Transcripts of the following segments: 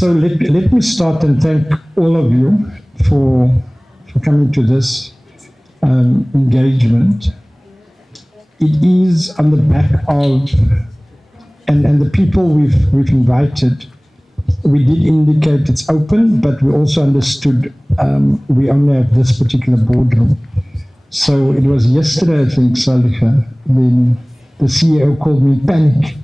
So let me start and thank all of you for coming to this engagement. It is on the back of, and the people we've invited, we did indicate it's open, but we also understood we only have this particular boardroom. So it was yesterday, I think, Saaliegah, when the CEO called me panic.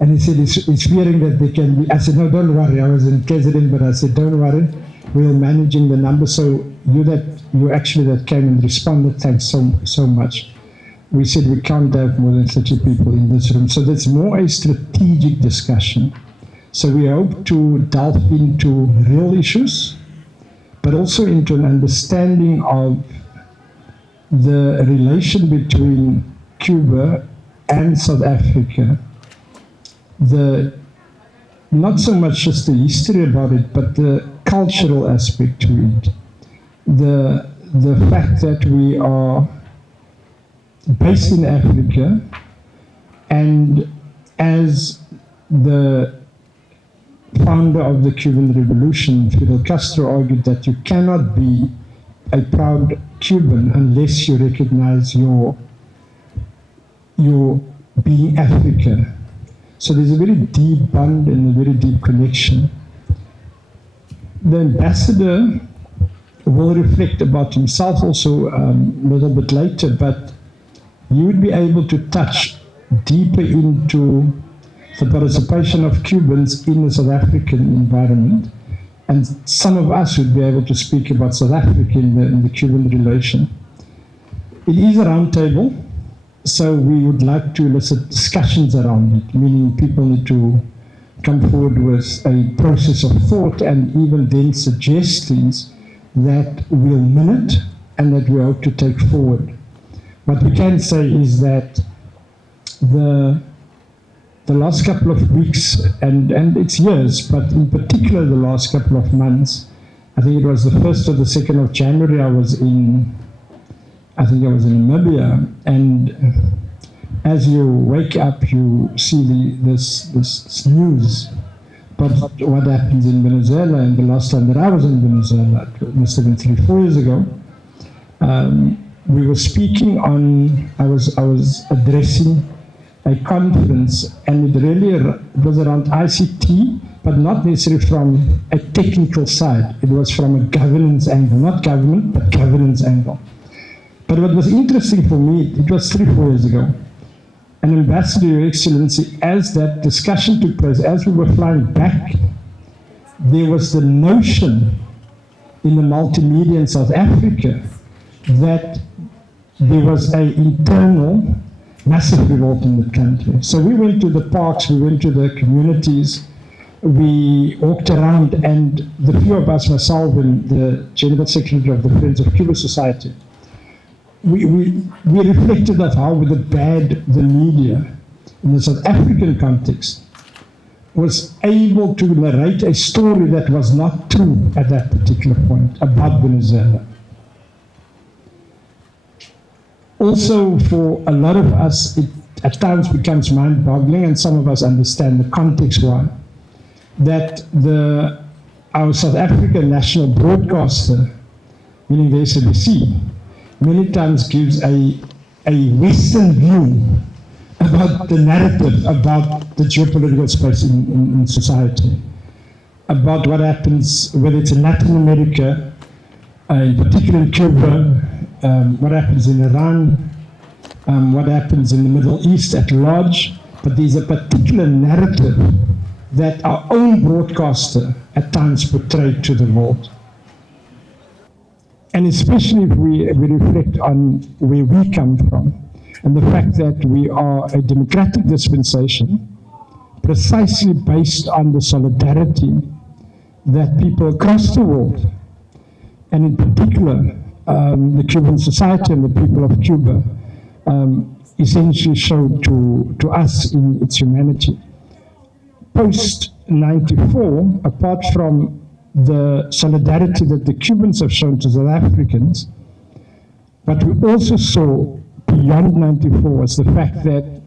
And he said, he's fearing that they can be. I said, no, don't worry. I was in KZN, but I said, don't worry. We're managing the numbers. So you actually that came and responded, thanks so much. We said we can't have more than 30 people in this room. So that's more a strategic discussion. So we hope to delve into real issues, but also into an understanding of the relation between Cuba and South Africa. Not so much just the history about it, but the cultural aspect to it. The fact that we are based in Africa, and as the founder of the Cuban Revolution, Fidel Castro, argued that you cannot be a proud Cuban unless you recognize your being African. So there's a very deep bond and a very deep connection. The ambassador will reflect about himself also a little bit later, but he would be able to touch deeper into the participation of Cubans in the South African environment. And some of us would be able to speak about South Africa in the Cuban relation. It is a roundtable. So we would like to elicit discussions around it, meaning people need to come forward with a process of thought and even then suggest things that we'll minute and that we hope to take forward. What we can say is that the last couple of weeks, and it's years, but in particular the last couple of months, I think it was the 1st or the 2nd of January, I was in Namibia, and as you wake up, you see this news about what happens in Venezuela. And the last time that I was in Venezuela, it must have been 3-4 years ago, we were speaking on, I was addressing a conference, and it was around ICT, but not necessarily from a technical side. It was from a governance angle, not government, but governance angle. But what was interesting for me, it was 3-4 years ago, an ambassador, Your Excellency, as that discussion took place, as we were flying back, there was the notion in the multimedia in South Africa that there was an internal massive revolt in the country. So we went to the parks, we went to the communities, we walked around, and the few of us, myself and the General Secretary of the Friends of Cuba Society, we reflected on how the bad the media in the South African context was able to narrate a story that was not true at that particular point about Venezuela. Also, for a lot of us, it at times becomes mind-boggling, and some of us understand the context why, that our South African national broadcaster, meaning the SABC, many times gives a Western view about the narrative about the geopolitical space in society, about what happens, whether it's in Latin America, in particular in Cuba, what happens in Iran, what happens in the Middle East at large, but there's a particular narrative that our own broadcaster at times portrayed to the world. And especially if we reflect on where we come from, and the fact that we are a democratic dispensation, precisely based on the solidarity that people across the world, and in particular the Cuban society and the people of Cuba, essentially showed to us in its humanity. Post-94, apart from the solidarity that the Cubans have shown to South Africans, but we also saw beyond 94 was the fact that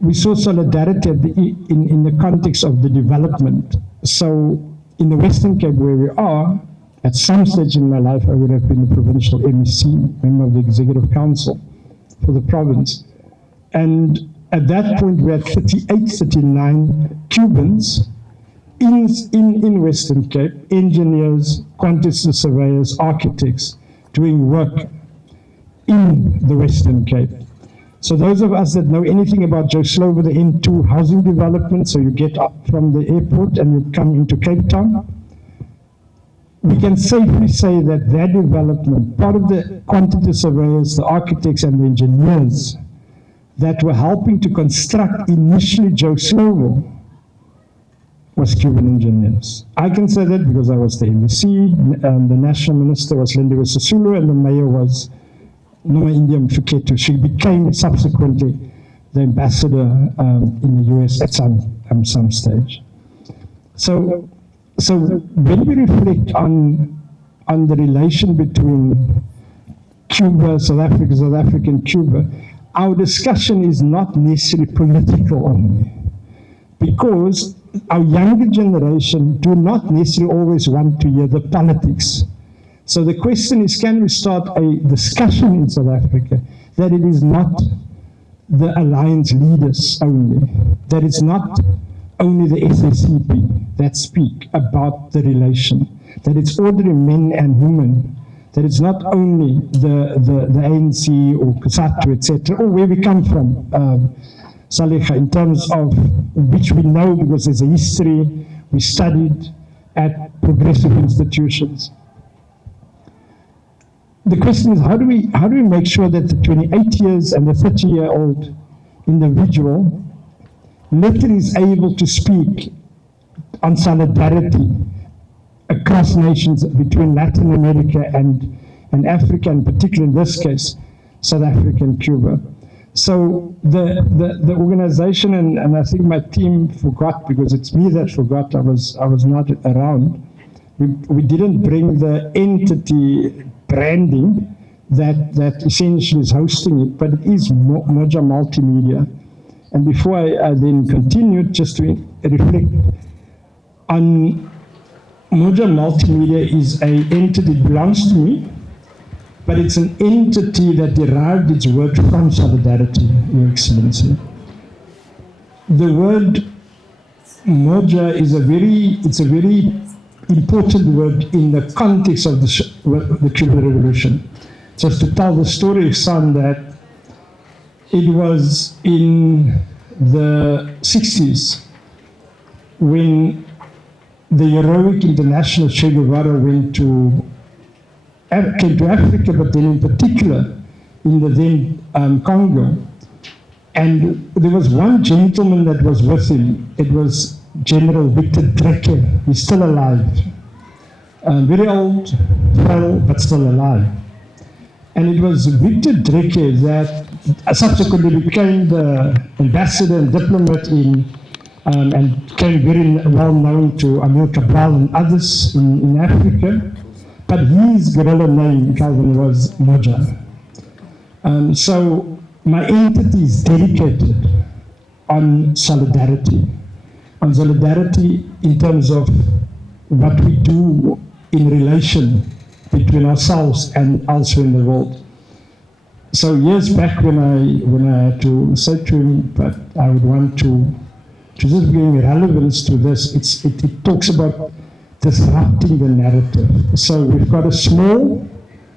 we saw solidarity in the context of the development So in the Western Cape where we are, at some stage in my life I would have been the provincial MEC, member of the Executive Council for the province. And at that point we had 38, 39 Cubans in Western Cape, engineers, quantity surveyors, architects, doing work in the Western Cape. So those of us that know anything about Joe Slovo, the N2 housing development, so you get up from the airport and you come into Cape Town, we can safely say that that development, part of the quantity surveyors, the architects and the engineers that were helping to construct initially Joe Slovo was Cuban engineers. I can say that because I was the MEC, the national minister was Lindiwe Sisulu, and the mayor was Noma India Mfiketu. She became subsequently the ambassador in the US at some stage. So when we reflect on the relation between Cuba, South Africa and Cuba, our discussion is not necessarily political only, because our younger generation do not necessarily always want to hear the politics. So the question is, can we start a discussion in South Africa that it is not the alliance leaders only, that it's not only the SACP that speak about the relation, that it's ordinary men and women, that it's not only the ANC or Kusatu, etc., or where we come from, Saaliegah, in terms of which we know because there's a history, we studied at progressive institutions. The question is, how do we make sure that the 28 years and the 30-year-old individual literally is able to speak on solidarity across nations between Latin America and Africa, and particularly in this case, South Africa and Cuba. So the organization, and I think my team forgot, because it's me that forgot, I was not around, we didn't bring the entity branding that essentially is hosting it, but it is Moja Multimedia. And before I then continue, just to reflect on Moja Multimedia is an entity that belongs to me, but it's an entity that derived its word from solidarity, Your Excellency. The word Moja is a very important word in the context of the Cuban Revolution. Just to tell the story of Igshaan, that it was in the 60s when the heroic international Che Guevara came to Africa, but then in particular in the then Congo. And there was one gentleman that was with him. It was General Victor Dreke. He's still alive. Very old, frail, but still alive. And it was Victor Dreke that subsequently became the ambassador and diplomat and became very well known to Amir Cabral and others in Africa. But his guerrilla name, Calvyn, was Moja. So my entity is dedicated on solidarity in terms of what we do in relation between ourselves and elsewhere in the world. So years back when I had to say to him, but I would want to just bring relevance to this, it talks about disrupting the narrative. So we've got a small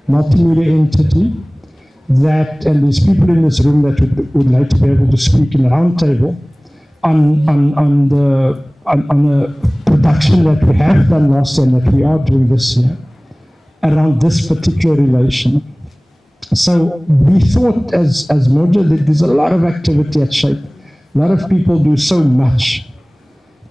multimedia entity that, and there's people in this room that would like to be able to speak in the roundtable on the production that we have done last year and that we are doing this year around this particular relation. So we thought as Moja that there's a lot of activity at Shape. A lot of people do so much.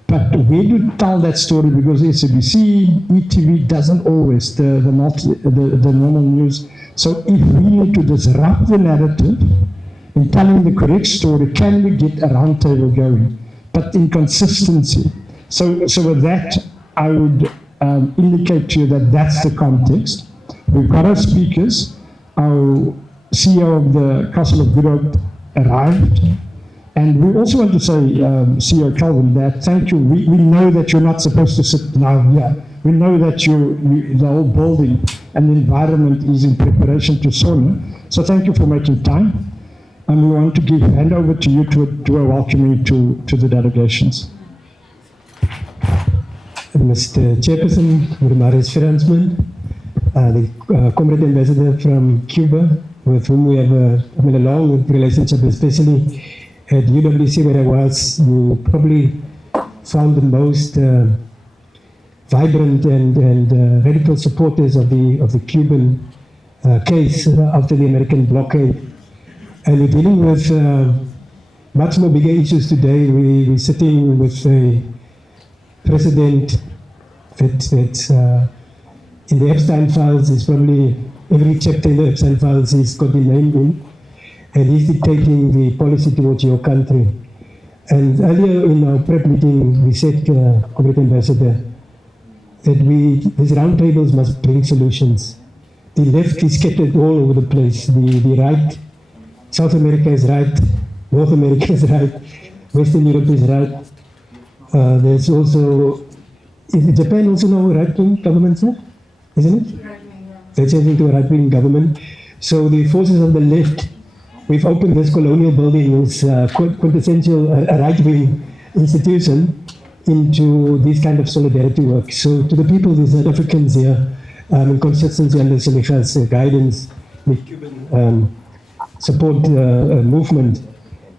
But where do you tell that story? Because SABC, ETV doesn't always, the normal news. So if we need to disrupt the narrative in telling the correct story, can we get a roundtable going? But in consistency. So with that, I would indicate to you that that's the context. We've got our speakers. Our CEO of the Castle of Good Hope arrived. And we also want to say, CEO Calvyn, that thank you. We know that you're not supposed to sit now here. We know that the whole building and the environment is in preparation to sauna. So thank you for making time. And we want to hand over to you to do a welcoming to the delegations. Mr. Chairperson, Marius Fransman, the Comrade Ambassador from Cuba, with whom we have a long relationship, especially at UWC where I was. You probably found the most vibrant and radical supporters of the Cuban case after the American blockade. And we're dealing with much more bigger issues today. We're sitting with a president that's in the Epstein files. Is probably every chapter in the Epstein files he's got his name in, and he's dictating the policy towards your country. And earlier in our prep meeting, we said, Comrade Ambassador, that these roundtables must bring solutions. The left is scattered all over the place. The right, South America is right, North America is right, Western Europe is right. There's also, is Japan also now a right-wing government, sir? Isn't it? Right-wing, yeah. They're changing to a right-wing government. So the forces of the left, we've opened this colonial building as quintessential right-wing institution into this kind of solidarity work. So to the people, the South Africans here, in consistency under Saaliegah's guidance, the Cuban support movement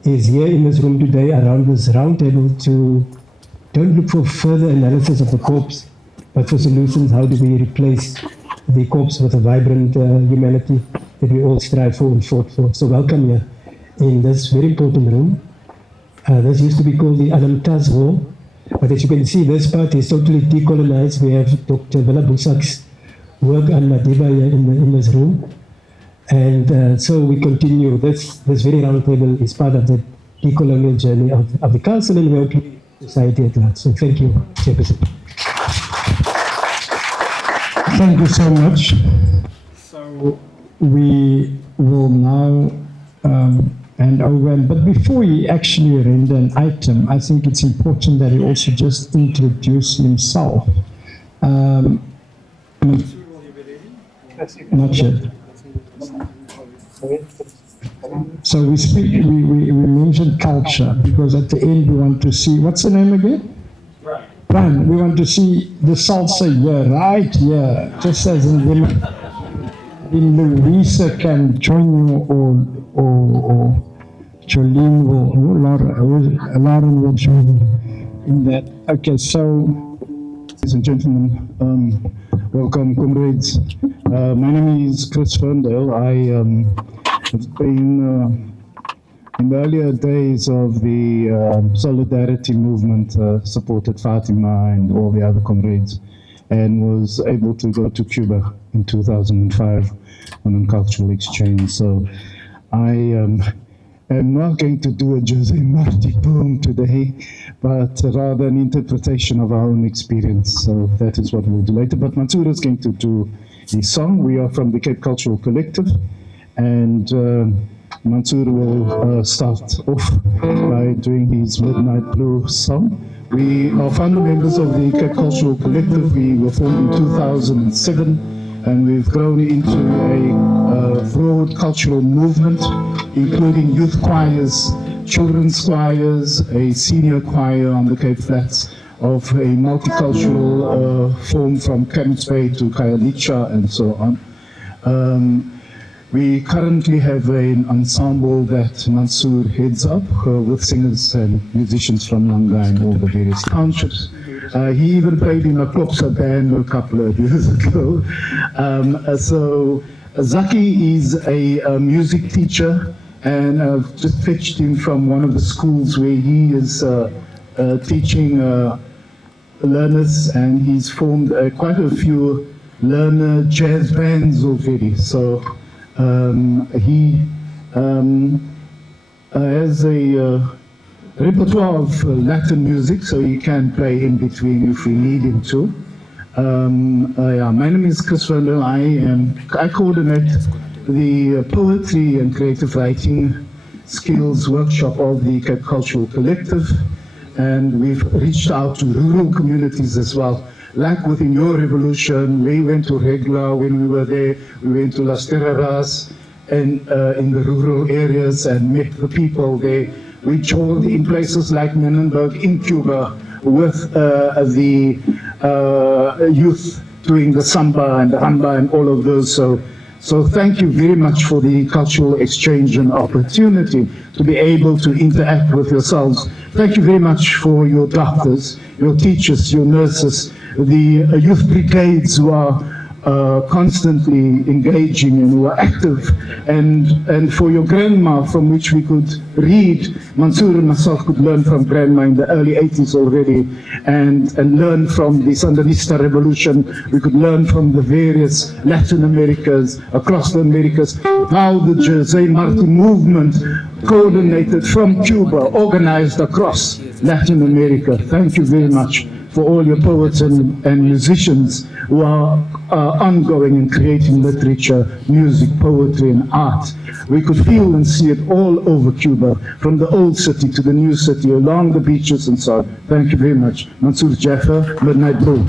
is here in this room today around this round table to don't look for further analysis of the corpse, but for solutions. How do we replace the corpse with a vibrant humanity that we all strive for and fought for? So welcome here in this very important room. This used to be called the Alamtaz Hall, but as you can see, this part is totally decolonized. We have Dr. Villa Busak's work on Madiba here in this room. And so we continue. This very round table is part of the decolonial journey of the Council and welcome society at large. So thank you, Chairperson. Thank you so much. So we will now hand over, but before he actually render an item, I think it's important that he also just introduce himself. Not yet. So we mentioned culture because at the end we want to see, what's the name again? Brian. We want to see the salsa here, right here, just as in Louisa can join you or Jolene will, Lauren will join you in that. Okay, so, ladies and gentlemen, welcome, comrades. My name is Chris Ferndale. I have been in the earlier days of the solidarity movement, supported Fatima and all the other comrades, and was able to go to Cuba in 2005 on a cultural exchange. So I am not going to do a Jose Marti poem today, but rather an interpretation of our own experience. So that is what we'll do later. But Mansoor is going to do his song. We are from the Cape Cultural Collective, and Mansoor will start off by doing his Midnight Blue song. We are founder members of the Cape Cultural Collective. We were formed in 2007, and we've grown into a broad cultural movement, including youth choirs, children's choirs, a senior choir on the Cape Flats, of a multicultural form from Camps Bay to Khayelitsha and so on. We currently have an ensemble that Mansoor heads up with singers and musicians from Langa and all the various townships. He even played in a Klopsa band a couple of years ago. So Zacky is a music teacher, and I've just fetched him from one of the schools where he is teaching learners, and he's formed quite a few learner jazz bands already. So he has a repertoire of Latin music, so he can play in between if we need him to. My name is Chris Ferndale. I coordinate the poetry and creative writing skills workshop of the Cape Cultural Collective, and we've reached out to rural communities as well. Like within your revolution, we went to Regla when we were there, we went to Las Terreras and in the rural areas and met the people there. We joined in places like Menenberg in Cuba with the youth doing the samba and the ramba and all of those. So thank you very much for the cultural exchange and opportunity to be able to interact with yourselves. Thank you very much for your doctors, your teachers, your nurses, the youth brigades who are constantly engaging and who are active, and for your grandma, from which we could read. Mansoor and myself could learn from grandma in the early 80s already, and learn from the Sandinista revolution. We could learn from the various Latin Americas, across the Americas, how the Jose Marti movement coordinated from Cuba, organized across Latin America. Thank you very much for all your poets and musicians who are ongoing in creating literature, music, poetry, and art. We could feel and see it all over Cuba, from the old city to the new city, along the beaches and so on. Thank you very much. Mansoor, Jaffer, Midnight Blue.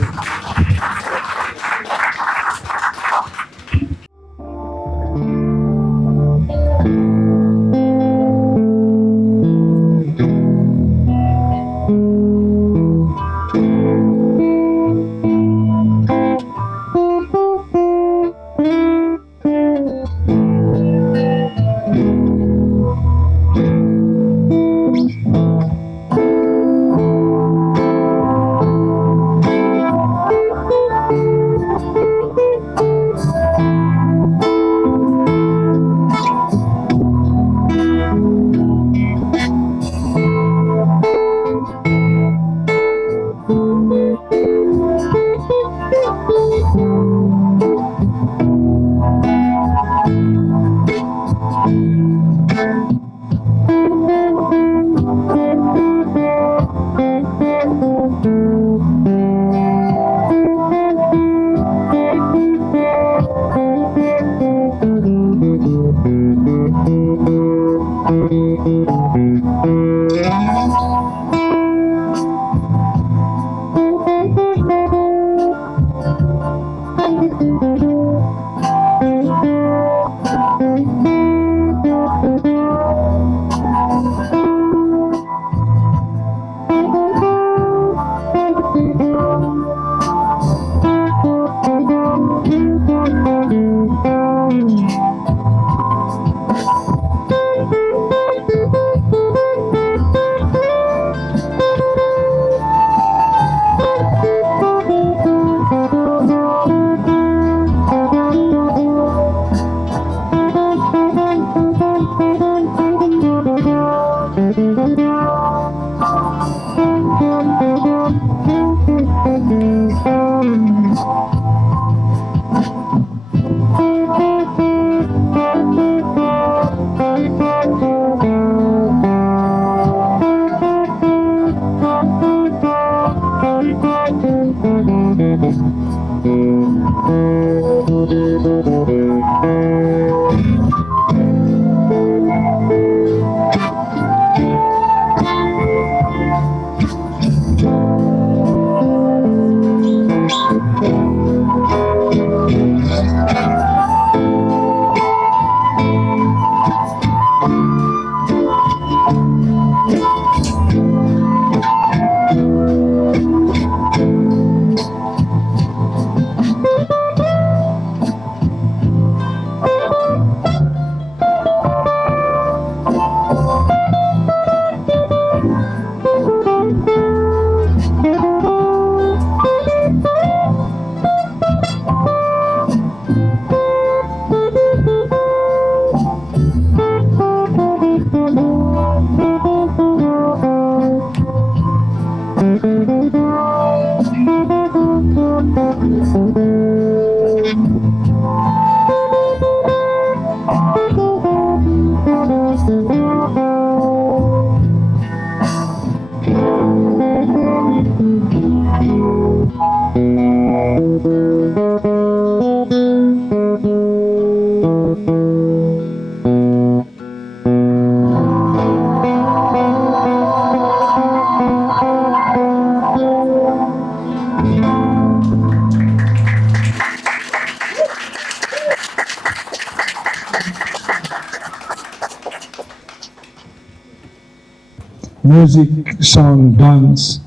music, song, dance.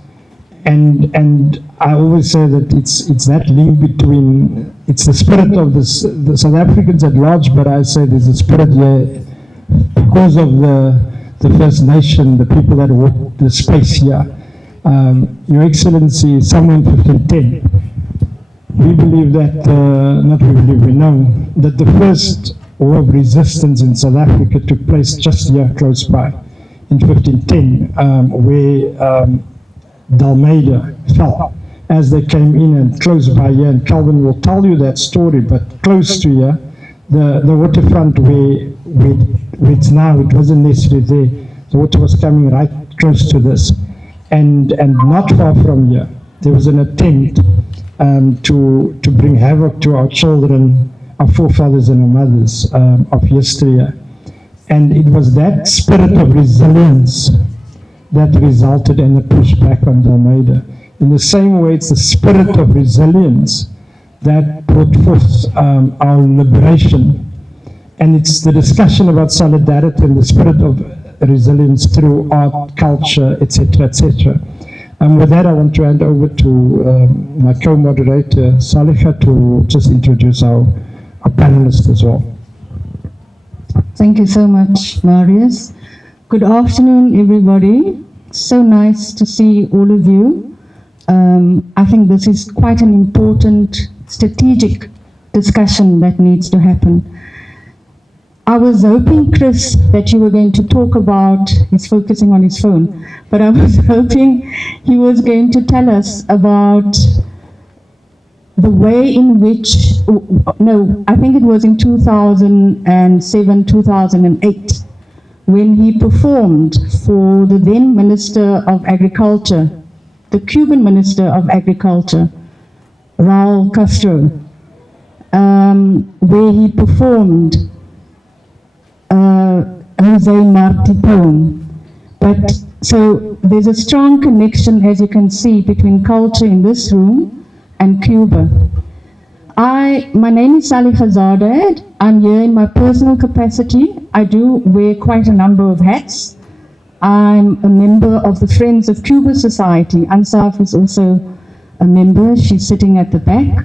And I always say that it's that link between, it's the spirit of the South Africans at large, but I say there's a spirit here because of the First Nation, the people that walk the space here. Your Excellency, somewhere in 1510, we believe that, not we believe, we know, that the first war of resistance in South Africa took place just here close by, in 1510, where Dalmeida fell as they came in and close by here, and Calvyn will tell you that story, but close to here, the waterfront where it's now, it wasn't necessarily there. The water was coming right close to this. And not far from here, there was an attempt to bring havoc to our children, our forefathers and our mothers of yesteryear. And it was that spirit of resilience that resulted in the pushback on Dalmeida. In the same way, it's the spirit of resilience that brought forth our liberation. And it's the discussion about solidarity and the spirit of resilience through art, culture, etc., etc. And with that, I want to hand over to my co-moderator, Saaliegah, to just introduce our panelists as well. Thank you so much, Marius. Good afternoon, everybody. So nice to see all of you. I think this is quite an important strategic discussion that needs to happen. I was hoping, Chris, that you were going to talk about, he's focusing on his phone, but I was hoping he was going to tell us about the way in which, no, I think it was in 2007, 2008, when he performed for the then Minister of Agriculture, the Cuban Minister of Agriculture, Raul Castro, where he performed Jose Marti poem. But so there's a strong connection, as you can see, between culture in this room and Cuba. My name is Saaliegah Zardad. I'm here in my personal capacity. I do wear quite a number of hats. I'm a member of the Friends of Cuba Society. Ansaaf is also a member. She's sitting at the back.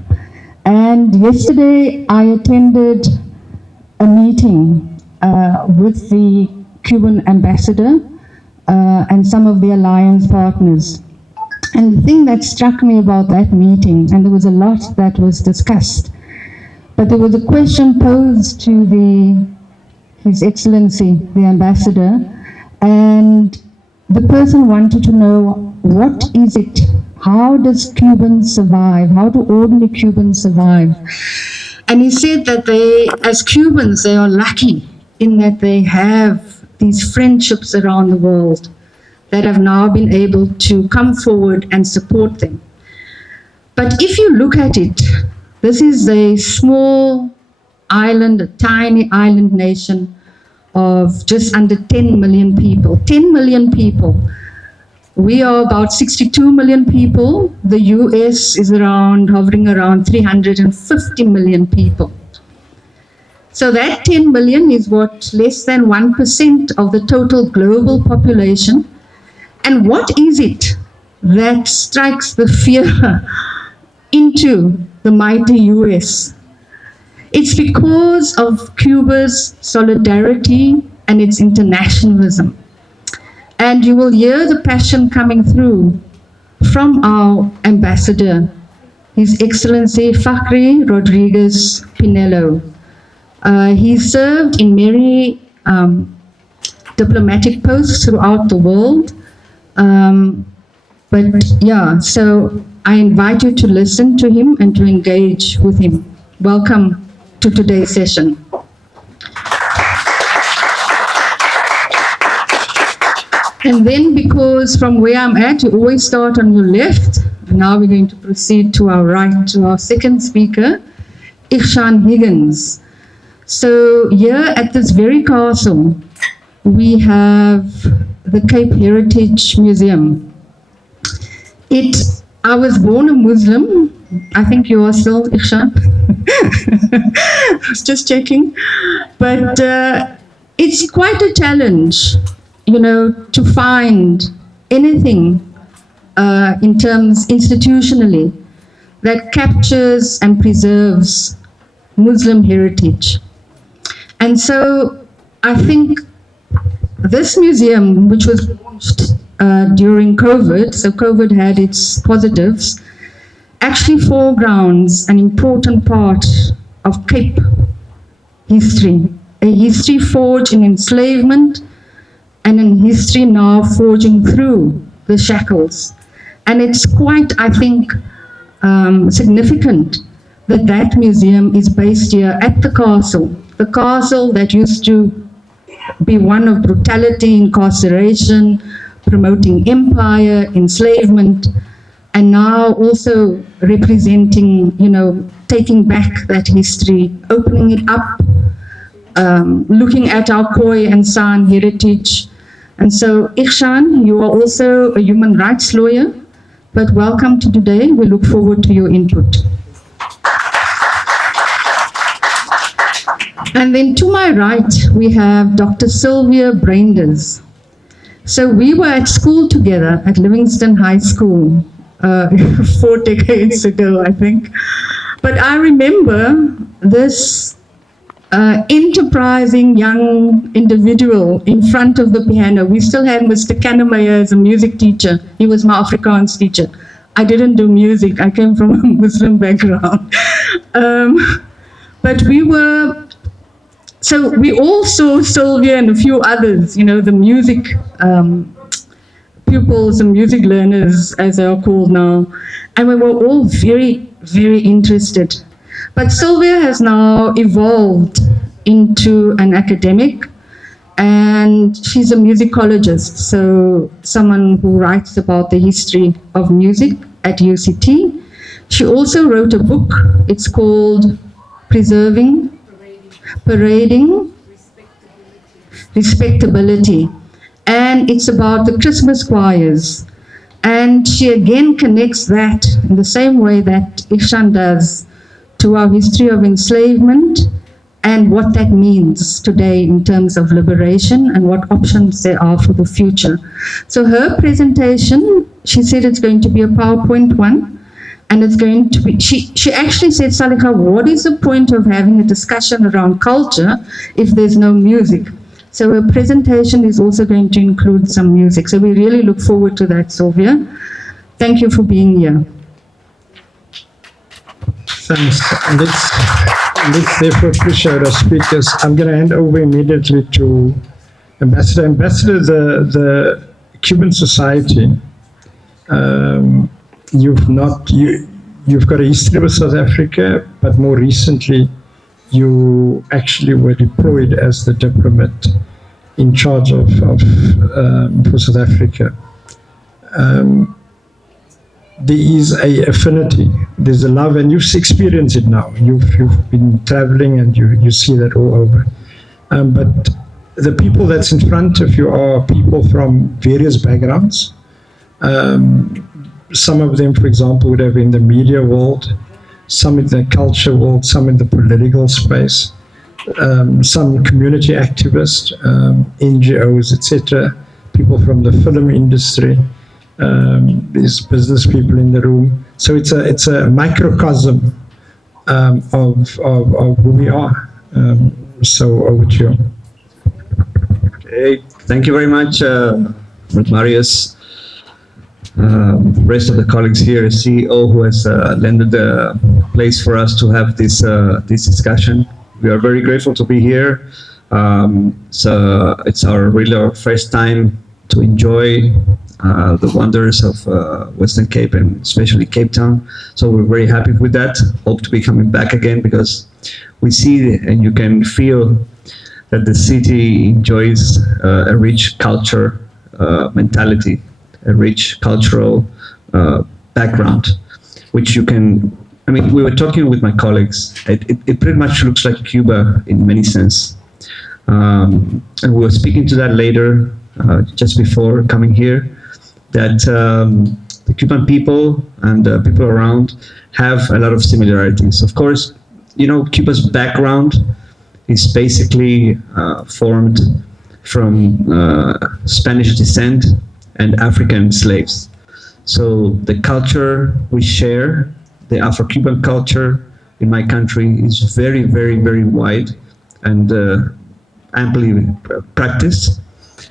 And yesterday I attended a meeting with the Cuban ambassador and some of the alliance partners. And the thing that struck me about that meeting, and there was a lot that was discussed, but there was a question posed to His Excellency, the ambassador, and the person wanted to know, what is it? How does Cubans survive? How do ordinary Cubans survive? And he said that they, as Cubans, they are lucky in that they have these friendships around the world that have now been able to come forward and support them. But if you look at it, this is a small island, a tiny island nation of just under 10 million people. 10 million people. We are about 62 million people. The US is hovering around 350 million people. So that 10 million is what, less than 1% of the total global population. And what is it that strikes the fear into the mighty US? It's because of Cuba's solidarity and its internationalism. And you will hear the passion coming through from our ambassador, His Excellency Fakri Rodríguez Pinelo. He served in many diplomatic posts throughout the world. But yeah, so I invite you to listen to him and to engage with him. Welcome to today's session. And then, because from where I'm at, you always start on your left. And now we're going to proceed to our right, to our second speaker, Igshaan Higgins. So here at this very castle, we have the Cape Heritage Museum. I was born a Muslim. I think you are still, Igshaan. I was just checking. But it's quite a challenge, to find anything in terms institutionally that captures and preserves Muslim heritage. And so I think this museum, which was launched during COVID, so COVID had its positives, actually foregrounds an important part of Cape history, a history forged in enslavement and a history now forging through the shackles. And it's quite, I think, significant that that museum is based here at the castle that used to be one of brutality, incarceration, promoting empire, enslavement, and now also representing, taking back that history, opening it up, looking at our Khoi and San heritage. And so, Igshaan, you are also a human rights lawyer, but welcome to today. We look forward to your input. And then to my right, we have Dr. Sylvia Brainders. So we were at school together at Livingston High School 4 decades ago, I think. But I remember this enterprising young individual in front of the piano. We still had Mr. Kannemeyer as a music teacher. He was my Afrikaans teacher. I didn't do music. I came from a Muslim background. But we all saw Sylvia and a few others, the music pupils and music learners, as they are called now. And we were all very, very interested. But Sylvia has now evolved into an academic, and she's a musicologist, so someone who writes about the history of music at UCT. She also wrote a book. It's called Parading Respectability. And it's about the Christmas choirs. And she again connects that in the same way that Igshaan does to our history of enslavement and what that means today in terms of liberation and what options there are for the future. So her presentation, she said it's going to be a PowerPoint one, and it's going to be, she actually said, Saaliegah, what is the point of having a discussion around culture if there's no music? So her presentation is also going to include some music. So we really look forward to that, Sylvia. Thank you for being here. Thanks. Let's therefore appreciate our speakers. I'm going to hand over immediately to Ambassador. Ambassador, the Cuban society, you've got a history with South Africa, but more recently, you actually were deployed as the diplomat in charge for South Africa. There is a affinity, there's a love, and you've experienced it now. You've been traveling and you see that all over. But the people that's in front of you are people from various backgrounds. Some of them, for example, would have in the media world, some in the culture world, some in the political space, some community activists, NGOs, etc. People from the film industry. There's business people in the room. So it's a microcosm of who we are. So over to you. Okay, thank you very much, Marius. Rest of the colleagues here, CEO who has lended the place for us to have this discussion. We are very grateful to be here. So it's really our first time to enjoy the wonders of Western Cape and especially Cape Town. So we're very happy with that. Hope to be coming back again because we see and you can feel that the city enjoys a rich culture mentality, a rich cultural background, which you can, we were talking with my colleagues. It pretty much looks like Cuba in many sense. And we were speaking to that later, just before coming here, that the Cuban people and people around have a lot of similarities. Of course, Cuba's background is basically formed from Spanish descent and African slaves. So the culture we share, the Afro-Cuban culture in my country, is very, very, very wide and amply practiced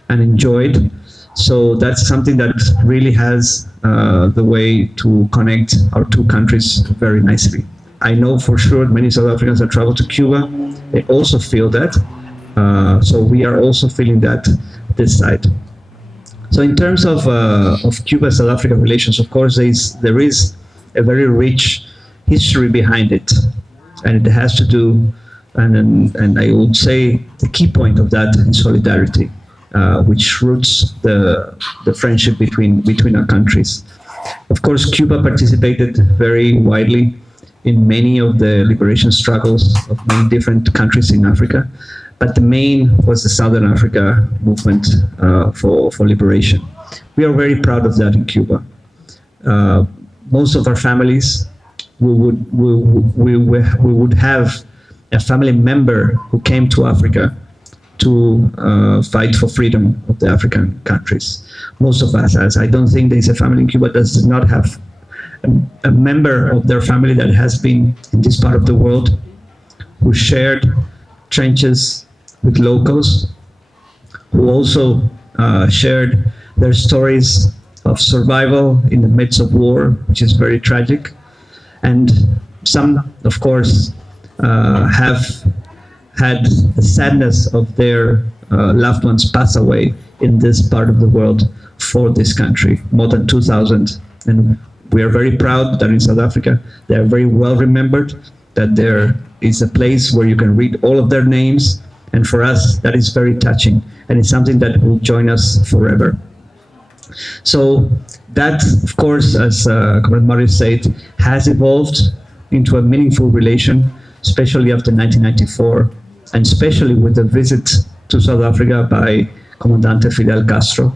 and enjoyed. So that's something that really has the way to connect our two countries very nicely. I know for sure many South Africans that travel to Cuba, they also feel that. So we are also feeling that this side. So in terms of Cuba-South Africa relations, of course, there is a very rich history behind it. And it has to do, and I would say the key point of that is solidarity, which roots the friendship between our countries. Of course, Cuba participated very widely in many of the liberation struggles of many different countries in Africa, but the main was the Southern Africa movement for liberation. We are very proud of that in Cuba. Most of our families, we would have a family member who came to Africa to fight for freedom of the African countries. Most of us, as I don't think there is a family in Cuba that does not have a member of their family that has been in this part of the world, who shared trenches with locals, who also shared their stories of survival in the midst of war, which is very tragic. And some, of course, have had the sadness of their loved ones pass away in this part of the world for this country, more than 2,000. And we are very proud that in South Africa, they are very well remembered, that there is a place where you can read all of their names. And for us, that is very touching. And it's something that will join us forever. So that, of course, as Comrade Marius said, has evolved into a meaningful relation, especially after 1994, and especially with the visit to South Africa by Comandante Fidel Castro,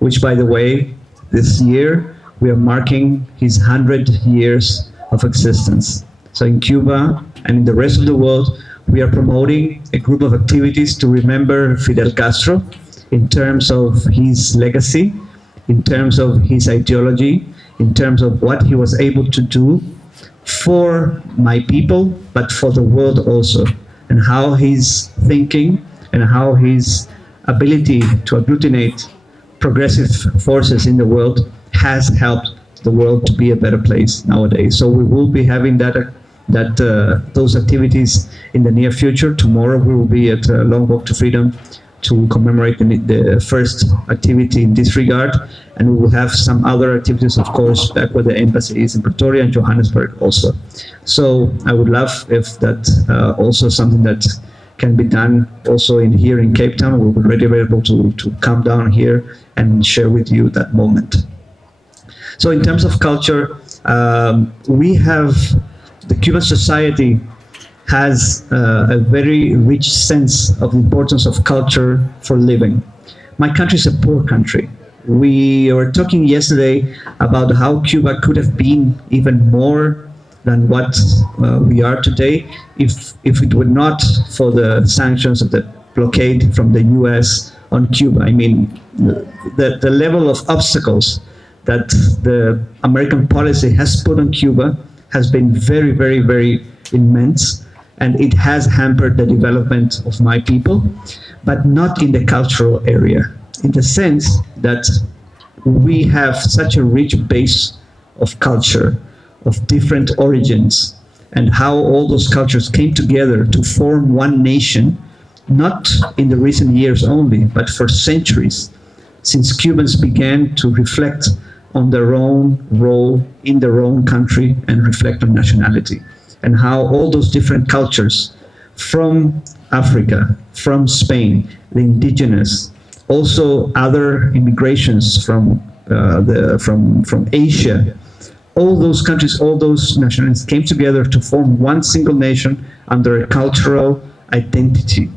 which, by the way, this year we are marking his 100 years of existence. So in Cuba and in the rest of the world, we are promoting a group of activities to remember Fidel Castro in terms of his legacy, in terms of his ideology, in terms of what he was able to do for my people, but for the world also, and how his thinking and how his ability to agglutinate progressive forces in the world has helped the world to be a better place nowadays. So we will be having those activities in the near future. Tomorrow we will be at Long Walk to Freedom to commemorate the first activity in this regard, and we will have some other activities, of course, back where the embassy is in Pretoria and Johannesburg also. So I would love if that also something that can be done also here in Cape Town. We will be able to come down here and share with you that moment. So in terms of culture, we have, the Cuban society has a very rich sense of the importance of culture for living. My country is a poor country. We were talking yesterday about how Cuba could have been even more than what we are today if it were not for the sanctions of the blockade from the US on Cuba. I mean, the level of obstacles that the American policy has put on Cuba has been very, very, very immense, and it has hampered the development of my people, but not in the cultural area, in the sense that we have such a rich base of culture, of different origins, and how all those cultures came together to form one nation, not in the recent years only, but for centuries, since Cubans began to reflect on their own role in their own country and reflect on nationality, and how all those different cultures from Africa, from Spain, the indigenous, also other immigrations from Asia, all those countries, all those nationalities came together to form one single nation under a cultural identity.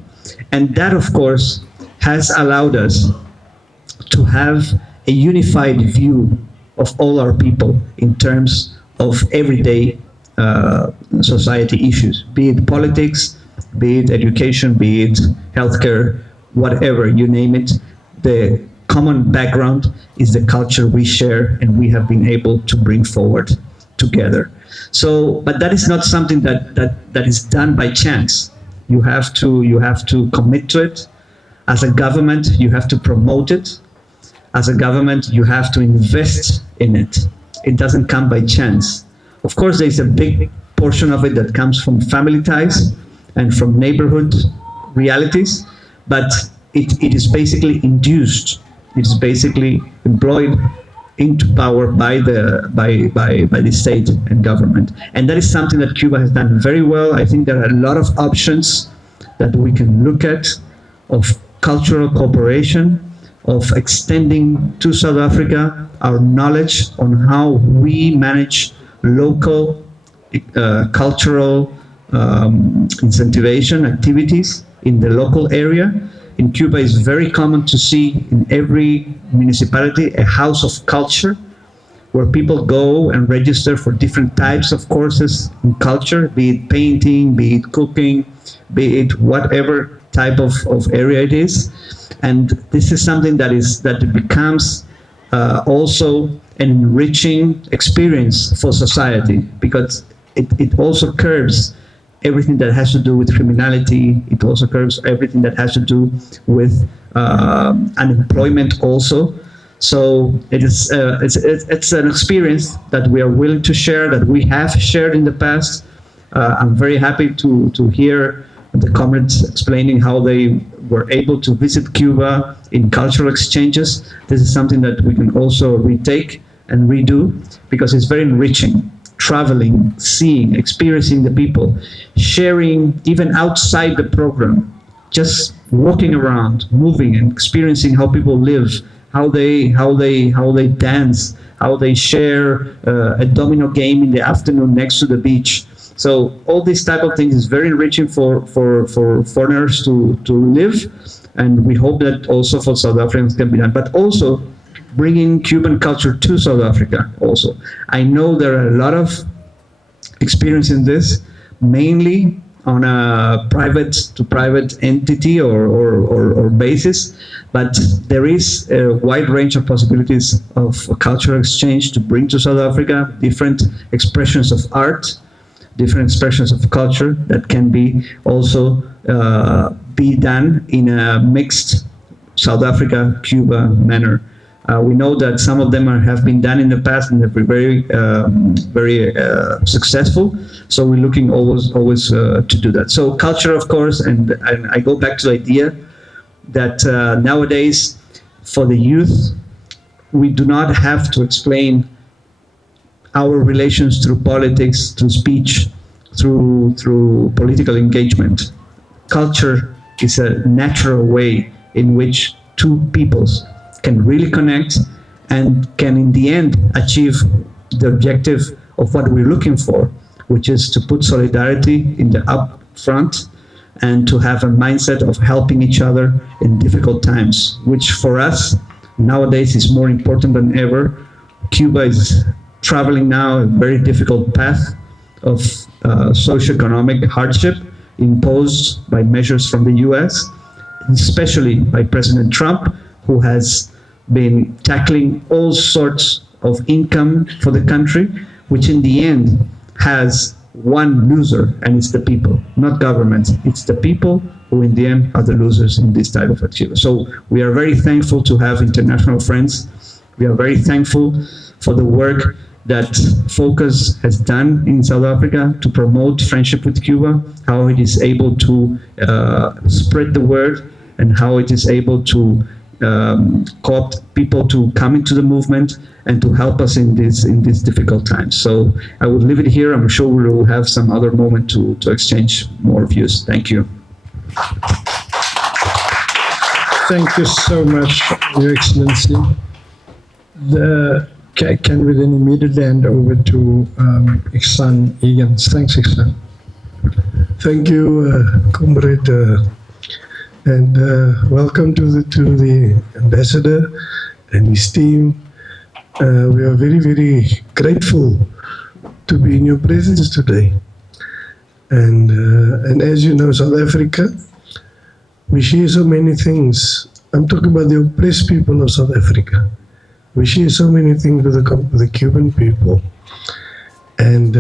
And that, of course, has allowed us to have a unified view of all our people in terms of everyday society issues, be it politics, be it education, be it healthcare, whatever, you name it, the common background is the culture we share and we have been able to bring forward together. So, but that is not something that is done by chance. You have to commit to it. As a government, you have to promote it. As a government, you have to invest in it. It doesn't come by chance. Of course, there's a big portion of it that comes from family ties and from neighborhood realities, but it is basically induced. It's basically employed into power by the state and government. And that is something that Cuba has done very well. I think there are a lot of options that we can look at of cultural cooperation, of extending to South Africa our knowledge on how we manage local cultural incentivation activities in the local area. In Cuba, it's very common to see in every municipality a house of culture where people go and register for different types of courses in culture, be it painting, be it cooking, be it whatever type of area it is. And this is something that becomes also an enriching experience for society, because it also curbs everything that has to do with criminality. It also curbs everything that has to do with unemployment also. So it's an experience that we are willing to share, that we have shared in the past. I'm very happy to hear the comrades explaining how they were able to visit Cuba in cultural exchanges. This is something that we can also retake and redo, because it's very enriching. Traveling, seeing, experiencing the people, sharing even outside the program, just walking around, moving and experiencing how people live, how they dance, how they share a domino game in the afternoon next to the beach. So all these type of things is very enriching for foreigners to live, and we hope that also for South Africans can be done. But also bringing Cuban culture to South Africa also. I know there are a lot of experience in this, mainly on a private to private entity or basis, but there is a wide range of possibilities of cultural exchange to bring to South Africa, different expressions of art, different expressions of culture that can be also be done in a mixed South Africa-Cuba manner. We know that some of them have been done in the past and they've been very successful. So we're looking always to do that. So culture, of course, and I go back to the idea that nowadays for the youth, we do not have to explain our relations through politics, through speech, through political engagement. Culture is a natural way in which two peoples can really connect and can in the end achieve the objective of what we're looking for, which is to put solidarity in the up front and to have a mindset of helping each other in difficult times, which for us nowadays is more important than ever. Cuba is traveling now a very difficult path of socioeconomic hardship imposed by measures from the US, especially by President Trump, who has been tackling all sorts of income for the country, which in the end has one loser, and it's the people, not governments. It's the people who in the end are the losers in this type of activity. So we are very thankful to have international friends. We are very thankful for the work that Focus has done in South Africa to promote friendship with Cuba, how it is able to spread the word, and how it is able to co-opt people to come into the movement and to help us in these difficult times. So I will leave it here. I'm sure we will have some other moment to exchange more views. Thank you. Thank you so much, Your Excellency. Can we then immediately hand over to Igshaan Higgins. Thanks, Igshaan. Thank you, comrade, and welcome to the ambassador and his team. We are very, very grateful to be in your presence today. And as you know, South Africa we share so many things. I'm talking about the oppressed people of South Africa. We share so many things with the Cuban people. And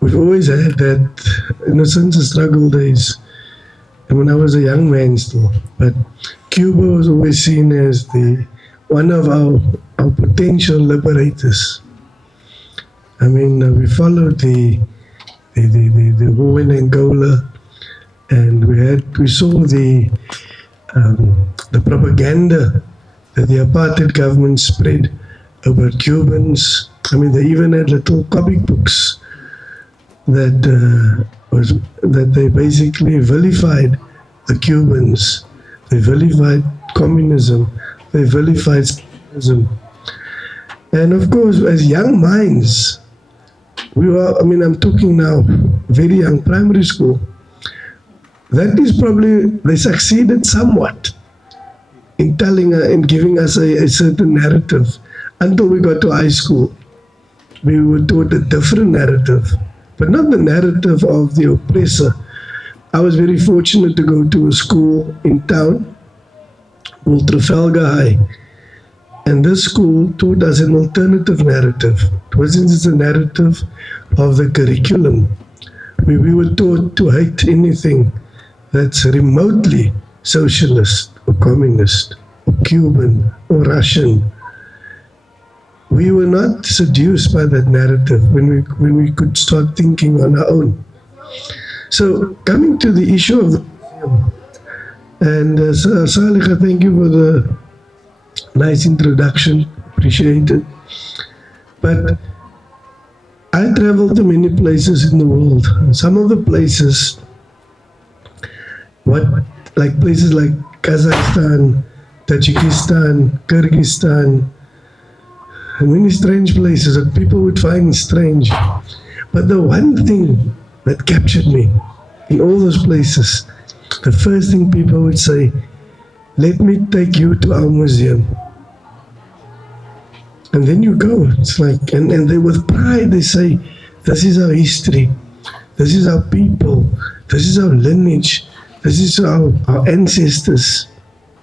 we've always had that, since the struggle days, and when I was a young man still. But Cuba was always seen as one of our potential liberators. I mean, we followed the war in Angola, and we saw the propaganda that the apartheid government spread about Cubans. I mean, they even had little comic books that they basically vilified the Cubans. They vilified communism. They vilified socialism. And of course, as young minds, I'm talking now, very young, primary school. That is probably, they succeeded somewhat in giving us a certain narrative. Until we got to high school, we were taught a different narrative, but not the narrative of the oppressor. I was very fortunate to go to a school in town called Trafalgar High. And this school taught us an alternative narrative. It wasn't just a narrative of the curriculum. We were taught to hate anything that's remotely socialist or communist or Cuban or Russian. We were not seduced by that narrative when we could start thinking on our own. So coming to the issue of the museum, and Saaliegah, thank you for the nice introduction, appreciate it. But I traveled to many places in the world. Some of the places, places like Kazakhstan, Tajikistan, Kyrgyzstan, and many strange places that people would find strange. But the one thing that captured me in all those places, the first thing people would say, let me take you to our museum. And then you go. It's like, and they with pride, they say, this is our history. This is our people. This is our lineage. This is our ancestors.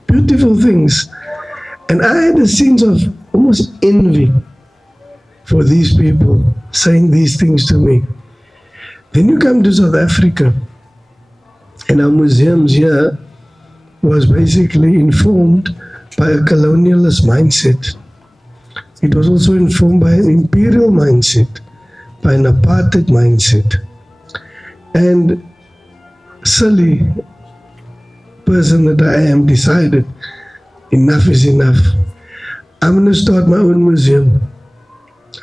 Beautiful things. And I had a sense of almost envy for these people saying these things to me. Then you come to South Africa, and our museums here was basically informed by a colonialist mindset. It was also informed by an imperial mindset, by an apartheid mindset. And silly person that I am decided, enough is enough. I'm going to start my own museum.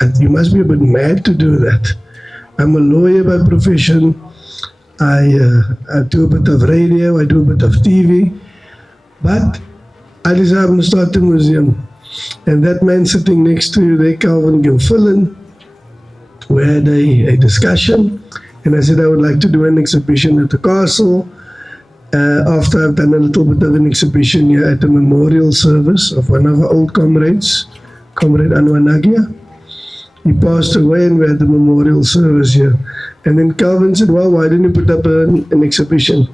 And you must be a bit mad to do that. I'm a lawyer by profession. I do a bit of radio, I do a bit of TV. But I decided I'm going to start a museum. And that man sitting next to you there, Calvyn Gilfellin, we had a discussion. And I said I would like to do an exhibition at the castle. After I've done a little bit of an exhibition here at the memorial service of one of our old comrades, Comrade Anwanagia. He passed away and we had the memorial service here. And then Calvyn said, well, why didn't you put up an exhibition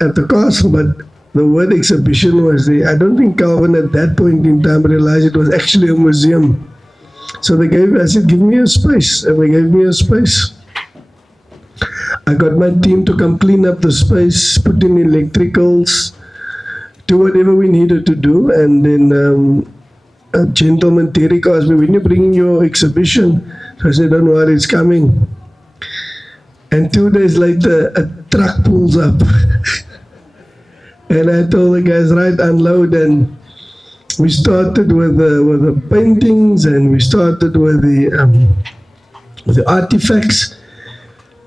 at the castle? But the word exhibition was there. I don't think Calvyn at that point in time realized it was actually a museum. So I said, give me a space. And they gave me a space. I got my team to come clean up the space, put in electricals, do whatever we needed to do. And then a gentleman, Terry, asked me, when you bringing your exhibition? So I said, don't worry, it's coming. And 2 days later, a truck pulls up. And I told the guys, right, unload. And we started with the paintings, and we started with the artifacts.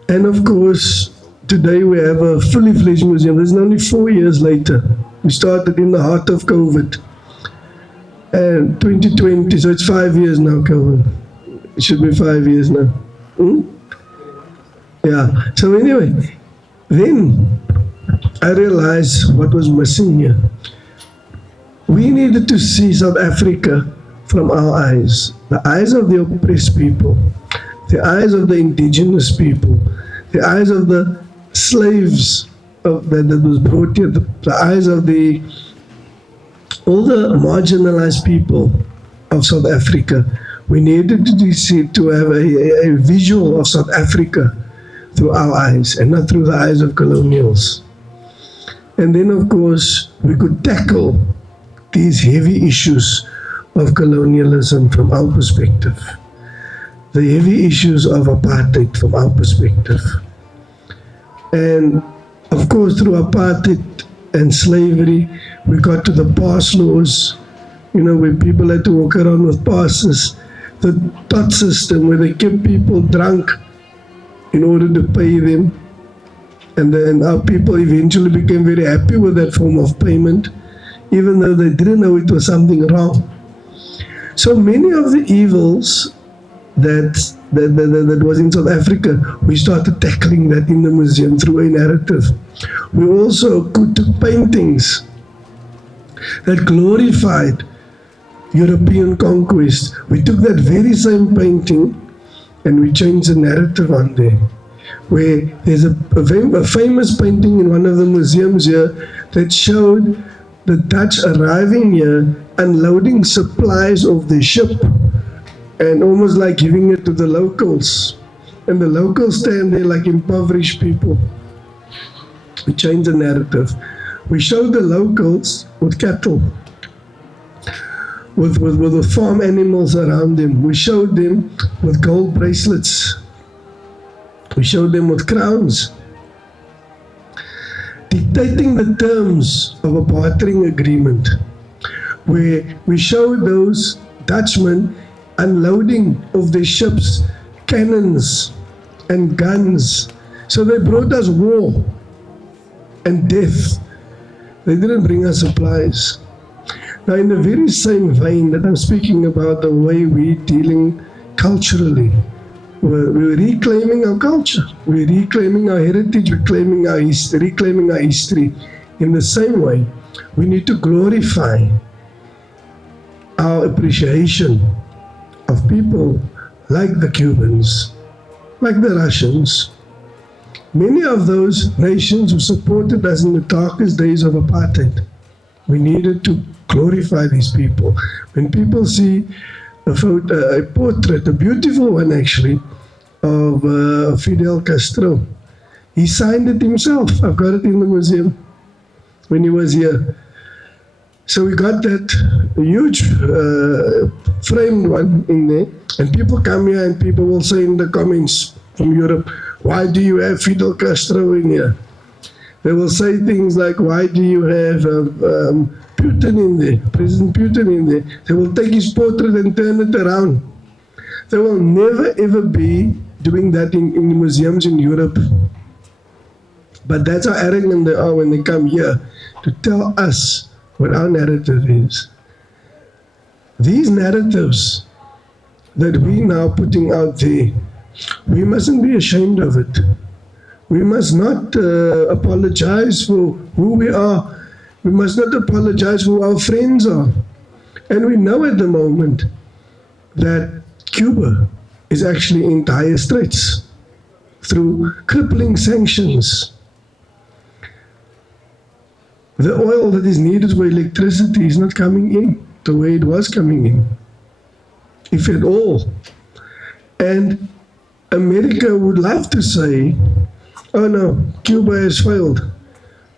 And of course, today we have a fully fledged museum. This is only 4 years later. We started in the heart of COVID. And 2020, so it's 5 years now, Calvyn. It should be 5 years now. Yeah, so anyway, then I realized what was missing here. We needed to see South Africa from our eyes, the eyes of the oppressed people, the eyes of the indigenous people, the eyes of the slaves that was brought here, the eyes of all the marginalized people of South Africa. We needed to have a visual of South Africa through our eyes and not through the eyes of colonials. And then, of course, we could tackle these heavy issues of colonialism from our perspective, the heavy issues of apartheid from our perspective. And of course, through apartheid and slavery, we got to the pass laws, where people had to walk around with passes, the tot system where they kept people drunk in order to pay them. And then our people eventually became very happy with that form of payment, even though they didn't know it was something wrong. So many of the evils that was in South Africa, we started tackling that in the museum through a narrative. We also took paintings that glorified European conquest. We took that very same painting and we changed the narrative on there. Where there's a famous painting in one of the museums here that showed the Dutch arriving here, unloading supplies of the ship and almost like giving it to the locals. And the locals stand there like impoverished people. We changed the narrative. We showed the locals with cattle, with the farm animals around them. We showed them with gold bracelets. We showed them with crowns, dictating the terms of a bartering agreement, where we showed those Dutchmen unloading of their ships cannons and guns. So they brought us war and death. They didn't bring us supplies. Now, in the very same vein that I'm speaking about the way we're dealing culturally, we're reclaiming our culture, we're reclaiming our heritage, we're reclaiming our history. In the same way, we need to glorify our appreciation of people like the Cubans, like the Russians, many of those nations who supported us in the darkest days of apartheid. We needed to glorify these people. When people see a portrait, a beautiful one actually, of Fidel Castro, he signed it himself. I've got it in the museum when he was here. So we got that huge framed one in there, and people come here and people will say in the comments from Europe, why do you have Fidel Castro in here? They will say things like, why do you have Putin in there, President Putin in there? They will take his portrait and turn it around. They will never ever be doing that in the museums in Europe. But that's how arrogant they are when they come here to tell us what our narrative is. These narratives that we're now putting out there, we mustn't be ashamed of it. We must not apologize for who we are. We must not apologize for who our friends are. And we know at the moment that Cuba is actually in dire straits through crippling sanctions. The oil that is needed for electricity is not coming in the way it was coming in, if at all. And America would love to say, oh no, Cuba has failed.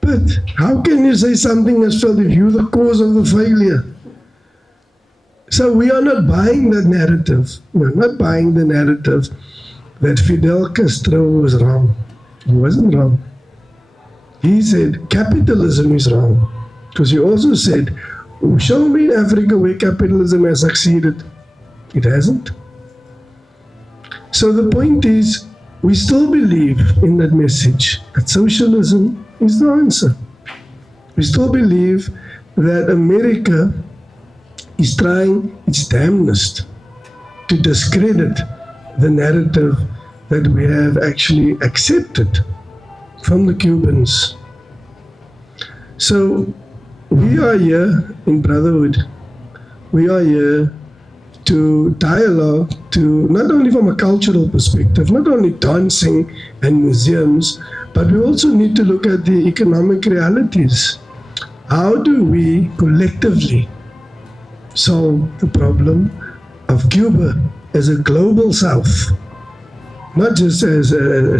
But how can you say something has failed if you're the cause of the failure? So we are not buying that narrative. We're not buying the narrative that Fidel Castro was wrong. He wasn't wrong. He said capitalism is wrong. Because he also said, show me in Africa where capitalism has succeeded. It hasn't. So the point is, we still believe in that message that socialism is the answer. We still believe that America is trying its damnedest to discredit the narrative that we have actually accepted from the Cubans. So we are here in brotherhood. We are here to dialogue, to not only from a cultural perspective, not only dancing and museums, but we also need to look at the economic realities. How do we collectively solve the problem of Cuba as a global South, not just as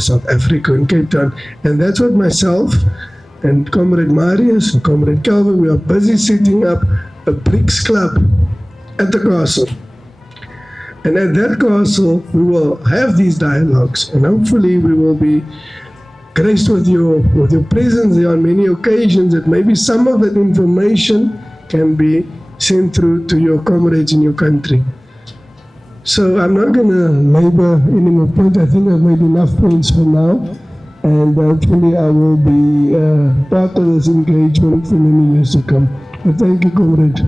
South Africa and Cape Town? And that's what myself and Comrade Marius and Comrade Calvyn, we are busy setting up a BRICS club at the castle. And at that castle, we will have these dialogues, and hopefully we will be graced with your presence there on many occasions, that maybe some of that information can be sent through to your comrades in your country. So I'm not going to labor any more points. I think I've made enough points for now, and hopefully I will be part of this engagement for many years to come. But thank you, comrade.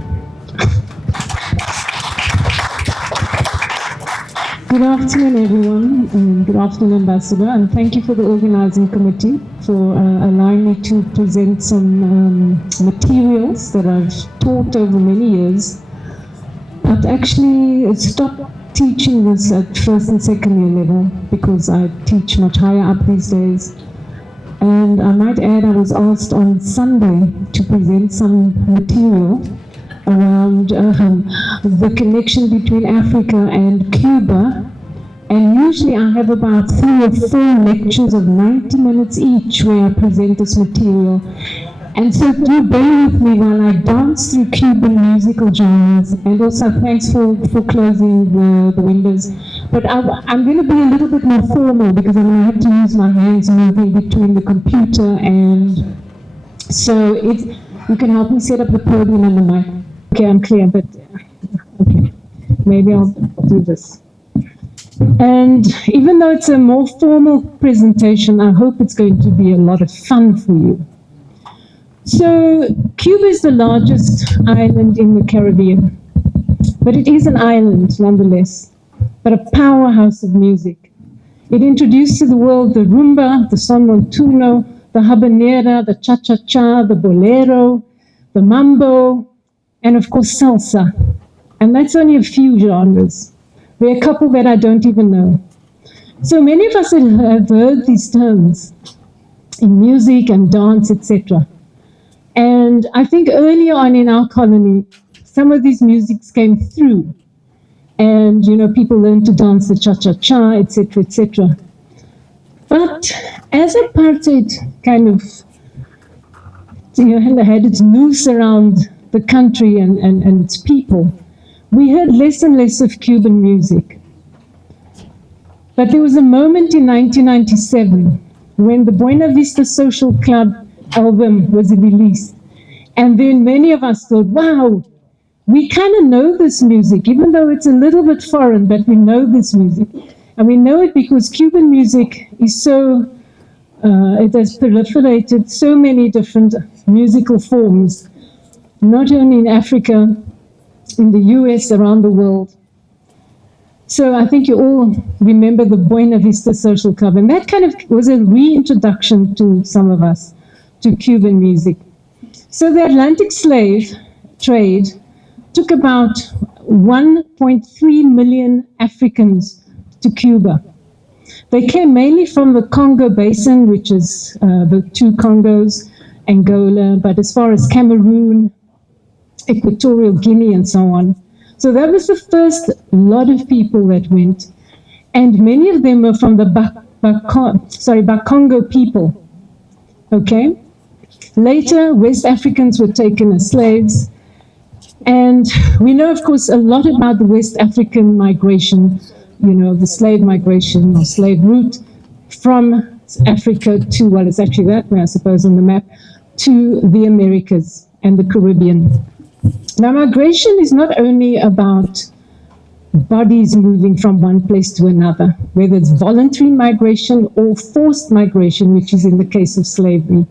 Good afternoon, everyone, and good afternoon, Ambassador, and thank you for the organizing committee for allowing me to present some materials that I've taught over many years. I've actually stopped teaching this at first and second year level because I teach much higher up these days. And I might add, I was asked on Sunday to present some material around the connection between Africa and Cuba, and usually I have about 3 or 4 lectures of 90 minutes each where I present this material. And so do bear with me while I dance through Cuban musical genres, and also thanks for closing the windows. But I'm going to be a little bit more formal because I'm going to have to use my hands moving between the computer, and so you can help me set up the podium and the mic. Okay, I'm clear, but okay, maybe I'll do this. And even though it's a more formal presentation, I hope it's going to be a lot of fun for you. So, Cuba is the largest island in the Caribbean, but it is an island nonetheless, but a powerhouse of music. It introduced to the world the rumba, the son montuno, the habanera, the cha-cha-cha, the bolero, the mambo, and of course salsa. And that's only a few genres. There are a couple that I don't even know. So many of us have heard these terms in music and dance, etc. And I think earlier on in our colony, some of these musics came through. And, you know, people learned to dance the cha-cha-cha, etc., etc. But as apartheid kind of, you know, had its noose around the country and its people, we heard less and less of Cuban music. But there was a moment in 1997 when the Buena Vista Social Club album was released. And then many of us thought, wow, we kind of know this music, even though it's a little bit foreign, but we know this music. And we know it because Cuban music is so, it has proliferated so many different musical forms, not only in Africa, in the US, around the world. So I think you all remember the Buena Vista Social Club, and that kind of was a reintroduction to some of us to Cuban music. So the Atlantic slave trade took about 1.3 million Africans to Cuba. They came mainly from the Congo Basin, which is the 2 Congos, Angola, but as far as Cameroon, Equatorial Guinea, and so on. So that was the first lot of people that went, and many of them were from the Bakongo people. Okay? Later, West Africans were taken as slaves, and we know, of course, a lot about the West African migration, you know, the slave migration or slave route from Africa to, well, it's actually that way, I suppose, on the map, to the Americas and the Caribbean. Now, migration is not only about bodies moving from one place to another, whether it's voluntary migration or forced migration, which is in the case of slavery.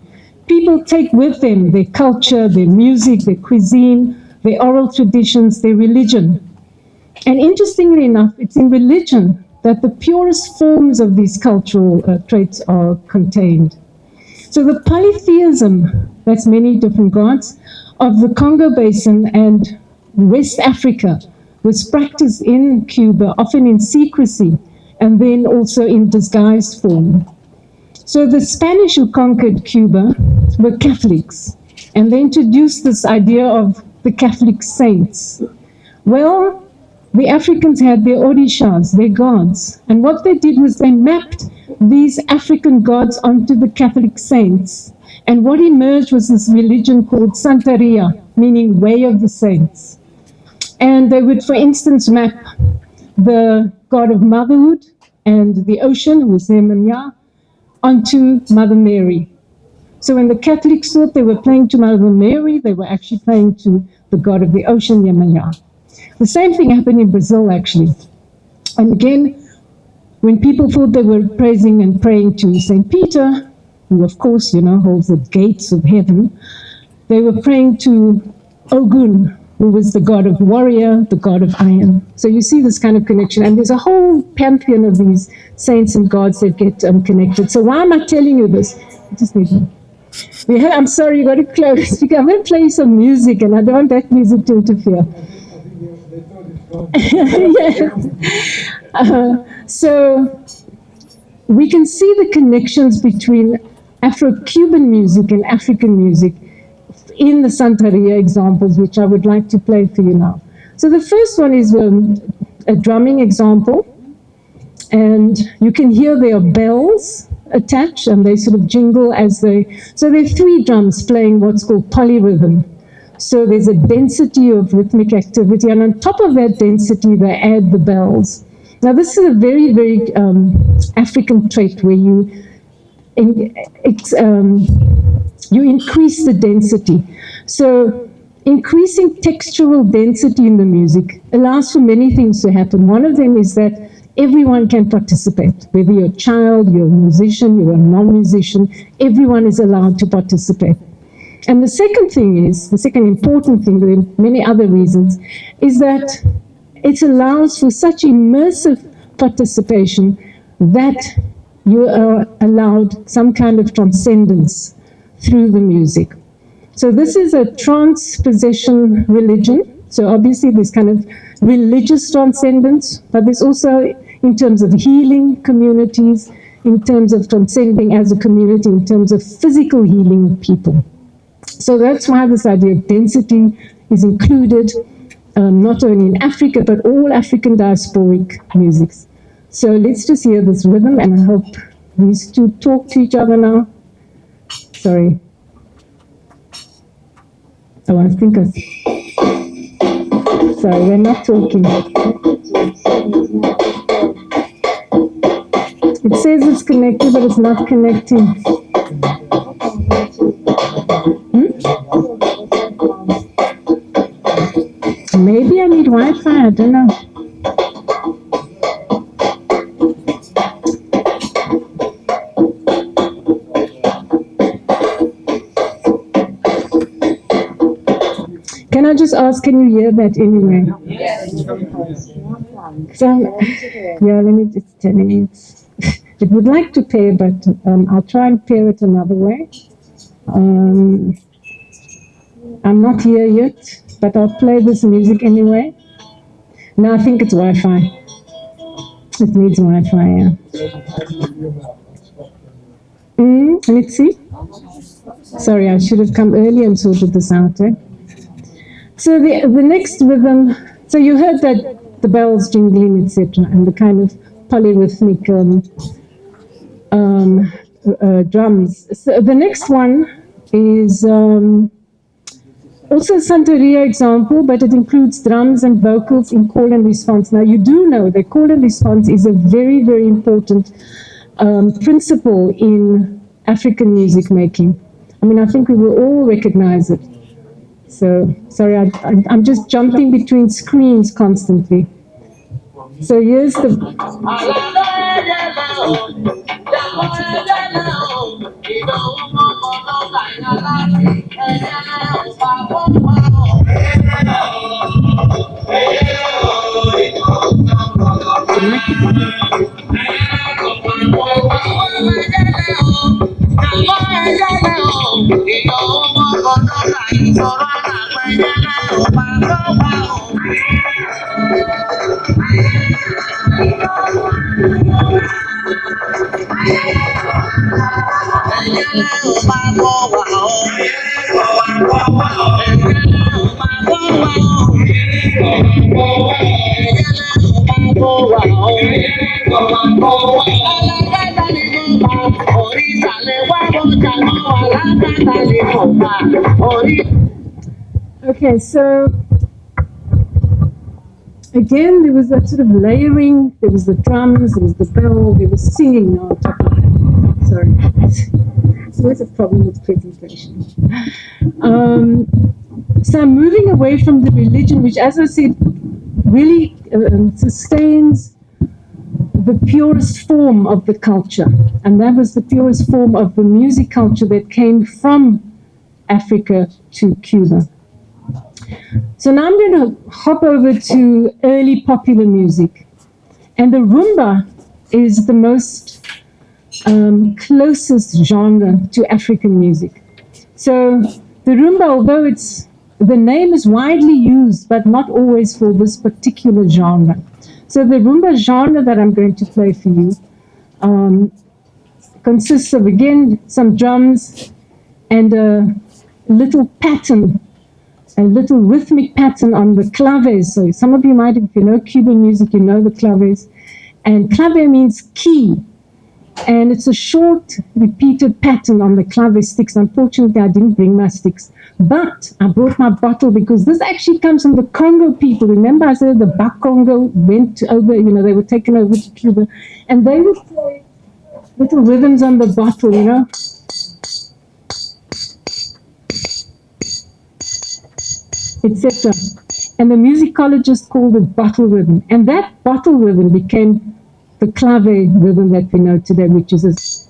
People take with them their culture, their music, their cuisine, their oral traditions, their religion. And interestingly enough, it's in religion that the purest forms of these cultural traits are contained. So the polytheism, that's many different gods, of the Congo Basin and West Africa was practiced in Cuba, often in secrecy, and then also in disguised form. So the Spanish who conquered Cuba were Catholics, and they introduced this idea of the Catholic saints. Well, the Africans had their orishas, their gods, and what they did was they mapped these African gods onto the Catholic saints. And what emerged was this religion called Santeria, meaning way of the saints. And they would, for instance, map the god of motherhood and the ocean, who was Yemaya, onto Mother Mary. So when the Catholics thought they were playing to Mother Mary, they were actually playing to the god of the ocean, Yemaya. The same thing happened in Brazil, actually. And again, when people thought they were praising and praying to St. Peter, who of course, holds the gates of heaven, they were praying to Ogun, who was the god of warrior, the god of iron. So you see this kind of connection. And there's a whole pantheon of these saints and gods that get connected. So why am I telling you this? I just need one. I'm sorry, you got to close. I'm going to play some music, and I don't want that music to interfere. So we can see the connections between Afro-Cuban music and African music in the Santeria examples, which I would like to play for you now. So the first one is a drumming example, and you can hear there are bells attached, and they sort of jingle as so there are 3 drums playing what's called polyrhythm. So there's a density of rhythmic activity, and on top of that density, they add the bells. Now, this is a very, very African trait where you increase the density. So increasing textural density in the music allows for many things to happen. One of them is that everyone can participate. Whether you're a child, you're a musician, you're a non-musician, everyone is allowed to participate. And the second thing is, the second important thing, there are many other reasons, is that it allows for such immersive participation that you are allowed some kind of transcendence through the music. So this is a transpossession religion. So obviously there's kind of religious transcendence, but there's also in terms of healing communities, in terms of transcending as a community, in terms of physical healing of people. So that's why this idea of density is included not only in Africa, but all African diasporic musics. So let's just hear this rhythm, and I hope these two talk to each other now. Sorry. Oh, I think sorry, we're not talking. It says it's connected, but it's not connecting. Maybe I need Wi-Fi, I don't know. Can I just ask, can you hear that anyway? Yes. So, yeah, let me just tell you, it would like to pair, but I'll try and pair it another way. I'm not here yet, but I'll play this music anyway. No, I think it's Wi-Fi. It needs Wi-Fi, yeah. Let's see. Sorry, I should have come early and sorted this out, eh? So the next rhythm, so you heard that the bells jingling, etc., and the kind of polyrhythmic drums. So the next one is also a Santeria example, but it includes drums and vocals in call and response. Now, you do know that call and response is a very, very important principle in African music making. I mean, I think we will all recognize it. So, sorry, I'm just jumping between screens constantly. So here's the... Okay, so again, there was that sort of layering. There was the drums, there was the bell, there was singing on top of it. Sorry, it's always a problem with presentation. So I'm moving away from the religion, which, as I said, really sustains the purest form of the culture, and that was the purest form of the music culture that came from Africa to Cuba. So now I'm going to hop over to early popular music. And the rumba is the most closest genre to African music. So the rumba, although the name is widely used, but not always for this particular genre. So the rumba genre that I'm going to play for you consists of, again, some drums and a little pattern, a little rhythmic pattern on the claves. So some of you might, if you know Cuban music, you know the claves. And clave means key. And it's a short, repeated pattern on the clave sticks. Unfortunately, I didn't bring my sticks. But I brought my bottle because this actually comes from the Congo people. Remember I said the Bak Congo went over, they were taken over to Cuba. And they would play little rhythms on the bottle, etc. And the musicologists called it bottle rhythm. And that bottle rhythm became the clave rhythm that we know today, which is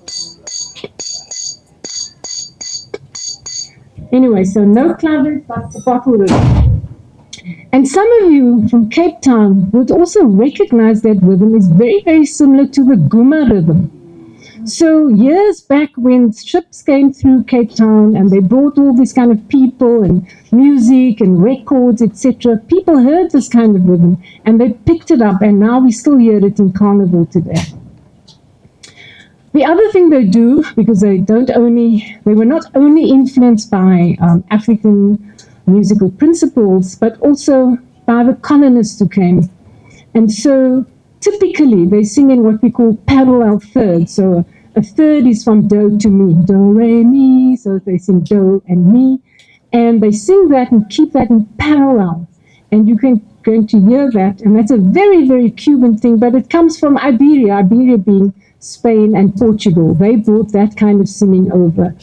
anyway, so no clave, but the bottle rhythm. And some of you from Cape Town would also recognize that rhythm is very, very similar to the Guma rhythm. So years back when ships came through Cape Town and they brought all these kind of people and music and records, etc., people heard this kind of rhythm and they picked it up, and now we still hear it in Carnival today. The other thing they do, because they were not only influenced by African musical principles, but also by the colonists who came. And so typically they sing in what we call parallel thirds. So a third is from do to mi, do, re, mi. So they sing do and mi. And they sing that and keep that in parallel. And you can going to hear that. And that's a very, very Cuban thing, but it comes from Iberia, Iberia being Spain and Portugal. They brought that kind of singing over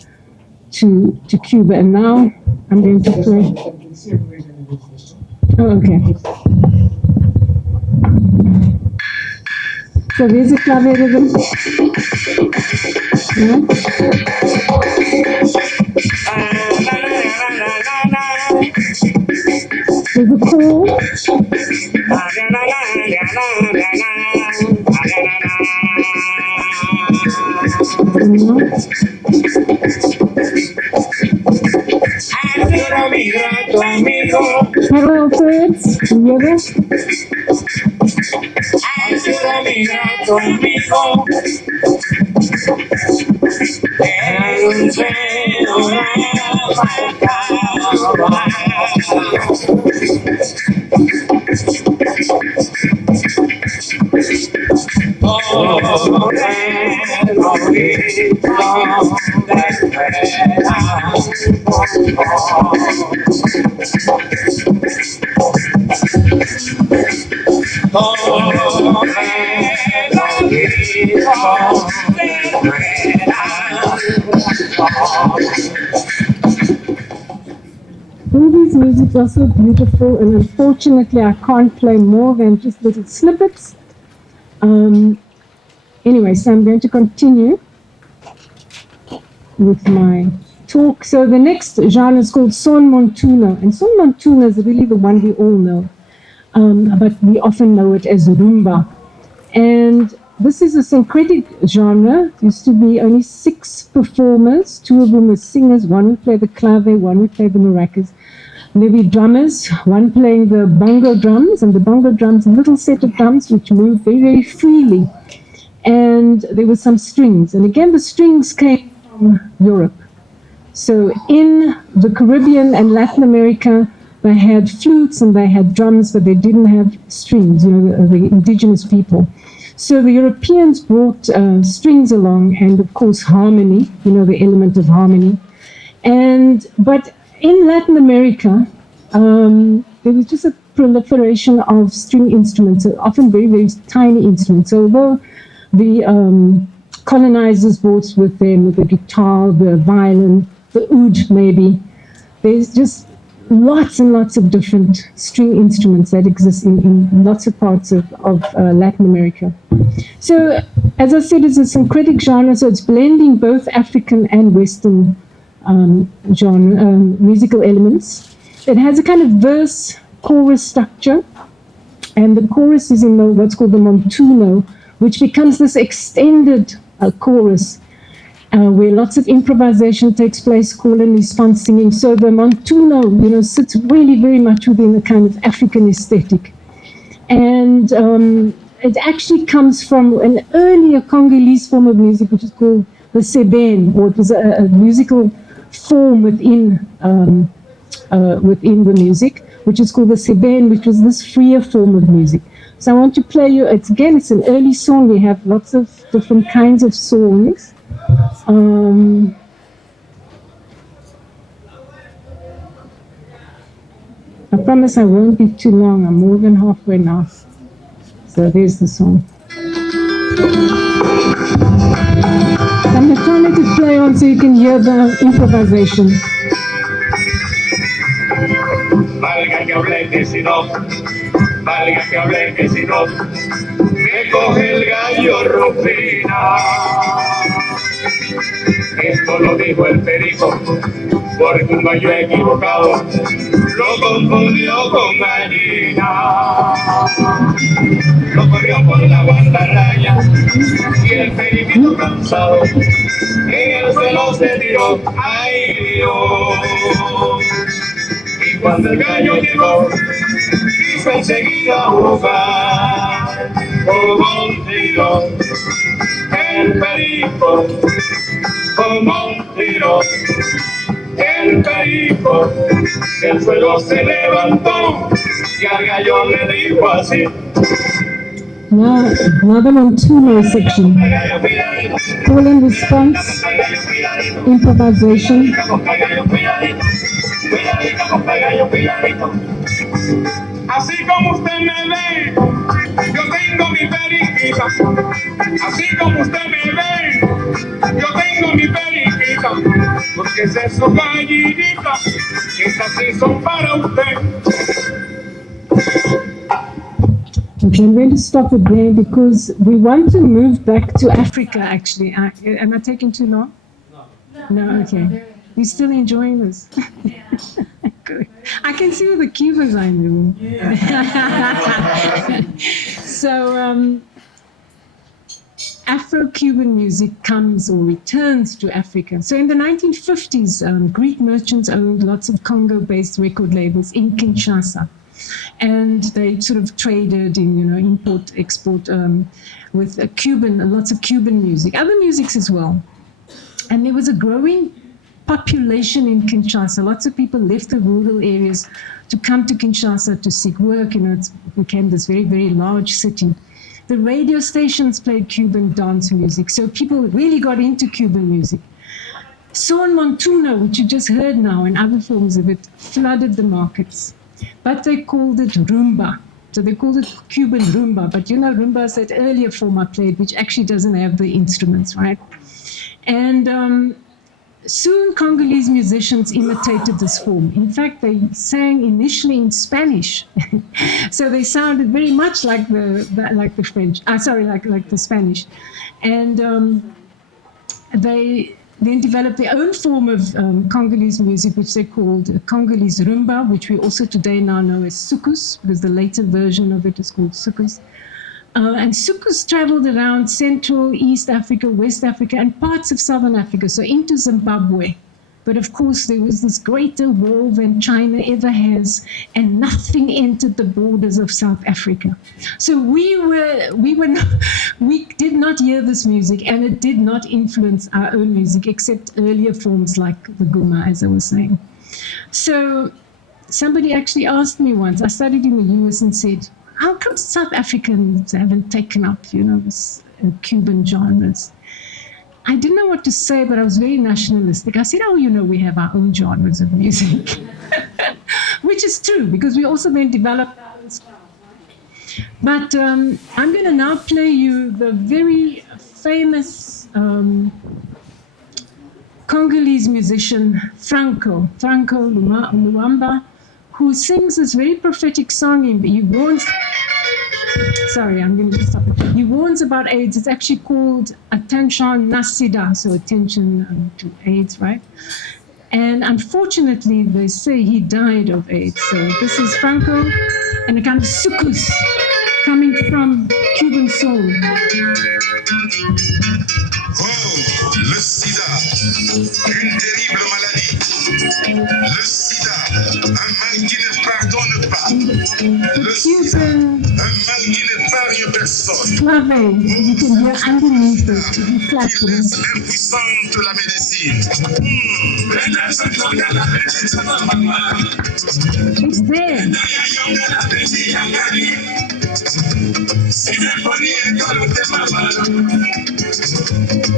to Cuba. And now I'm going to play. Oh, okay. So there's a clave rhythm. Yeah. There's a call. Parallel thirds. Together. All these music are so beautiful, and unfortunately I can't play more than just little snippets. Anyway, so I'm going to continue with my talk. So the next genre is called son montuno, and son montuno is really the one we all know, but we often know it as rumba. And this is a syncretic genre. It used to be only 6 performers. 2 of them were singers. One would play the clave, one would play the maracas. And there'd be drummers, one playing the bongo drums, and the bongo drums, a little set of drums which move very, very freely. and there were some strings. And again, the strings came from Europe. So in the Caribbean and Latin America, they had flutes and they had drums, but they didn't have strings, the indigenous people. So the Europeans brought strings along, and of course harmony, the element of harmony. But in Latin America, there was just a proliferation of string instruments, often very, very tiny instruments. So although the colonizers brought with them the guitar, the violin, the oud maybe, there's just lots and lots of different string instruments that exist in lots of parts of Latin America. So, as I said, it's a syncretic genre, so it's blending both African and Western musical elements. It has a kind of verse-chorus structure, and the chorus is in what's called the montuno, which becomes this extended chorus, where lots of improvisation takes place, call and response singing. So the montuno, sits really very much within the kind of African aesthetic. And it actually comes from an earlier Congolese form of music, which is called the sebene, or it was a musical form within the music, which is called the sebene, which was this freer form of music. So I want to play you, it's an early song. We have lots of different kinds of songs. I promise I won't be too long. I'm more than halfway now. So there's the song. I'm trying to play on so you can hear the improvisation. Valga que hable que si no, valga que hable que si no, me coge el gallo Rufina. Esto lo dijo el perico, porque un gallo equivocado lo confundió con gallina. Lo corrió por la guardarraya y el periquito cansado en el suelo se tiró. ¡Ay Dios! Y cuando el gallo llegó, quiso enseguida jugar como un tiro. El perico, como un tiro, el perico, del suelo se levantó y al gallo le dijo así. Now, another montuno section. Call and response, improvisation. Así como usted me ve, yo tengo mi periquita. Así como usted me ve, yo tengo mi periquita. Porque esa es su gallinita, esas sí son para usted. Okay, I'm going to stop it there because we want to move back to Africa, actually. Am I taking too long? No, okay. You're still enjoying this? Good. I can see all the Cubans I knew. So, Afro-Cuban music comes or returns to Africa. So in the 1950s, Greek merchants owned lots of Congo-based record labels in Kinshasa. And they sort of traded in, import, export with lots of Cuban music, other musics as well. And there was a growing population in Kinshasa. Lots of people left the rural areas to come to Kinshasa to seek work. It became this very, very large city. The radio stations played Cuban dance music, so people really got into Cuban music. Son Montuno, which you just heard now, and other forms of it, flooded the markets. But they called it rumba. So they called it Cuban rumba. But rumba is that earlier form I played, which actually doesn't have the instruments, right? And soon Congolese musicians imitated this form. In fact, they sang initially in Spanish. So they sounded very much like the French. Like the Spanish. And they then developed their own form of Congolese music, which they called Congolese rumba, which we also today now know as soukous, because the later version of it is called soukous. And soukous traveled around Central, East Africa, West Africa, and parts of Southern Africa, so into Zimbabwe. But of course, there was this greater war than China ever has, and nothing entered the borders of South Africa. So we did not hear this music, and it did not influence our own music, except earlier forms like the Guma, as I was saying. So somebody actually asked me once, I studied in the US, and said, how come South Africans haven't taken up, this Cuban genres? I didn't know what to say, but I was very nationalistic. I said, we have our own genres of music. Which is true, because we also then developed our own style. But I'm going to now play you the very famous Congolese musician, Franco Luamba, who sings this very prophetic song. He warns... Sorry, I'm going to just stop it. He warns about AIDS. It's actually called Attention Nasida, so attention to AIDS, right? And unfortunately, they say he died of AIDS. So this is Franco and a kind of sukus coming from Cuban soul. Oh, le sida, une terrible maladie. Le sida, un mal qui ne pardonne pas. Le sida, un mal qui n'épargne personne. You can hear underneath it. Qui laisse impuissante la médecine. It's there.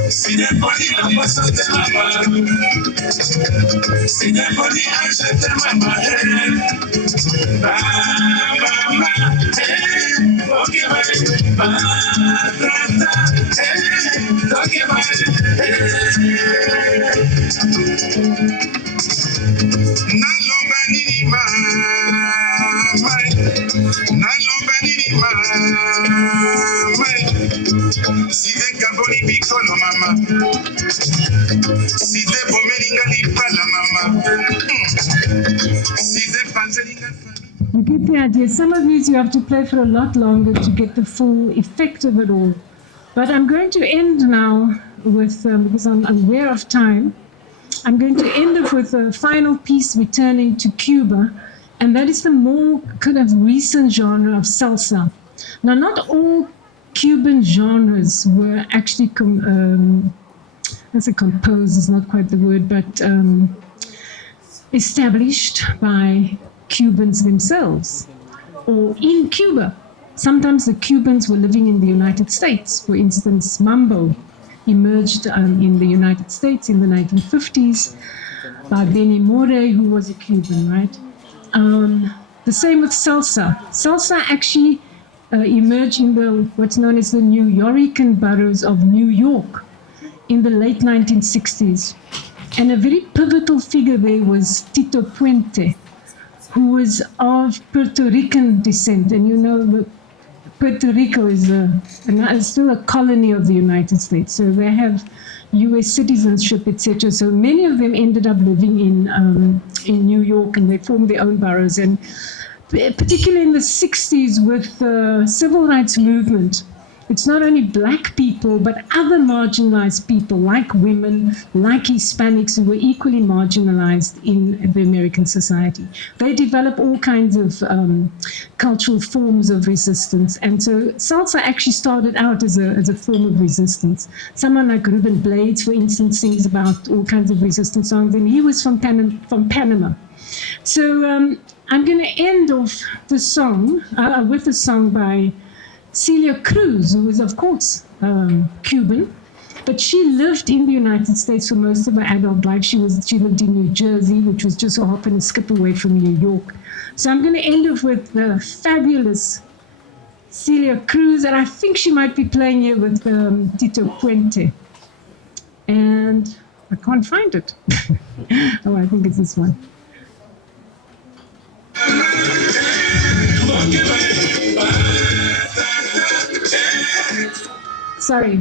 Si des polis la poisson de ma main, si des polis achètent ma main, si des caboni piccolo mama, si des pomelinga di pala mama, si des panzelinga. You get the idea. Some of these you have to play for a lot longer to get the full effect of it all. But I'm going to end now with, because I'm aware of time, I'm going to end up with a final piece returning to Cuba, and that is the more kind of recent genre of salsa. Now, not all Cuban genres were actually composed is not quite the word, but established by Cubans themselves or in Cuba. Sometimes the Cubans were living in the United States. For instance, mambo emerged in the United States in the 1950s by Benny More, who was a Cuban, right? The same with salsa. Salsa actually emerged in what's known as the New Yorican boroughs of New York in the late 1960s. And a very pivotal figure there was Tito Puente, who was of Puerto Rican descent. And you know, Puerto Rico is still a colony of the United States. So they have US citizenship, etc. So many of them ended up living in New York, and they formed their own boroughs. And particularly in the 60s with the civil rights movement, it's not only black people, but other marginalized people like women, like Hispanics, who were equally marginalized in the American society. They develop all kinds of cultural forms of resistance. And so salsa actually started out as a form of resistance. Someone like Ruben Blades, for instance, sings about all kinds of resistance songs, and he was from Panama. So I'm going to end off the song with a song by Celia Cruz, who was, of course, Cuban, but she lived in the United States for most of her adult life. She lived in New Jersey, which was just a hop and a skip away from New York. So I'm going to end off with the fabulous Celia Cruz, and I think she might be playing here with Tito Puente. And I can't find it. Oh, I think it's this one. Sorry.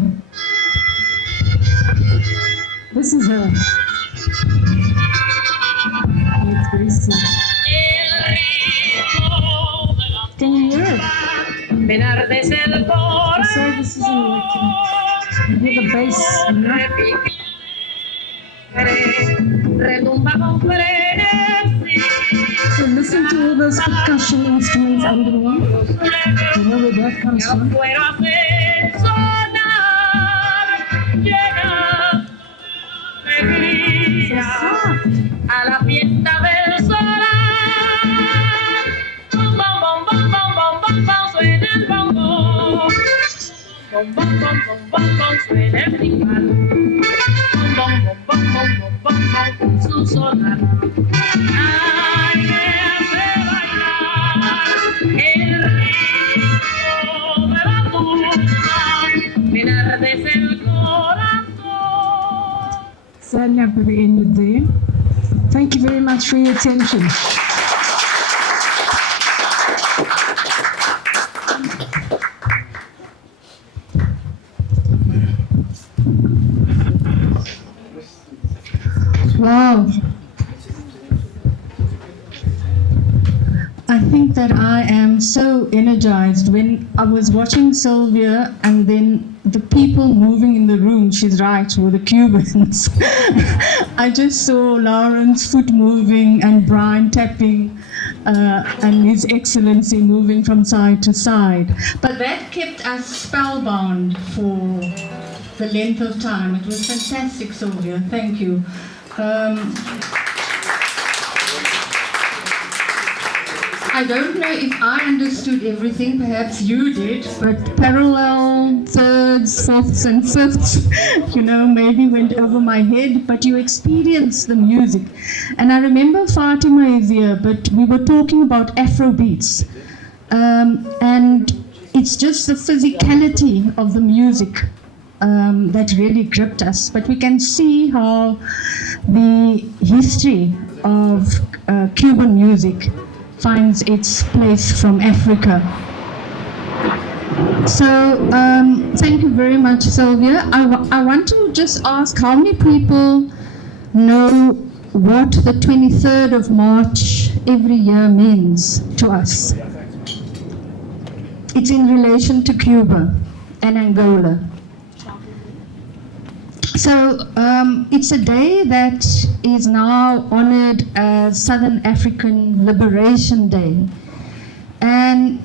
This is her. It's very simple. Can you hear it? I'm sorry, this isn't working. You hear the bass, you know? retumba con frenesí. So listen to all those percussion instruments underneath. You know where that comes from? Quiero hacer sonar, llenar de alegría a la fiesta del solar. Bom, bom, bom, bom, bom, bom, bom, bom, suena el bongo. Bom, bom, bom, bom, bom, bom, suena el timbal. Bom, bom, bom, bom, bom, bom, bom, bom, su sonar. Ay, me hace bailar el ritmo de la tumba, me enardece el corazón. Sadly, I'm at the end of the day. Thank you very much for your attention. Wow. I think that I am so energized. When I was watching Sylvia and then the people moving in the room, she's right, were the Cubans. I just saw Lawrence foot moving and Brian tapping and His Excellency moving from side to side. But that kept us spellbound for the length of time. It was fantastic, Sylvia. Thank you. I don't know if I understood everything, perhaps you did, but parallel, thirds, fourths and fifths, maybe went over my head, but you experienced the music. And I remember Fatima is here, but we were talking about Afro beats. And it's just the physicality of the music that really gripped us. But we can see how the history of Cuban music finds its place from Africa. So thank you very much, Sylvia. I want to just ask how many people know what the 23rd of March every year means to us. It's in relation to Cuba and Angola. So it's a day that is now honored as Southern African Liberation Day. And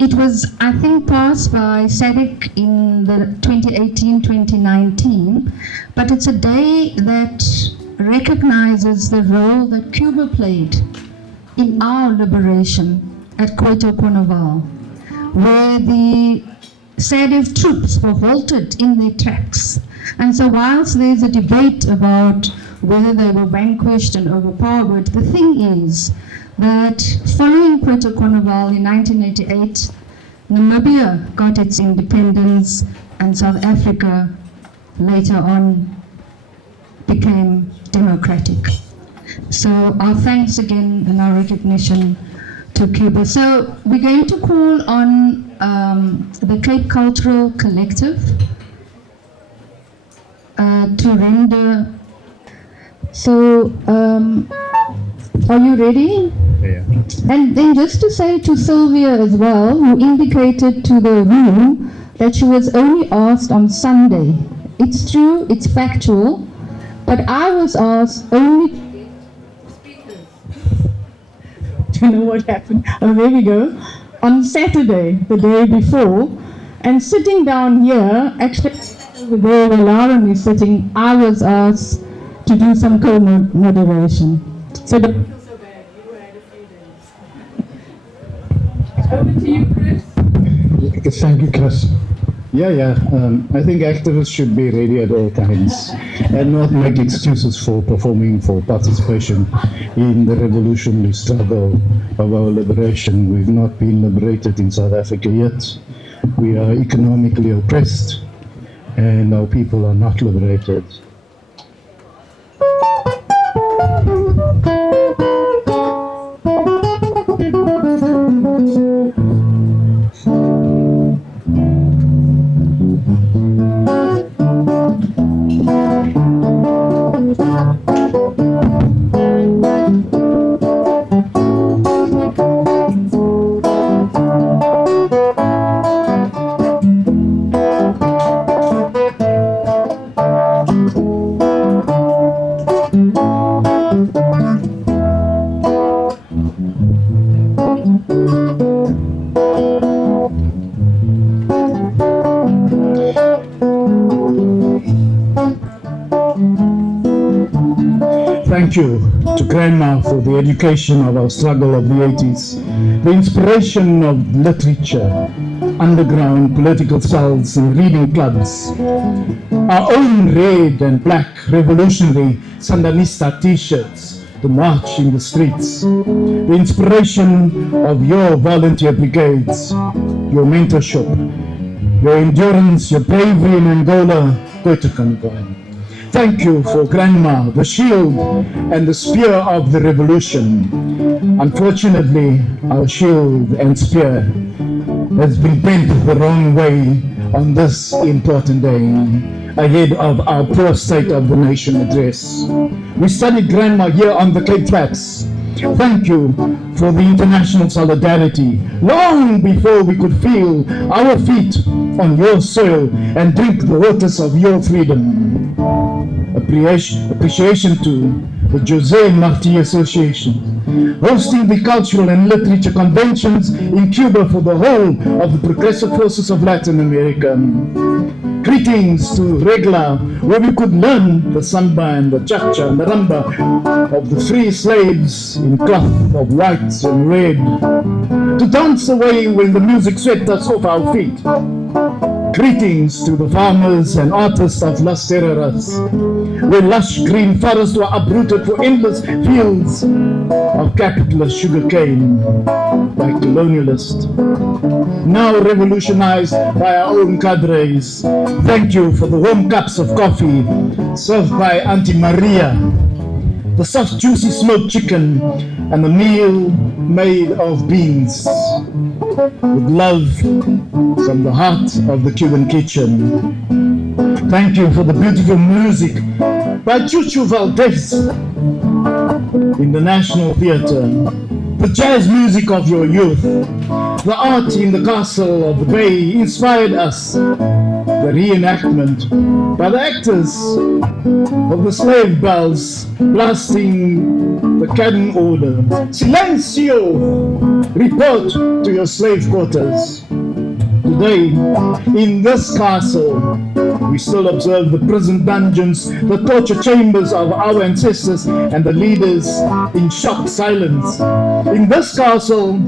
it was, I think, passed by SADC in the 2018-2019, but it's a day that recognizes the role that Cuba played in our liberation at Cueto Cuernoval, where the SADC troops were halted in their tracks. And so whilst there's a debate about whether they were vanquished and overpowered, the thing is that following Cueto Cuernoval in 1988, Namibia got its independence and South Africa later on became democratic. So our thanks again and our recognition to Cuba. So we're going to call on the Cape Cultural Collective to render. So are you ready? Yeah. And then just to say to Sylvia as well, who indicated to the room that she was only asked on Sunday. It's true, it's factual, but I was asked only. Do you know what happened? Oh, there we go. On Saturday, the day before, and sitting down here, actually over there where Lauren is sitting, I was asked to do some co-moderation. So the over to you, Chris. Thank you, Chris. Yeah. I think activists should be ready at all times and not make excuses for performing for participation in the revolutionary struggle of our liberation. We've not been liberated in South Africa yet. We are economically oppressed and our people are not liberated. Thank you to Grandma for the education of our struggle of the 80s, the inspiration of literature, underground political cells and reading clubs, our own red and black revolutionary Sandinista t-shirts, the march in the streets, the inspiration of your volunteer brigades, your mentorship, your endurance, your bravery in Angola, Koitakankai. Thank you for Grandma, the shield and the spear of the revolution. Unfortunately, our shield and spear has been bent the wrong way on this important day, ahead of our poor State of the Nation address. We studied Grandma here on the Cape Flats. Thank you for the international solidarity, long before we could feel our feet on your soil and drink the waters of your freedom. Appreciation to the Jose Marti Association, hosting the cultural and literature conventions in Cuba for the whole of the progressive forces of Latin America. Greetings to Regla, where we could learn the samba and the cha-cha and the ramba of the free slaves in cloth of white and red, to dance away when the music swept us off our feet. Greetings to the farmers and artists of Las Terreras, where lush green forests were uprooted for endless fields of capitalist sugarcane by colonialists, now revolutionized by our own cadres. Thank you for the warm cups of coffee served by Auntie Maria, the soft juicy smoked chicken, and the meal made of beans, with love from the heart of the Cuban kitchen. Thank you for the beautiful music by Chuchu Valdez in the National Theatre, the jazz music of your youth, the art in the Castle of the Bay inspired us, the reenactment by the actors of the slave bells blasting the cannon order. Silencio! Report to your slave quarters. Today, in this castle, we still observe the prison dungeons, the torture chambers of our ancestors and the leaders in shocked silence. In this castle,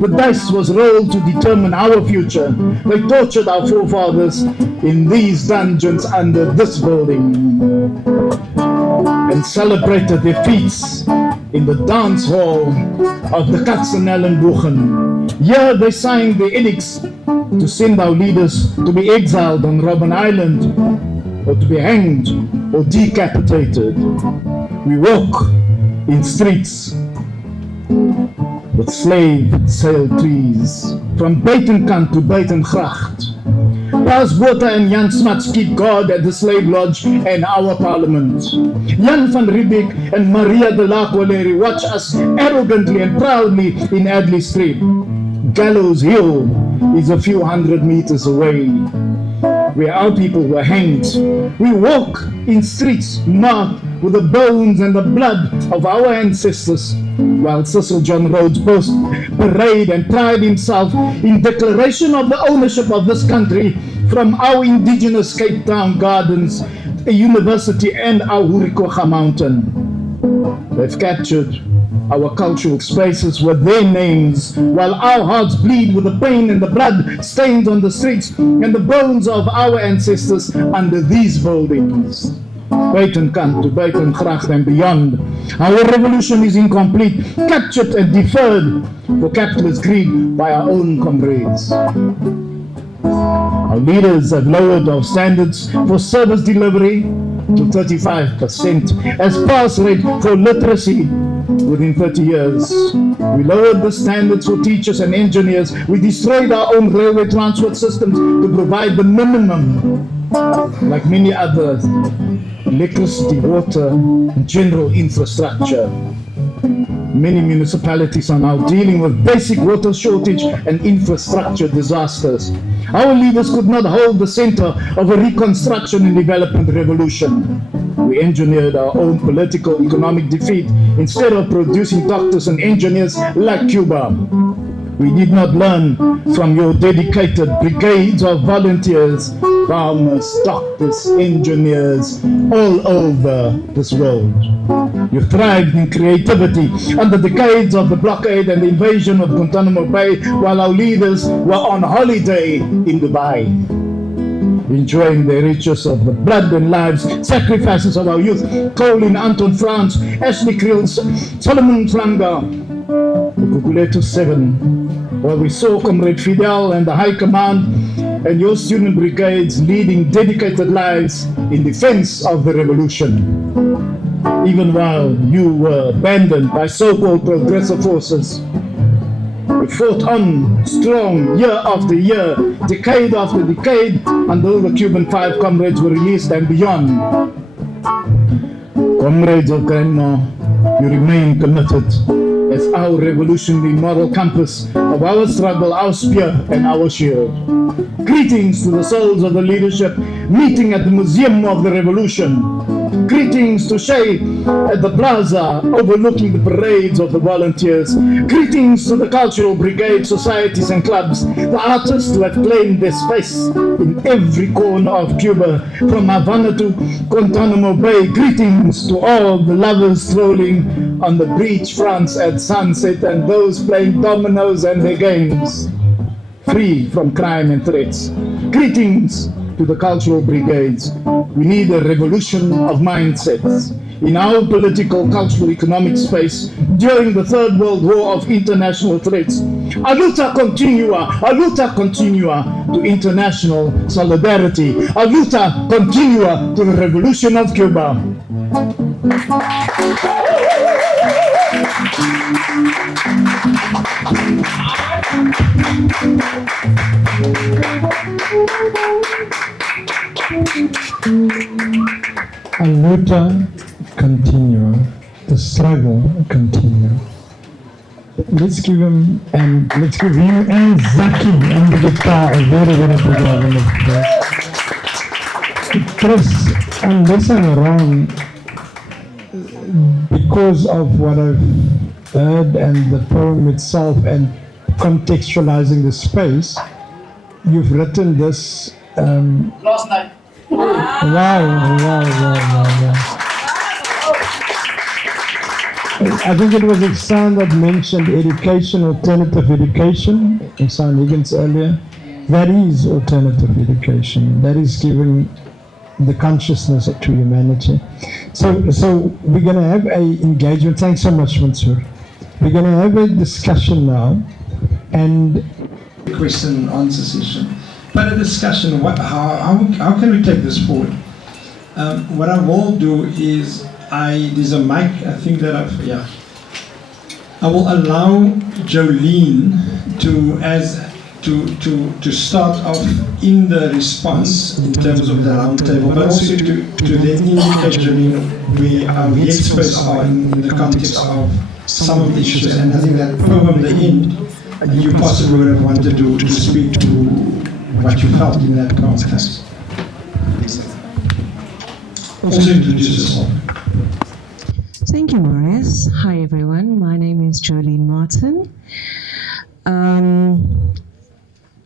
the dice was rolled to determine our future. They tortured our forefathers in these dungeons under this building and celebrated their feats in the dance hall of the Katzenellenbogen. Here they signed the edicts to send our leaders to be exiled on Robben Island, or to be hanged or decapitated. We walk in streets with slave sail trees, from Buitenkant to Buitengracht. Paas Botha and Jan Smuts keep guard at the slave lodge and our parliament. Jan van Riebeek and Maria de la Colere watch us arrogantly and proudly in Adley Street. Gallows Hill is a few hundred meters away, where our people were hanged. We walk in streets marked with the bones and the blood of our ancestors, while Cecil John Rhodes boast, parade and pride himself in declaration of the ownership of this country from our indigenous Cape Town gardens, a university and our Hurikoga mountain. They've captured our cultural spaces with their names, while our hearts bleed with the pain and the blood stains on the streets and the bones of our ancestors under these buildings. Buitenkant to Buitengracht and beyond, our revolution is incomplete, captured and deferred for capitalist greed by our own comrades. Our leaders have lowered our standards for service delivery to 35% as pass rate for literacy within 30 years. We lowered the standards for teachers and engineers. We destroyed our own railway transport systems to provide the minimum, like many others, electricity, water, and general infrastructure. Many municipalities are now dealing with basic water shortage and infrastructure disasters. Our leaders could not hold the center of a reconstruction and development revolution. We engineered our own political economic defeat instead of producing doctors and engineers like Cuba. We did not learn from your dedicated brigades of volunteers farmers, doctors, engineers, all over this world. You thrived in creativity under the decades of the blockade and the invasion of Guantanamo Bay while our leaders were on holiday in Dubai, enjoying the riches of the blood and lives, sacrifices of our youth, Colin, Anton, Frans, Ashley Kriel, Solomon Franga, the Kukuletu 7, where we saw Comrade Fidel and the High Command and your student brigades leading dedicated lives in defense of the revolution. Even while you were abandoned by so-called progressive forces, we fought on strong year after year, decade after decade, until the Cuban 5 comrades were released and beyond. Comrades of Grandma, you remain committed as our revolutionary moral compass of our struggle, our spear and our shield. Greetings to the souls of the leadership meeting at the Museum of the Revolution. Greetings to Shay at the plaza overlooking the parades of the volunteers. Greetings to the cultural brigade, societies and clubs, the artists who have claimed their space in every corner of Cuba, from Havana to Guantanamo Bay. Greetings to all the lovers strolling on the beach fronts at sunset and those playing dominoes and their games, free from crime and threats. Greetings to the cultural brigades. We need a revolution of mindsets in our political, cultural, economic space during the Third World War of international threats. A luta continua to international solidarity. A luta continua to the revolution of Cuba. A luta continua, the struggle continue. Let's give him and Zacky and the guitar a very, very big round of applause. Chris, unless I'm wrong, because of what I've heard and the poem itself and contextualizing the space, you've written this Last night. Wow. I think it was Igshaan that mentioned education, alternative education, Igshaan Higgins earlier. That is alternative education. That is giving the consciousness to humanity. So we're going to have a engagement. Thanks so much, Mansoor. We're going to have a discussion now and question and answer session. But a discussion, how can we take this forward? What I will do is, there's a mic, I think that I will allow Jolene to start off in the response in terms of the roundtable, but also to then indicate, Jolene, where our headspace are in the context of some of the issues. And I think that poem, the end, you possibly would have wanted to speak to what you felt in that context. Also introduce yourself. Thank you, Marius. Hi, everyone. My name is Jolene Martin.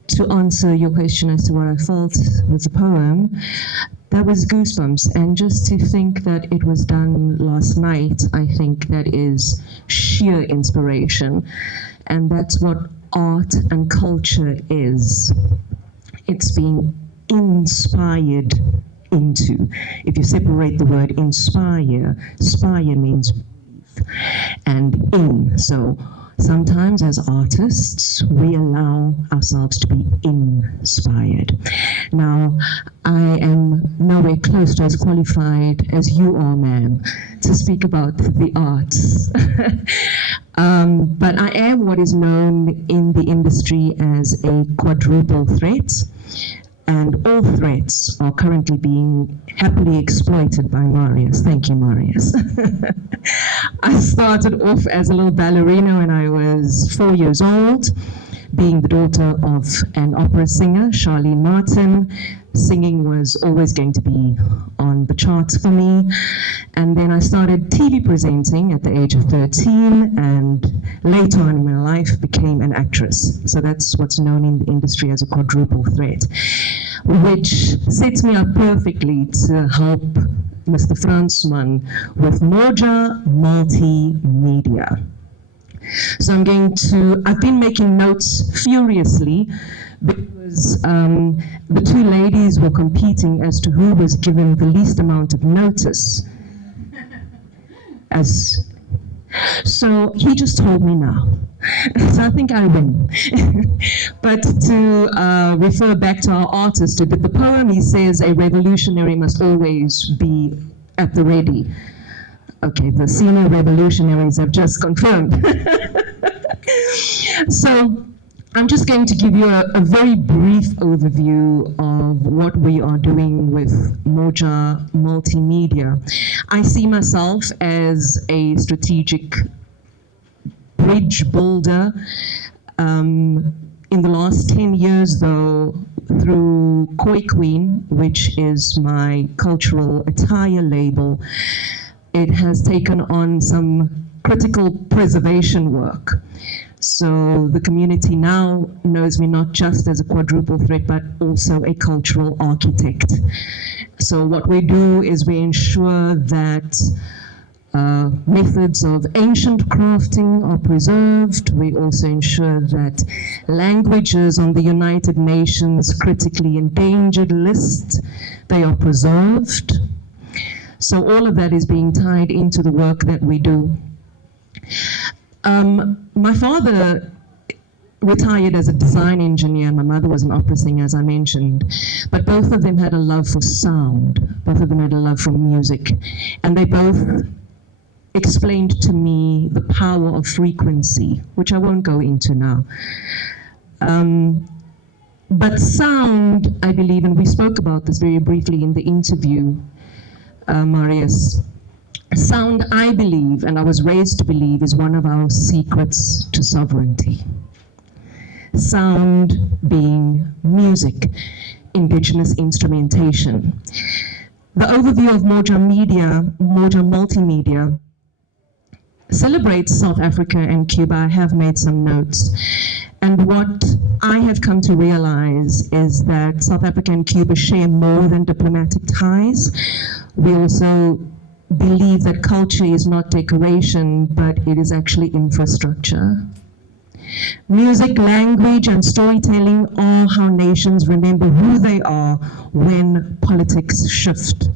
To answer your question as to what I felt with the poem, that was goosebumps. And just to think that it was done last night, I think that is sheer inspiration. And that's what art and culture is. It's being inspired into. If you separate the word inspire means and in. So sometimes as artists, we allow ourselves to be inspired. Now, I am nowhere close to as qualified as you are, ma'am, to speak about the arts. But I am what is known in the industry as a quadruple threat. And all threats are currently being happily exploited by Marius. Thank you, Marius. I started off as a little ballerina when I was 4 years old, being the daughter of an opera singer, Charlene Martin, singing was always going to be on the charts for me. And then I started TV presenting at the age of 13, and later on in my life became an actress. So that's what's known in the industry as a quadruple threat, which sets me up perfectly to help Mr. Fransman with Moja Multimedia. So I've been making notes furiously because the two ladies were competing as to who was given the least amount of notice. So he just told me now. So I think I win. But to refer back to our artist who did the poem, he says a revolutionary must always be at the ready. Okay, the senior revolutionaries have just confirmed. So I'm just going to give you a very brief overview of what we are doing with Moja Multimedia. I see myself as a strategic bridge builder. In the last 10 years, though, through Koi Queen, which is my cultural attire label, it has taken on some critical preservation work. So the community now knows me not just as a quadruple threat, but also a cultural architect. So what we do is we ensure that methods of ancient crafting are preserved. We also ensure that languages on the United Nations critically endangered list, they are preserved. So all of that is being tied into the work that we do. My father retired as a design engineer. My mother was an opera singer, as I mentioned. But both of them had a love for sound. Both of them had a love for music. And they both explained to me the power of frequency, which I won't go into now. But sound, I believe, and we spoke about this very briefly in the interview, Marius, sound, I believe, and I was raised to believe, is one of our secrets to sovereignty. Sound being music, indigenous instrumentation. The overview of Moja Multimedia, celebrates South Africa and Cuba. I have made some notes. And what I have come to realize is that South Africa and Cuba share more than diplomatic ties. We also believe that culture is not decoration, but it is actually infrastructure. Music, language, and storytelling are how nations remember who they are when politics shift.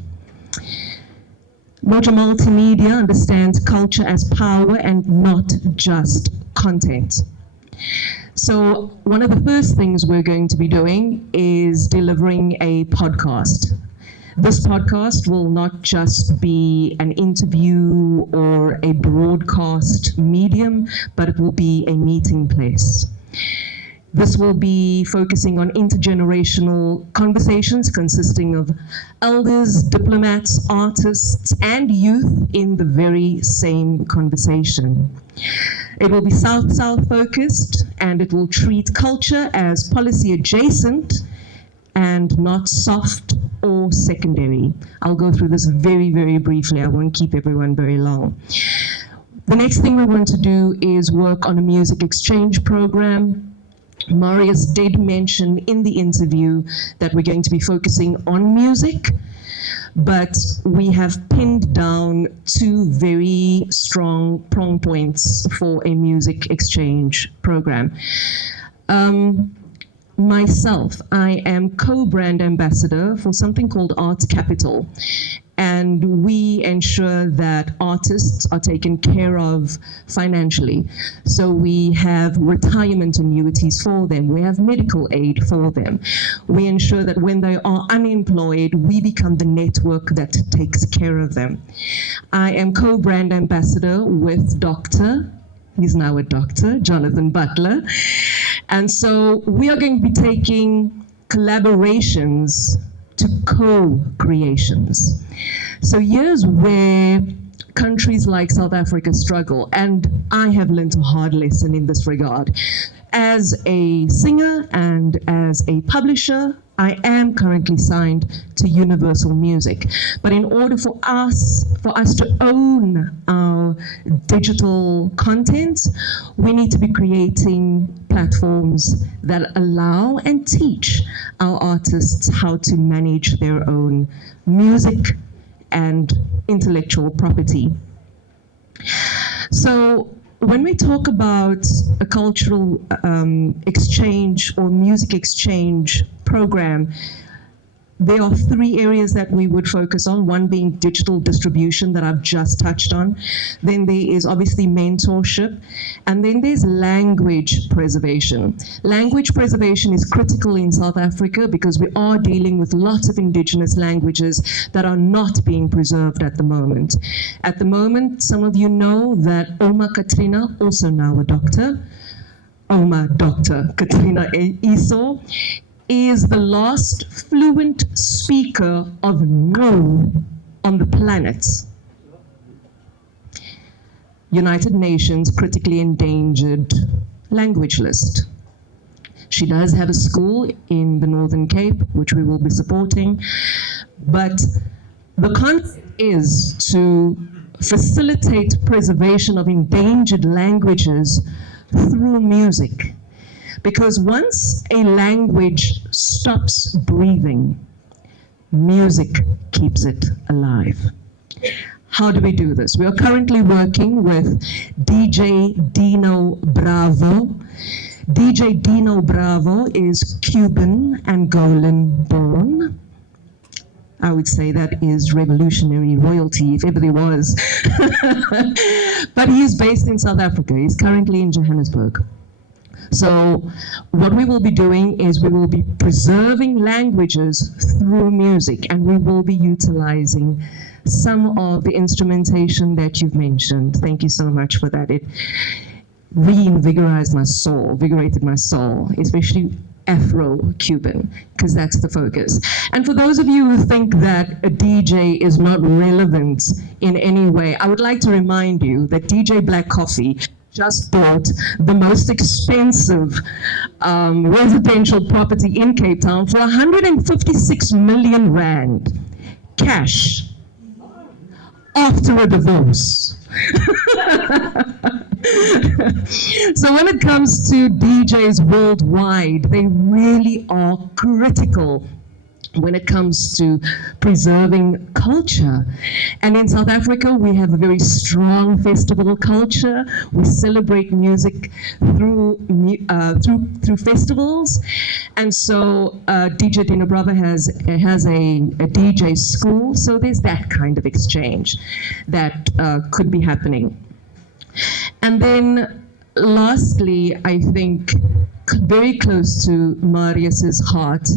Moja Multimedia understands culture as power and not just content. So one of the first things we're going to be doing is delivering a podcast. This podcast will not just be an interview or a broadcast medium, but it will be a meeting place. This will be focusing on intergenerational conversations consisting of elders, diplomats, artists, and youth in the very same conversation. It will be South-South focused, and it will treat culture as policy adjacent and not soft or secondary. I'll go through this very, very briefly. I won't keep everyone very long. The next thing we want to do is work on a music exchange program. Marius did mention in the interview that we're going to be focusing on music, but we have pinned down two very strong prong points for a music exchange program. Myself, I am co-brand ambassador for something called Arts Capital, and we ensure that artists are taken care of financially. So we have retirement annuities for them, we have medical aid for them. We ensure that when they are unemployed, we become the network that takes care of them. I am co-brand ambassador with he's now a doctor, Jonathan Butler. And so we are going to be taking collaborations to co-creations. So here's where countries like South Africa struggle, and I have learned a hard lesson in this regard. As a singer and as a publisher, I am currently signed to Universal Music, but in order for us to own our digital content, we need to be creating platforms that allow and teach our artists how to manage their own music and intellectual property. So when we talk about a cultural exchange or music exchange program, there are three areas that we would focus on, one being digital distribution that I've just touched on. Then there is obviously mentorship, and then there's language preservation. Language preservation is critical in South Africa because we are dealing with lots of indigenous languages that are not being preserved at the moment. At the moment, some of you know that Oma Katrina, also now a doctor, Oma Dr. Katrina Iso, is the last fluent speaker of no on the planet. United Nations critically endangered language list. She does have a school in the Northern Cape, which we will be supporting, but the concept is to facilitate preservation of endangered languages through music. Because once a language stops breathing, music keeps it alive. How do we do this? We are currently working with DJ Dino Bravo. DJ Dino Bravo is Cuban, Angolan born. I would say that is revolutionary royalty, if ever there was. But he is based in South Africa. He's currently in Johannesburg. So what we will be doing is we will be preserving languages through music, and we will be utilizing some of the instrumentation that you've mentioned. Thank you so much for that. It reinvigorated my soul, especially Afro-Cuban, because that's the focus. And for those of you who think that a DJ is not relevant in any way, I would like to remind you that DJ Black Coffee just bought the most expensive residential property in Cape Town for 156 million rand, cash, after a divorce. So when it comes to DJs worldwide, they really are critical when it comes to preserving culture. And in South Africa, we have a very strong festival culture. We celebrate music through festivals. And so DJ Dino Bravo has a DJ school. So there's that kind of exchange that could be happening. And then lastly, I think very close to Marius's heart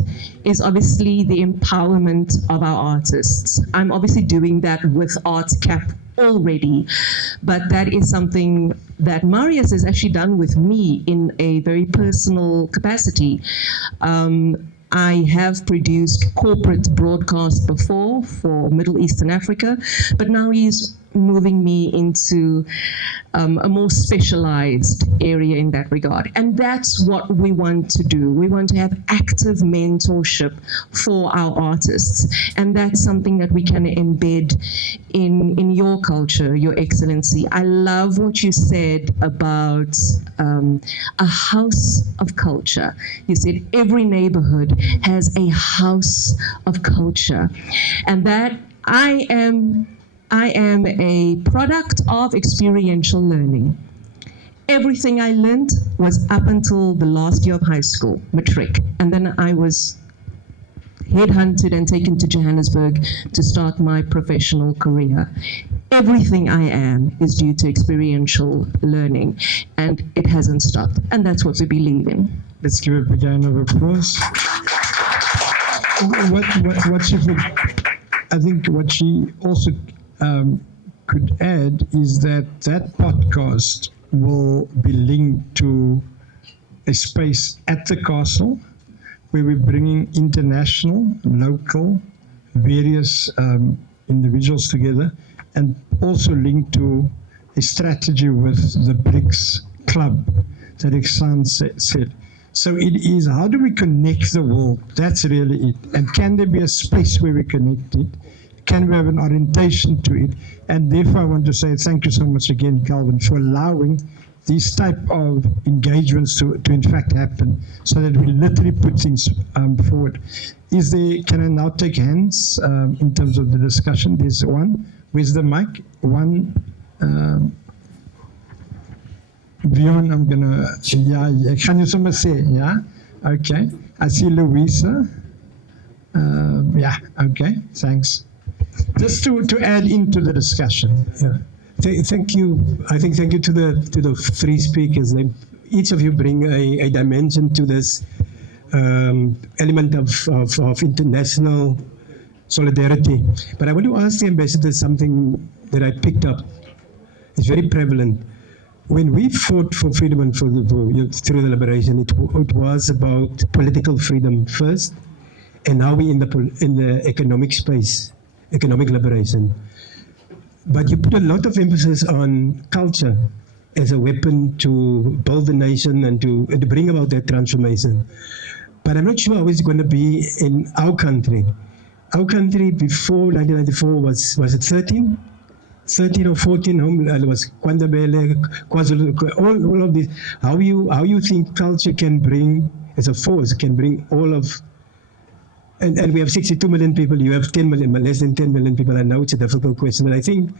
is obviously the empowerment of our artists. I'm obviously doing that with Arts Cap already, but that is something that Marius has actually done with me in a very personal capacity. I have produced corporate broadcast before for Middle Eastern Africa, but now he's moving me into a more specialized area in that regard. And that's what we want to do. We want to have active mentorship for our artists. And that's something that we can embed in your culture, Your Excellency. I love what you said about a house of culture. You said every neighborhood has a house of culture. And that I am a product of experiential learning. Everything I learned was up until the last year of high school, matric. And then I was headhunted and taken to Johannesburg to start my professional career. Everything I am is due to experiential learning, and it hasn't stopped. And that's what we believe in. Let's give a big round of applause. I think what she also could add is that podcast will be linked to a space at the castle where we're bringing international, local, various individuals together, and also linked to a strategy with the BRICS club that Igshaan said. So it is, how do we connect the world? That's really it. And can there be a space where we connect it? Can we have an orientation to it? And therefore I want to say thank you so much again, Calvyn, for allowing these type of engagements to in fact happen, so that we literally put things forward. Is there, can I now take hands in terms of the discussion? There's one. Where's the mic? One. Bjorn, I'm gonna, yeah, ek gaan jou sommer sê, yeah? Okay. I see Louisa. Yeah, okay, thanks. Just to add into the discussion. Yeah. Thank you. I think thank you to the three speakers. They, each of you bring a dimension to this element of international solidarity. But I want to ask the ambassador something that I picked up. It's very prevalent. When we fought for freedom and through the liberation, it was about political freedom first, and now we're in the economic space, economic liberation. But you put a lot of emphasis on culture as a weapon to build the nation and to bring about that transformation. But I'm not sure how it's going to be in our country. Our country before 1994 was it 13 or 14? It was Kwandabele, KwaZulu, all of this. How you think culture can bring, as a force, can bring all of, and we have 62 million people, you have 10 million, less than 10 million people. I know it's a difficult question, but I think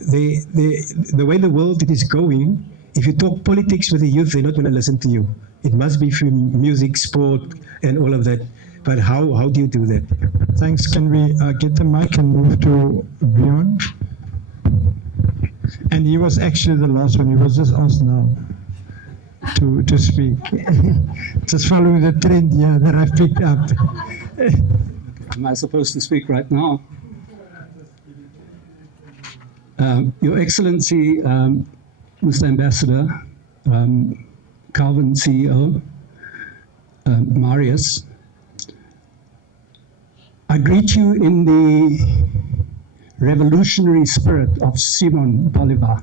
the way the world is going, if you talk politics with the youth, they're not going to listen to you. It must be through music, sport, and all of that. But how do you do that? Thanks. Can we get the mic and move to Bjorn? And he was actually the last one. He was just asked now to speak. Just following the trend, yeah, that I've picked up. Am I supposed to speak right now? Your Excellency, Mr. Ambassador, Calvyn CEO, Marius, I greet you in the revolutionary spirit of Simon Bolivar,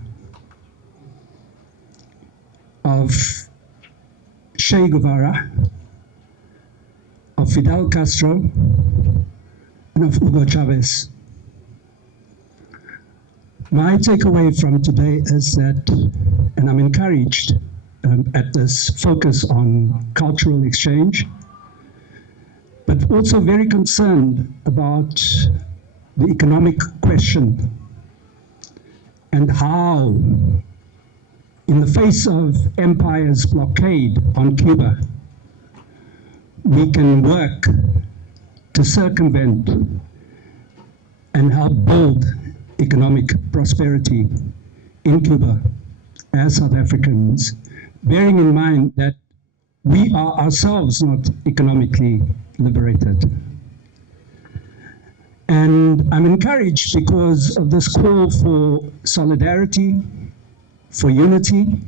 of Che Guevara, of Fidel Castro, and of Hugo Chavez. My takeaway from today is that, and I'm encouraged at this focus on cultural exchange, but also very concerned about the economic question and how, in the face of empire's blockade on Cuba, we can work to circumvent and help build economic prosperity in Cuba as South Africans, bearing in mind that we are ourselves not economically liberated. And I'm encouraged because of this call for solidarity, for unity,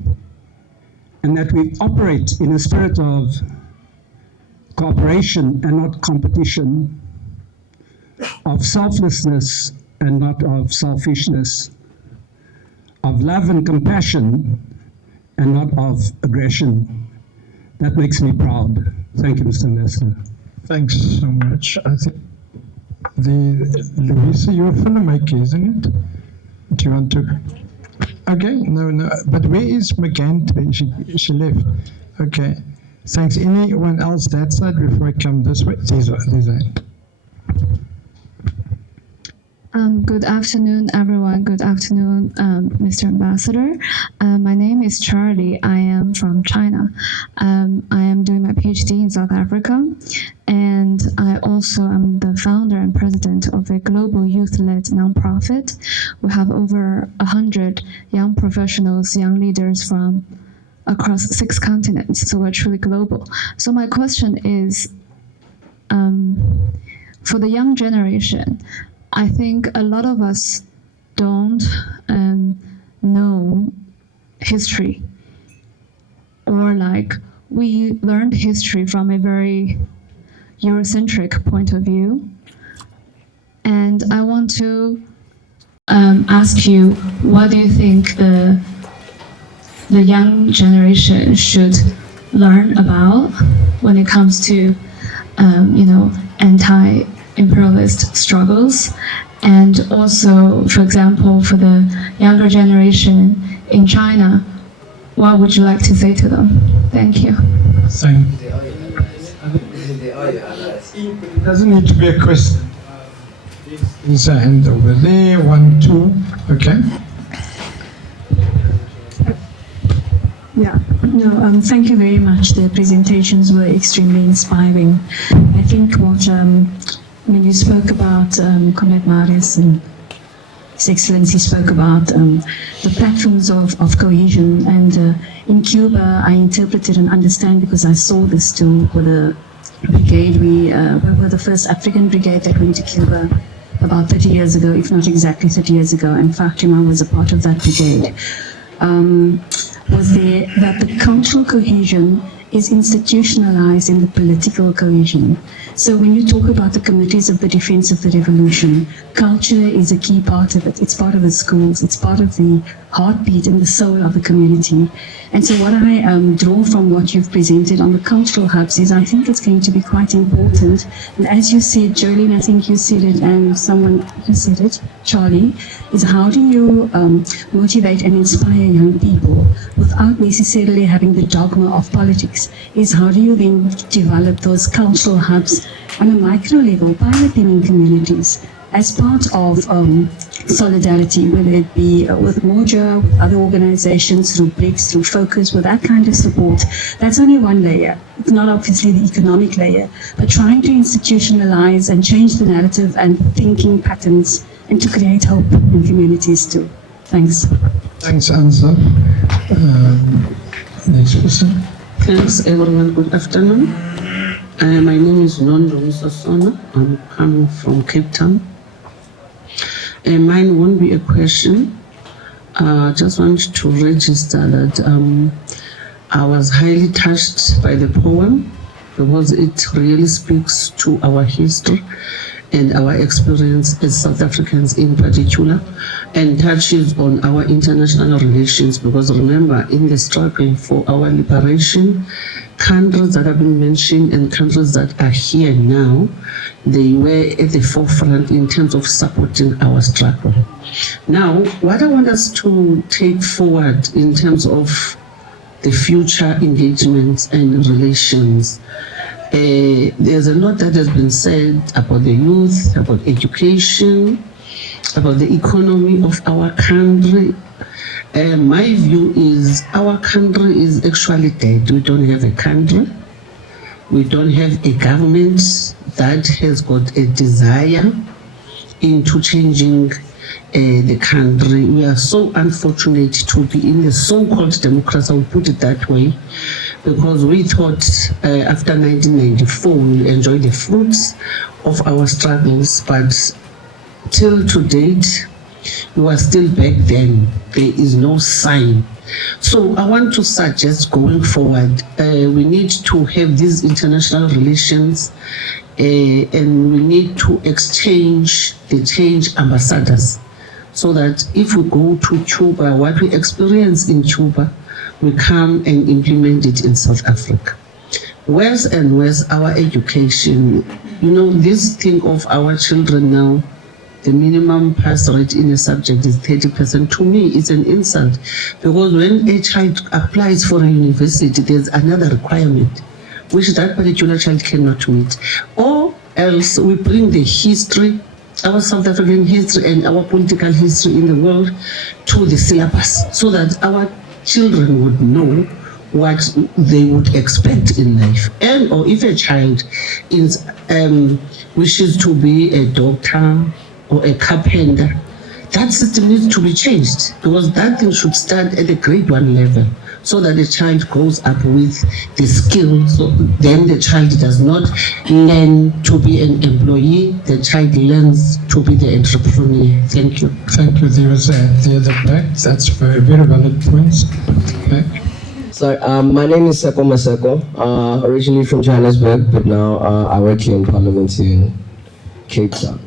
and that we operate in a spirit of cooperation and not competition, of selflessness and not of selfishness, of love and compassion and not of aggression. That makes me proud. Thank you, Mr. Ambassador. Thanks so much. I think Louisa, you're a filmmaker, isn't it? Do you want to? Okay, no. But where is McGann? She left. Okay. Thanks. Anyone else that side before I come this way? There's a. Good afternoon, everyone. Good afternoon, Mr. Ambassador. My name is Charlie. I am from China. I am doing my PhD in South Africa, and I also am the founder and president of a global youth-led nonprofit. We have over 100 young professionals, young leaders from across 6 continents, so we're truly global. So my question is, for the young generation, I think a lot of us don't know history, or like we learned history from a very Eurocentric point of view. And I want to ask you, what do you think the young generation should learn about when it comes to, anti-imperialist struggles. And also, for example, for the younger generation in China, what would you like to say to them? Thank you. Thank you. It doesn't need to be a question. There's a hand over there, 1, 2, okay. Yeah, no, thank you very much. The presentations were extremely inspiring. I think when you spoke about Comrade Marius and His Excellency spoke about the platforms of cohesion, and in Cuba I interpreted and understand because I saw this too with the brigade. We were the first African brigade that went to Cuba about 30 years ago, if not exactly 30 years ago, and Fatima was a part of that brigade. Was there that the cultural cohesion is institutionalized in the political cohesion. So when you talk about the committees of the defense of the revolution, culture is a key part of it. It's part of the schools, it's part of the heartbeat and the soul of the community. And so what I draw from what you've presented on the cultural hubs is I think it's going to be quite important. And as you said, Jolene, I think you said it, and someone has said it, Charlie, is how do you motivate and inspire young people without necessarily having the dogma of politics, is how do you then develop those cultural hubs on a micro level, piloting in communities as part of solidarity, whether it be with Moja, with other organizations, through BRICS, through Focus, with that kind of support. That's only one layer. It's not obviously the economic layer, but trying to institutionalize and change the narrative and thinking patterns and to create hope in communities too. Thanks. Thanks, Ansaaf. Next person. Thanks, everyone. Good afternoon. My name is Nondo Musasona. I'm coming from Cape Town. Mine won't be a question. Just want to register that I was highly touched by the poem because it really speaks to our history and our experience as South Africans in particular, and touches on our international relations, because remember, in the struggle for our liberation, countries that have been mentioned and countries that are here now, they were at the forefront in terms of supporting our struggle. Now, what I want us to take forward in terms of the future engagements and relations, there's a lot that has been said about the youth, about education, about the economy of our country. My view is our country is actually dead. We don't have a country. We don't have a government that has got a desire into changing the country. We are so unfortunate to be in the so-called democracy, I will put it that way, because we thought after 1994 we'll enjoy the fruits of our struggles, but till to date, we are still back then. There is no sign. So I want to suggest going forward, we need to have these international relations and we need to exchange the change ambassadors, so that if we go to Cuba, what we experience in Cuba, we come and implement it in South Africa. Worse and worse, our education, you know, this thing of our children now, the minimum pass rate in a subject is 30%. To me, it's an insult, because when a child applies for a university, there's another requirement which that particular child cannot meet. Or else we bring the history, our South African history and our political history in the world to the syllabus, so that our children would know what they would expect in life. And or if a child is wishes to be a doctor or a carpenter, that system needs to be changed, because that thing should start at the grade 1 level, so that the child grows up with the skill. So then the child does not learn to be an employee, the child learns to be the entrepreneur. Thank you. Thank you. There was the other back. That's very, very valid points. Okay. So my name is Seko Maseko, originally from Johannesburg, but now I work here in Parliament here in Cape Town.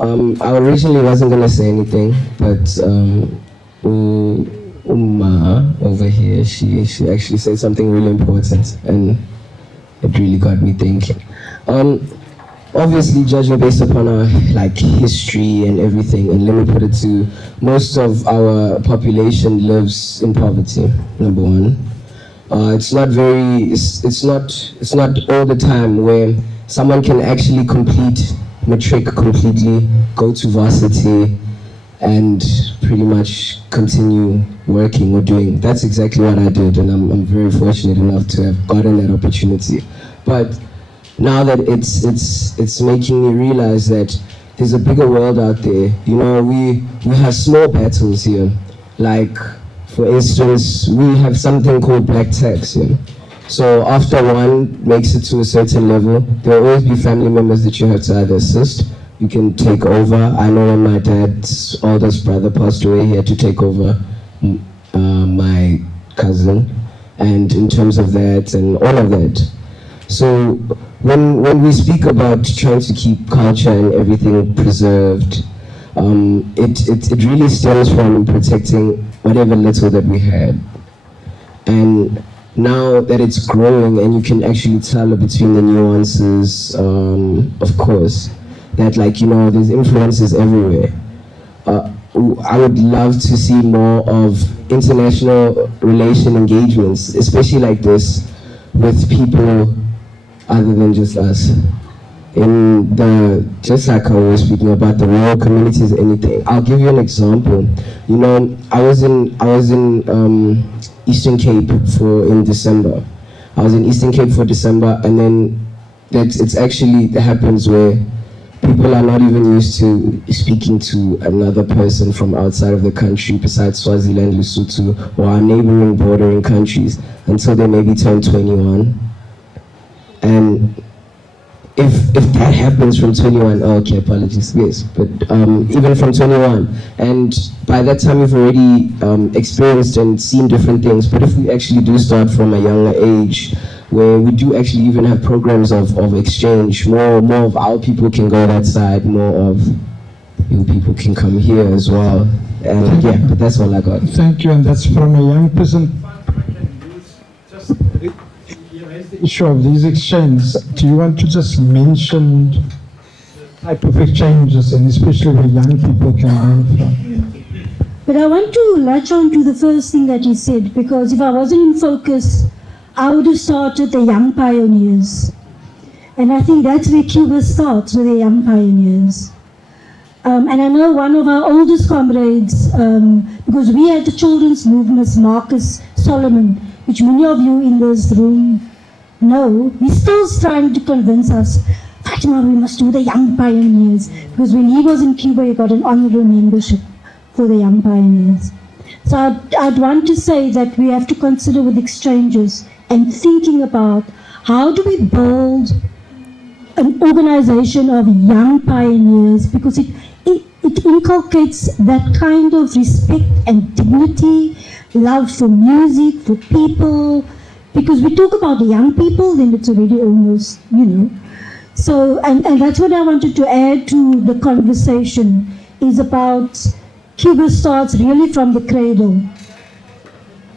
I originally wasn't going to say anything, but over here, she actually said something really important, and it really got me thinking. Obviously, judging based upon our history and everything, and let me put it to, most of our population lives in poverty. Number one, it's not all the time where someone can actually complete matric completely, go to varsity, and pretty much continue working or doing. That's exactly what I did, and I'm very fortunate enough to have gotten that opportunity. But now that it's making me realize that there's a bigger world out there. You know, we have small battles here. Like, for instance, we have something called black tax here. So after one makes it to a certain level, there will always be family members that you have to either assist, you can take over. I know when my dad's oldest brother passed away, he had to take over my cousin, and in terms of that and all of that. So when we speak about trying to keep culture and everything preserved, it really stems from protecting whatever little that we had. And now that it's growing and you can actually tell between the nuances, of course, that there's influences everywhere. I would love to see more of international relation engagements, especially like this, with people other than just us. Just like I was speaking about the rural communities, anything. I'll give you an example. You know, I was in Eastern Cape in December. I was in Eastern Cape for December, and then it happens where people are not even used to speaking to another person from outside of the country besides Swaziland, Lesotho, or our neighboring bordering countries until they maybe turn 21. And if that happens from 21, okay, apologies, yes, but even from 21, and by that time we've already experienced and seen different things. But if we actually do start from a younger age, where we do actually even have programs of exchange, more of our people can go that side, more of you people can come here as well. And yeah, but that's all I got. Thank you, and that's from a young person. The issue of these exchanges, do you want to just mention the type of exchanges, and especially where young people can learn from? But I want to latch on to the first thing that you said, because if I wasn't in focus, I would have started the young pioneers. And I think that's where Cuba starts, with the young pioneers. And I know one of our oldest comrades, because we had the children's movement, Marcus Solomon, which many of you in this room know, he's still trying to convince us, Fatima, we must do the young pioneers, because when he was in Cuba, he got an honorary membership for the young pioneers. So I'd want to say that we have to consider with exchanges and thinking about how do we build an organization of young pioneers, because it inculcates that kind of respect and dignity, love for music, for people. Because we talk about the young people, then it's already almost, So, and that's what I wanted to add to the conversation, is about Cuba starts really from the cradle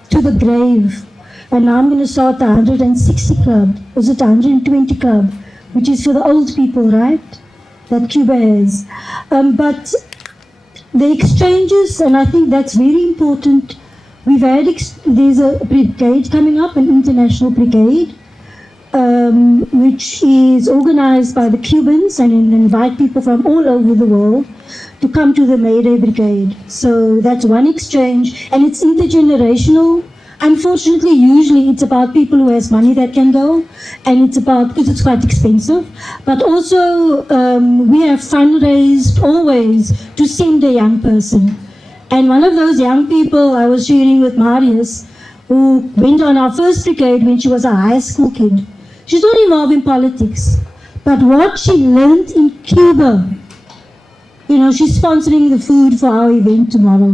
to the grave. And now I'm going to start the 160 Club. Is it 120 Club? Which is for the old people, right? That Cuba has. But the exchanges, and I think that's very important. We've had, there's a brigade coming up, an international brigade, which is organized by the Cubans and invite people from all over the world to come to the Mayday Brigade. So that's one exchange, and it's intergenerational. Unfortunately, usually it's about people who has money that can go, and it's about, because it's quite expensive, but also we have fundraised always to send a young person. And one of those young people I was sharing with Marius, who went on our first brigade when she was a high school kid. She's not involved in politics, but what she learned in Cuba, she's sponsoring the food for our event tomorrow.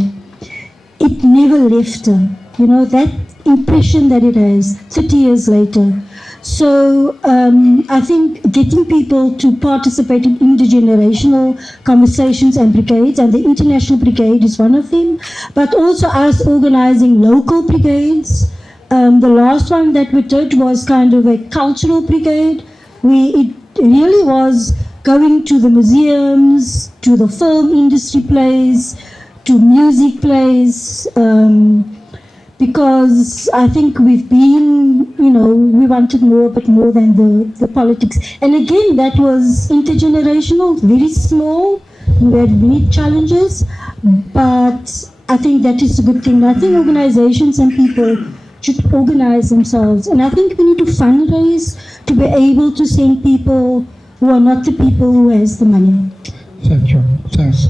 It never left her. That impression that it has 30 years later. So I think getting people to participate in intergenerational conversations and brigades, and the International Brigade is one of them, but also us organizing local brigades. The last one that we did was kind of a cultural brigade. It really was going to the museums, to the film industry plays, to music plays, because I think we've been, we wanted a bit more than the politics. And again, that was intergenerational, very small. We had many challenges, but I think that is a good thing. I think organizations and people should organize themselves. And I think we need to fundraise to be able to send people who are not the people who has the money. Thank you. Thanks.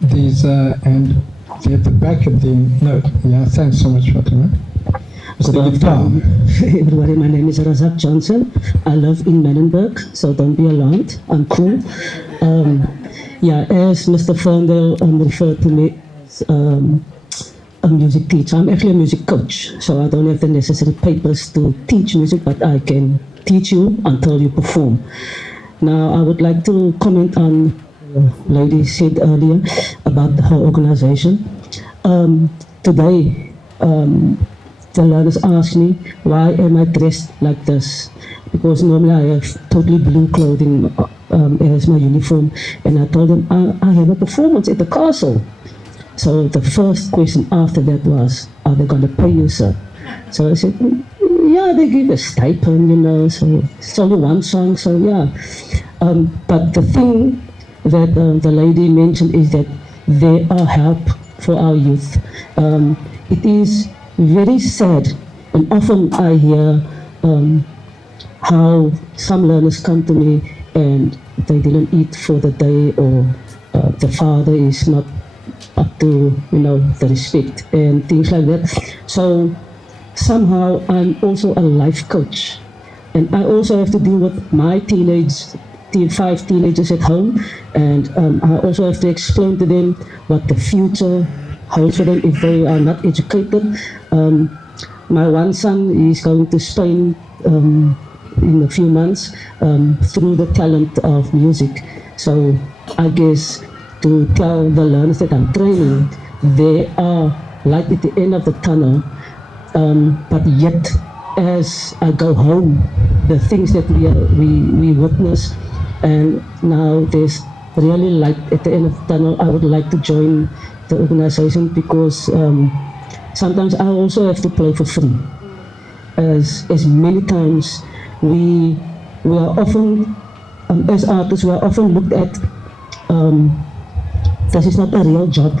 These and at the back of the note. Yeah, thanks so much, Fatima. Good afternoon, everybody. My name is Razak Johnson. I live in Menenberg, so don't be alarmed. I'm cool. As Mr. Ferndale referred to me as a music teacher. I'm actually a music coach, so I don't have the necessary papers to teach music, but I can teach you until you perform. Now, I would like to comment on what the lady said earlier about her organization. Today, the learners asked me, why am I dressed like this? Because normally I have totally blue clothing as my uniform, and I told them, I have a performance at the castle. So the first question after that was, are they going to pay you, sir? So I said, yeah, they give a stipend, so it's only one song, so yeah. But the thing that the lady mentioned is that there are help for our youth. It is very sad, and often I hear how some learners come to me and they didn't eat for the day, or the father is not up to the respect and things like that. So somehow I'm also a life coach, and I also have to deal with my 5 teenagers at home, and I also have to explain to them what the future holds for them if they are not educated. My one son is going to Spain in a few months through the talent of music. So I guess to tell the learners that I'm training, they are light at the end of the tunnel, but yet as I go home, the things that we witness, and now there's really light at the end of the tunnel. I would like to join the organization because sometimes I also have to play for free. As many times we are often, as artists, we are often looked at, this is not a real job.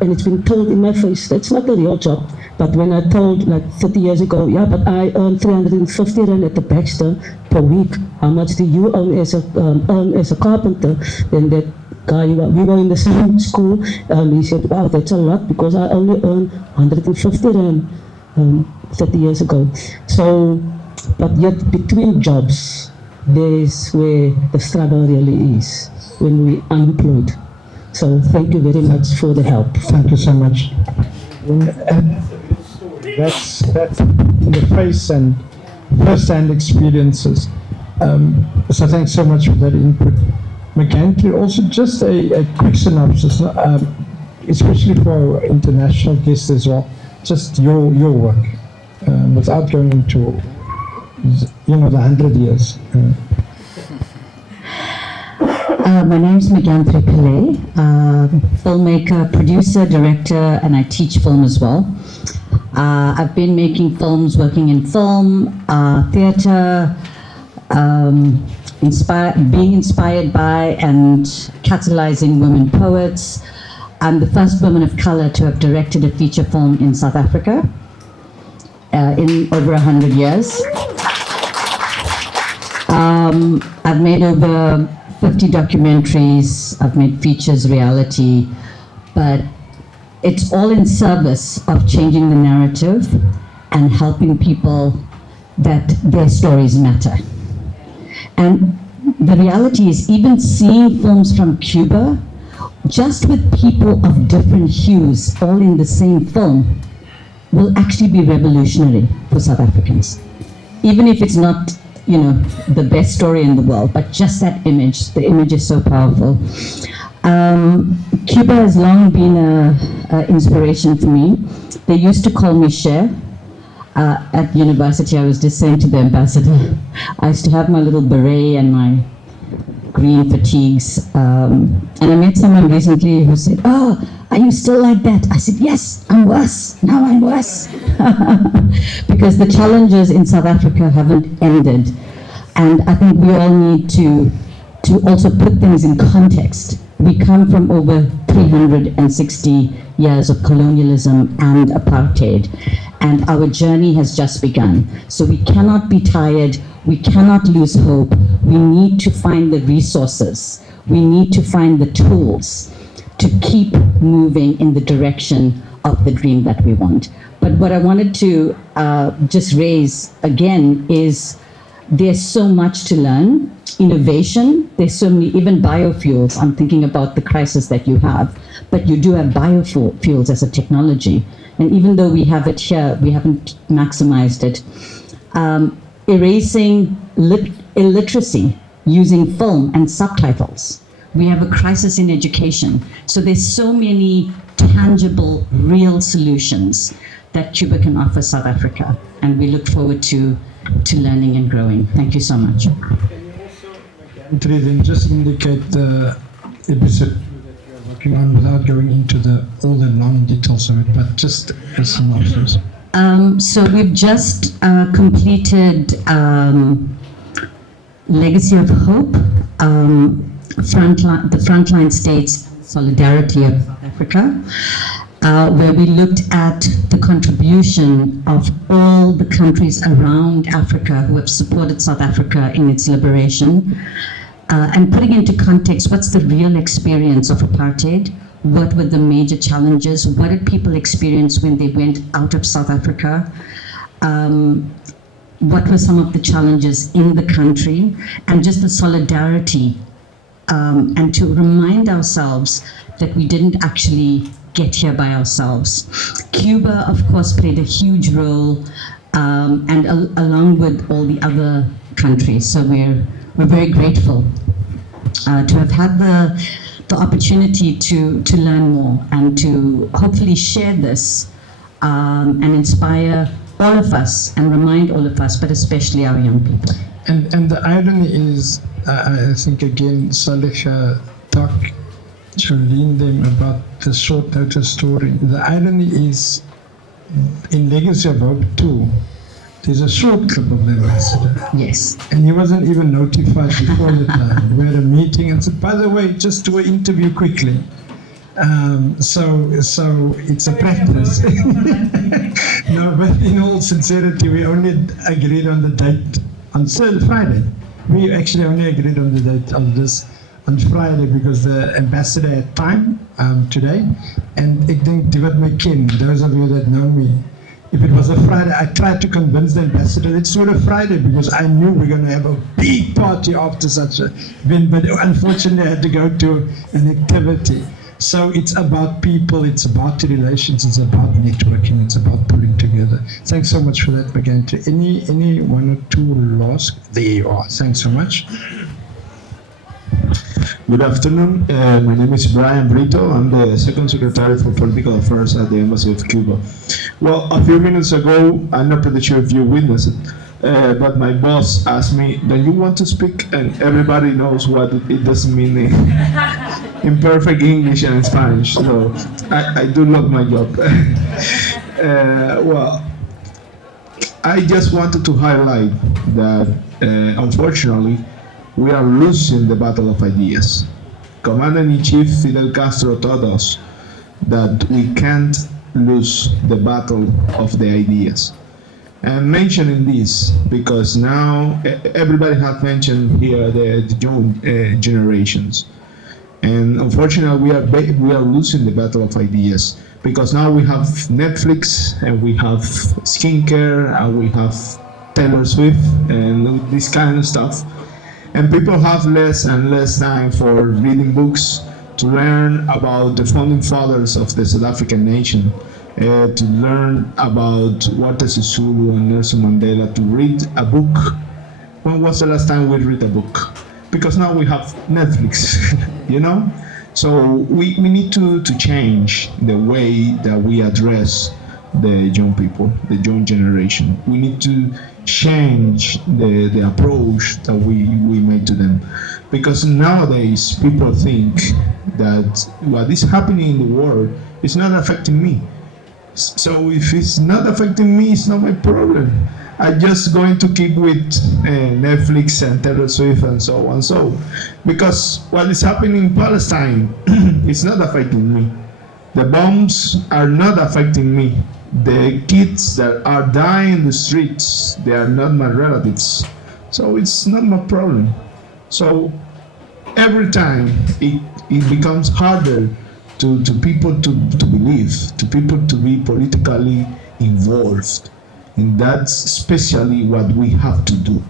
And it's been told in my face, that's not a real job. But when I told, like 30 years ago, yeah, but I earn 350 rand at the Baxter per week. How much do you earn as a carpenter? Then that guy, we were in the same school, he said, wow, that's a lot because I only earn 150 rand 30 years ago. So, but yet between jobs, there's where the struggle really is, when we are unemployed. So thank you very much for the help. Thank you so much. That's the face and first-hand experiences. So thanks so much for that input. McGanty, also just a quick synopsis, especially for our international guests as well, just your work, without going into, the 100 years. My name is McGanty Pillay, filmmaker, producer, director, and I teach film as well. I've been making films, working in film, theatre, being inspired by and catalyzing women poets. I'm the first woman of color to have directed a feature film in South Africa in over 100 years. I've made over 50 documentaries, I've made features, reality, but it's all in service of changing the narrative and helping people that their stories matter. And the reality is, even seeing films from Cuba, just with people of different hues all in the same film, will actually be revolutionary for South Africans. even if it's not, the best story in the world, but just that image, the image is so powerful. Cuba has long been an inspiration for me. They used to call me Cher. At university, I was just saying to the ambassador, I used to have my little beret and my green fatigues. And I met someone recently who said, "Oh, are you still like that?" I said, "Yes, I'm worse. Now I'm worse." Because the challenges in South Africa haven't ended. And I think we all need to also put things in context. We come from over 360 years of colonialism and apartheid, and our journey has just begun. So we cannot be tired, we cannot lose hope. We need to find the resources, we need to find the tools to keep moving in the direction of the dream that we want. But what I wanted to just raise again is there's so much to learn. Innovation, there's so many, even biofuels. I'm thinking about the crisis that you have, but you do have biofuels as a technology. And even though we have it here, we haven't maximized it. Erasing illiteracy using film and subtitles. We have a crisis in education. So there's so many tangible, real solutions that Cuba can offer South Africa. And we look forward to learning and growing. Thank you so much. Then just indicate the episode that you're working on without going into all the long details of it, but just a synopsis. So we've just completed Legacy of Hope, the Frontline States Solidarity of South Africa, where we looked at the contribution of all the countries around Africa who have supported South Africa in its liberation, and putting into context what's the real experience of apartheid, what were the major challenges, what did people experience when they went out of South Africa, what were some of the challenges in the country, and just the solidarity, and to remind ourselves that we didn't actually get here by ourselves. Cuba, of course, played a huge role, and along with all the other countries. So we're very grateful to have had the opportunity to learn more and to hopefully share this and inspire all of us and remind all of us, but especially our young people. And the irony is, I think again, Saaliegah talked Jolene them about the short notice story. The irony is, in Legacy of Hope 2, there's a short clip of the ambassador. Yes. And he wasn't even notified before the time. We had a meeting and said, by the way, just do an interview quickly. So it's a practice. No, but in all sincerity, we only agreed on the date on Friday. We actually only agreed on the date of this on Friday because the ambassador had time today. And I think David McKinn, those of you that know me, if it was a Friday, I tried to convince the ambassador, let's do it a Friday because I knew we were going to have a big party after such a event, but unfortunately I had to go to an activity. So it's about people, it's about the relations, it's about networking, it's about pulling together. Thanks so much for that, Magenta. Any one or two last? There you are. Thanks so much. Good afternoon. My name is Brian Brito. I'm the Second Secretary for Political Affairs at the Embassy of Cuba. Well, a few minutes ago, I'm not pretty sure if you witnessed it, but my boss asked me, do you want to speak? And everybody knows what it doesn't mean in perfect English and Spanish, so I do love my job. Well, I just wanted to highlight that, unfortunately, we are losing the battle of ideas. Commander-in-Chief Fidel Castro taught us that we can't lose the battle of the ideas. I'm mentioning this because now everybody has mentioned here the young generations. And unfortunately, we are losing the battle of ideas because now we have Netflix and we have skincare and we have Taylor Swift and this kind of stuff. And people have less and less time for reading books to learn about the founding fathers of the South African nation, to learn about Walter Sisulu and Nelson Mandela, to read a book. When was the last time we read a book? Because now we have Netflix, you know? So we need to change the way that we address the young people, the young generation. We need to change the approach that we make to them. Because nowadays people think that what is happening in the world is not affecting me. So if it's not affecting me, it's not my problem. I'm just going to keep with Netflix and Taylor Swift and so on. So, because what is happening in Palestine, it's not affecting me. The bombs are not affecting me. The kids that are dying in the streets, they are not my relatives. So it's not my problem. So every time it becomes harder to people to believe, to people to be politically involved. And that's especially what we have to do.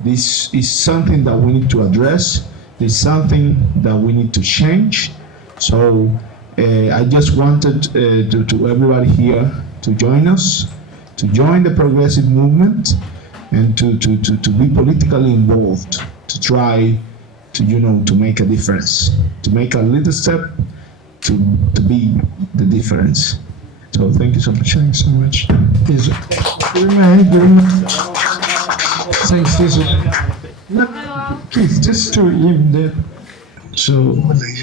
This is something that we need to address. This is something that we need to change. So I just wanted to everybody here to join us, to join the progressive movement, and to be politically involved, to try to, you know, to make a difference, to make a little step to be the difference. So thank you so much. Thanks so much. Thanks. Please, just to him there. So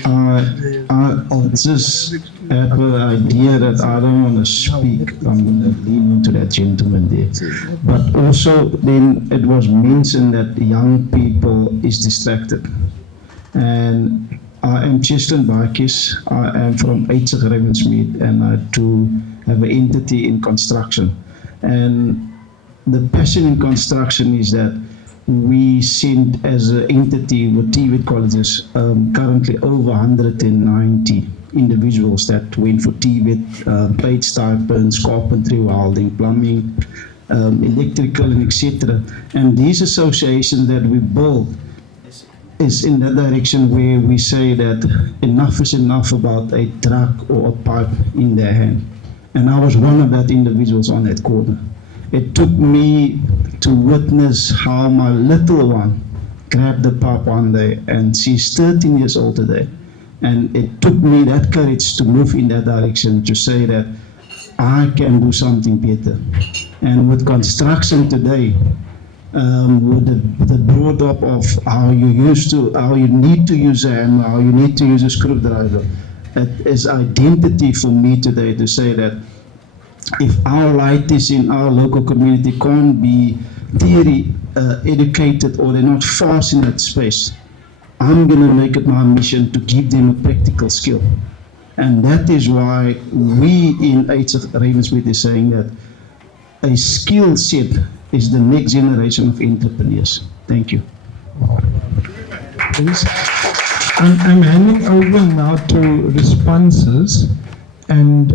I just have the idea that I don't want to speak. I'm going to lean into that gentleman there. But also then it was mentioned that the young people is distracted. And I am Cheston Barkis. I am from Igshaan Ravensmead, and I too have an entity in construction. And the passion in construction is that we send as an entity with TVET colleges currently over 190 individuals that went for TVET, paid stipends, carpentry, welding, plumbing, electrical, and etc. And these associations that we build is in that direction where we say that enough is enough about a truck or a pipe in their hand. And I was one of that individuals on that corner. It took me to witness how my little one grabbed the pipe one day, and she's 13 years old today. And it took me that courage to move in that direction, to say that I can do something better. And with construction today, with the brought up of how you need to use a hammer, how you need to use a screwdriver, it is identity for me today to say that if our lighties in our local community can't be theory educated, or they're not fast in that space, I'm going to make it my mission to give them a practical skill. And that is why we in Igshaan Ravensmead is saying that a skill set is the next generation of entrepreneurs. Thank you. I'm handing over now to responses, and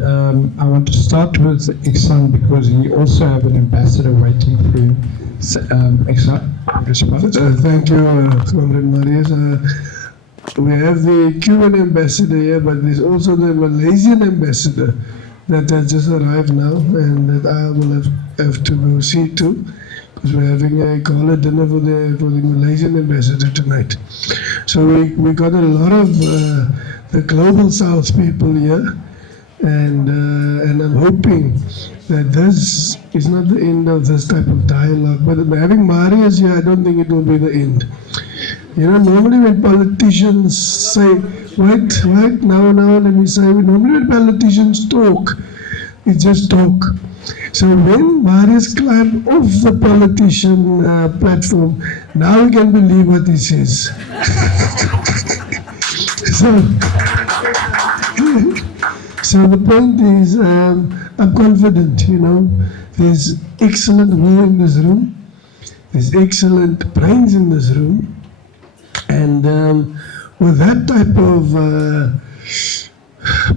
I want to start with Igshaan because he also have an ambassador waiting for him. Igshaan, response. Thank you, Comrade Marius. We have the Cuban ambassador here, but there's also the Malaysian ambassador that has just arrived now, and that I will have to go see to, because we're having a gala dinner for the Malaysian ambassador tonight. So we got a lot of the Global South people here, and I'm hoping that this is not the end of this type of dialogue. But having Marius here, I don't think it will be the end. You know, normally when politicians say, wait, now, let me say, normally when politicians talk, it's just talk. So when Marius climbed off the politician platform, now we can believe what he says. So the point is, I'm confident, you know, there's excellent will in this room, there's excellent brains in this room, and with that type of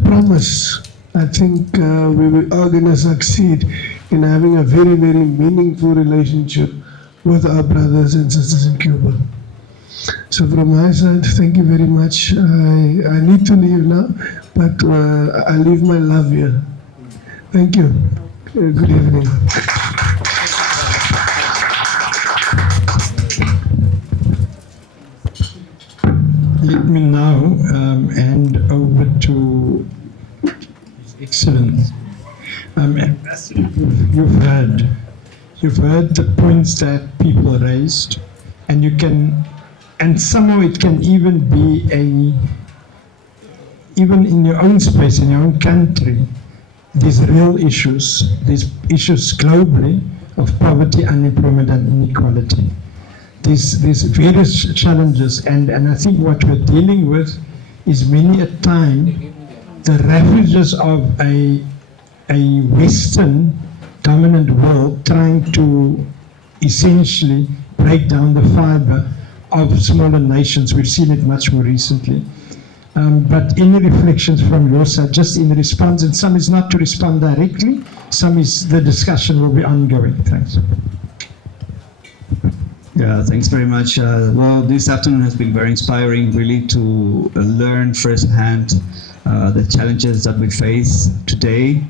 promise, I think we are going to succeed in having a very, very meaningful relationship with our brothers and sisters in Cuba. So from my side, thank you very much. I need to leave now, but I leave my love here. Thank you. Good evening. Let me now hand over to His Excellency. Ambassador, you've heard the points that people raised, and you can, and somehow it can even be even in your own space, in your own country, these real issues, these issues globally of poverty, unemployment, and inequality. These various challenges, and I think what we're dealing with is many a time the refuges of a Western dominant world trying to essentially break down the fiber of smaller nations. We've seen it much more recently. But any reflections from your side, just in response, and some is not to respond directly, some is the discussion will be ongoing. Thanks. Yeah, thanks very much. Well, this afternoon has been very inspiring, really, to learn firsthand the challenges that we face today.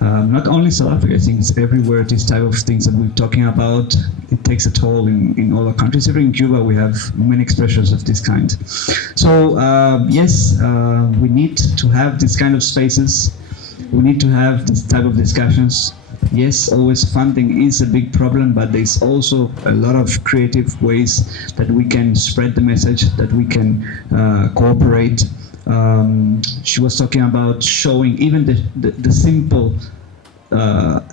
Not only South Africa, I think it's everywhere, these type of things that we're talking about, it takes a toll in all our countries. Even in Cuba, we have many expressions of this kind. So, yes, we need to have this kind of spaces. We need to have this type of discussions. Yes, always funding is a big problem, but there's also a lot of creative ways that we can spread the message, that we can cooperate. She was talking about showing even the simple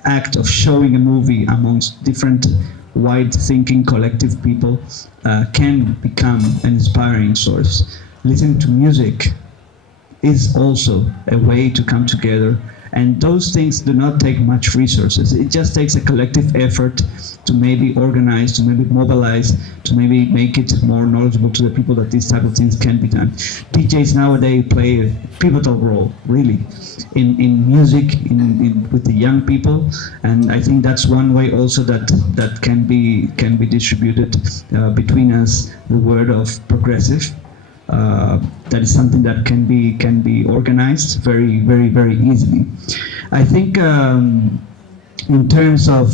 act of showing a movie amongst different wide-thinking collective people can become an inspiring source. Listening to music is also a way to come together, and those things do not take much resources. It just takes a collective effort to maybe organize, to maybe mobilize, to maybe make it more knowledgeable to the people that these type of things can be done. DJs nowadays play a pivotal role, really, in music, with the young people, and I think that's one way also that can be distributed between us, the word of progressive. That is something that can be organized very, very, very easily. I think in terms of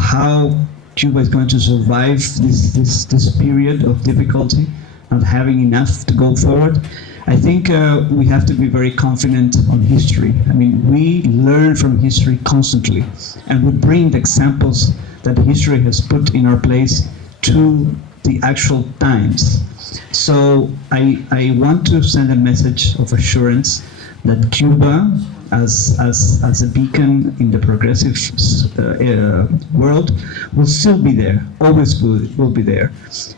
how Cuba is going to survive this period of difficulty, not having enough to go forward, I think we have to be very confident on history. I mean, we learn from history constantly, and we bring the examples that history has put in our place to the actual times. So I want to send a message of assurance that Cuba, as a beacon in the progressive world, will still be there, always will be there.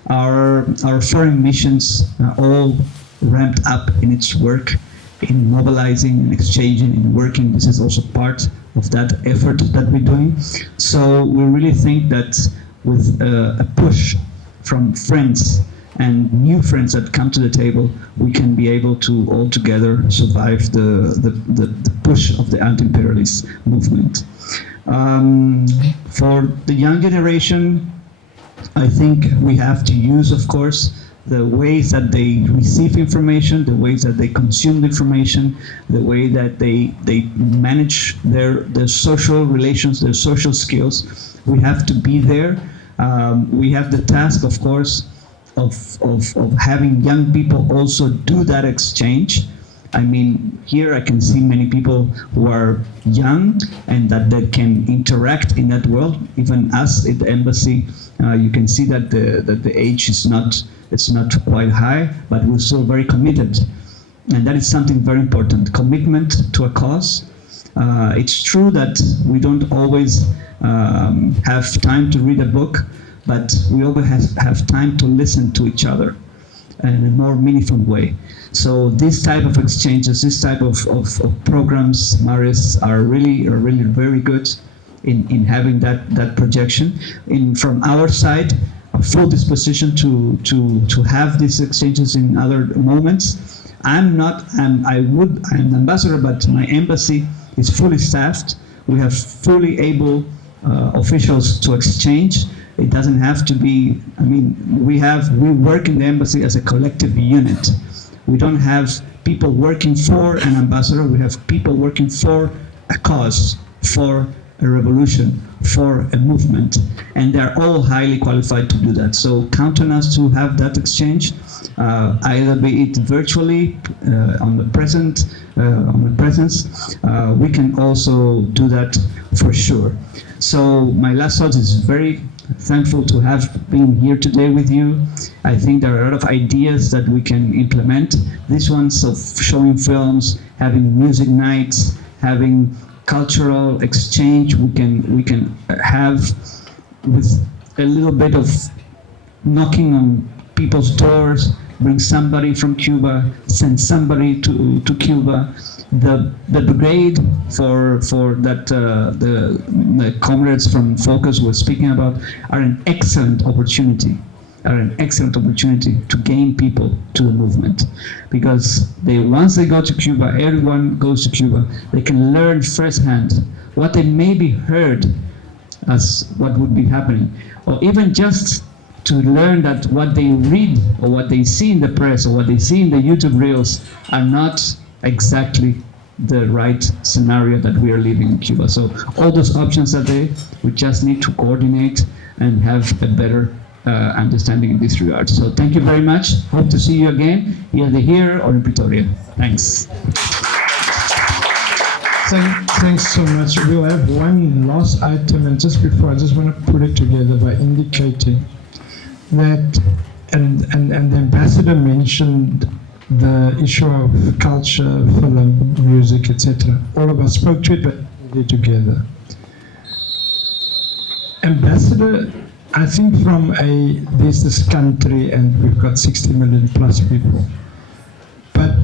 Our foreign missions are all ramped up in its work, in mobilizing and exchanging and working. This is also part of that effort that we're doing. So we really think that with a push from friends and new friends that come to the table, we can be able to all together survive the push of the anti-imperialist movement. For the young generation, I think we have to use, of course, the ways that they receive information, the ways that they consume the information, the way that they manage their social relations, their social skills. We have to be there. We have the task, of course, of having young people also do that exchange. I mean, here I can see many people who are young and that they can interact in that world. Even us at the embassy, you can see that the age is not quite high, but we're still very committed, and that is something very important. Commitment to a cause. It's true that we don't always have time to read a book, but we always have time to listen to each other in a more meaningful way. So this type of exchanges, this type of programs, Marius, are really very good in having that projection. From our side, a full disposition to have these exchanges in other moments. I'm an ambassador, but my embassy is fully staffed. We have fully able officials to exchange. It doesn't have to be, I mean, we work in the embassy as a collective unit. We don't have people working for an ambassador, we have people working for a cause, for a revolution, for a movement, and they're all highly qualified to do that. So count on us to have that exchange, either be it virtually on the presence. We can also do that for sure. So my last thought is very thankful to have been here today with you. I think there are a lot of ideas that we can implement. These ones of showing films, having music nights, having cultural exchange, we can have with a little bit of knocking on people's doors, bring somebody from Cuba, send somebody to Cuba. The brigade for that the comrades from Focus were speaking about are an excellent opportunity. To gain people to the movement, because once they go to Cuba, everyone goes to Cuba, they can learn firsthand what they maybe heard as what would be happening, or even just to learn that what they read or what they see in the press or what they see in the YouTube reels are not exactly the right scenario that we are living in Cuba. So all those options are there. We just need to coordinate and have a better understanding in this regard. So thank you very much. Hope to see you again, either here or in Pretoria. Thanks. Thanks so much. We'll have one last item, and just before, I just want to put it together by indicating that, and the ambassador mentioned the issue of culture, film, music, etc. All of us spoke to it, but we did together. Ambassador, I think there's this country and we've got 60 million plus people, but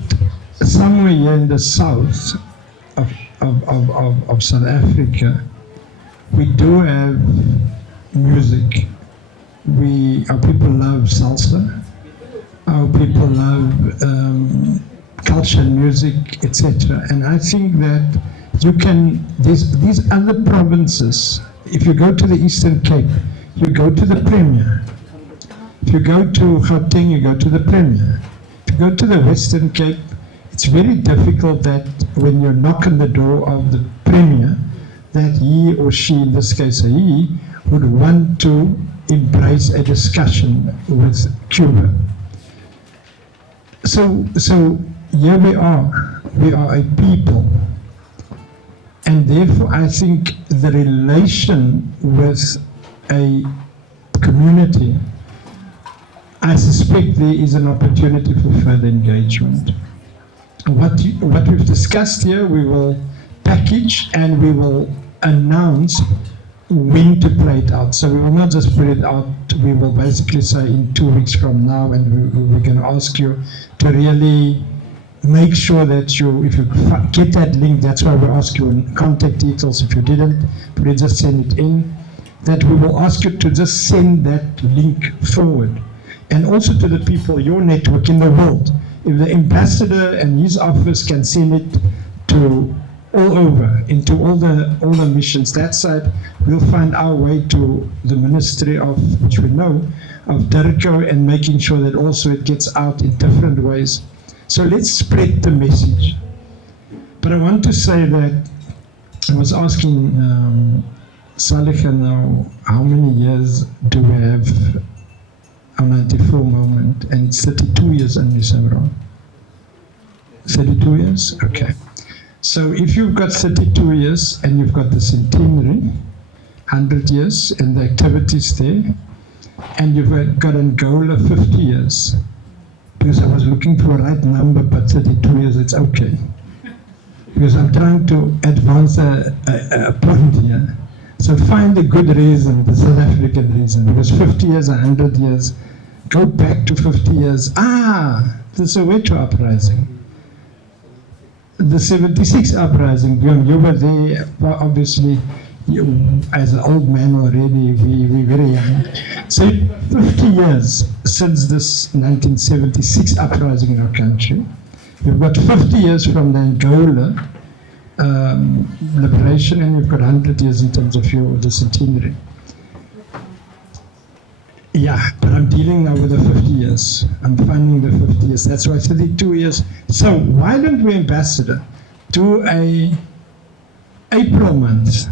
somewhere here in the south of South Africa, we do have music. Our people love salsa, our people love culture and music, etc. And I think that these other provinces, if you go to the Eastern Cape, you go to the Premier. If you go to Gauteng, you go to the Premier. If you go to the Western Cape, it's very difficult that when you knock on the door of the Premier, that he or she, in this case he, would want to embrace a discussion with Cuba. So here we are a people. And therefore I think the relation with a community, I suspect there is an opportunity for further engagement. What we've discussed here, we will package and we will announce when to play it out. So we will not just put it out, we will basically say in 2 weeks from now, and we're going to ask you to really make sure that if you get that link, that's why we ask you contact details. If you didn't, please just send it in. That we will ask you to just send that link forward. And also to the people, your network in the world. If the ambassador and his office can send it to all over, into all the missions, that side, we'll find our way to the Ministry of, which we know, of DIRCO, and making sure that also it gets out in different ways. So let's spread the message. But I want to say that I was asking Saaliegah now, how many years do we have our 94 moment? And it's 32 years only, so wrong. 32 years? Okay. So if you've got 32 years and you've got the centenary, 100 years and the activities there, and you've got Angola 50 years, because I was looking for a right number, but 32 years, it's okay. Because I'm trying to advance a point here. So find a good reason, the South African reason, because 50 years, 100 years, go back to 50 years. The Soweto uprising, the 76 uprising, you were there, obviously, as an old man already, we very young. So 50 years since this 1976 uprising in our country. We've got 50 years from the Angola liberation, and you've got 100 years in terms of the centenary. Yeah, but I'm dealing now with the 50 years. I'm finding the 50 years. That's why 32 years. So why don't we, Ambassador, do a April month,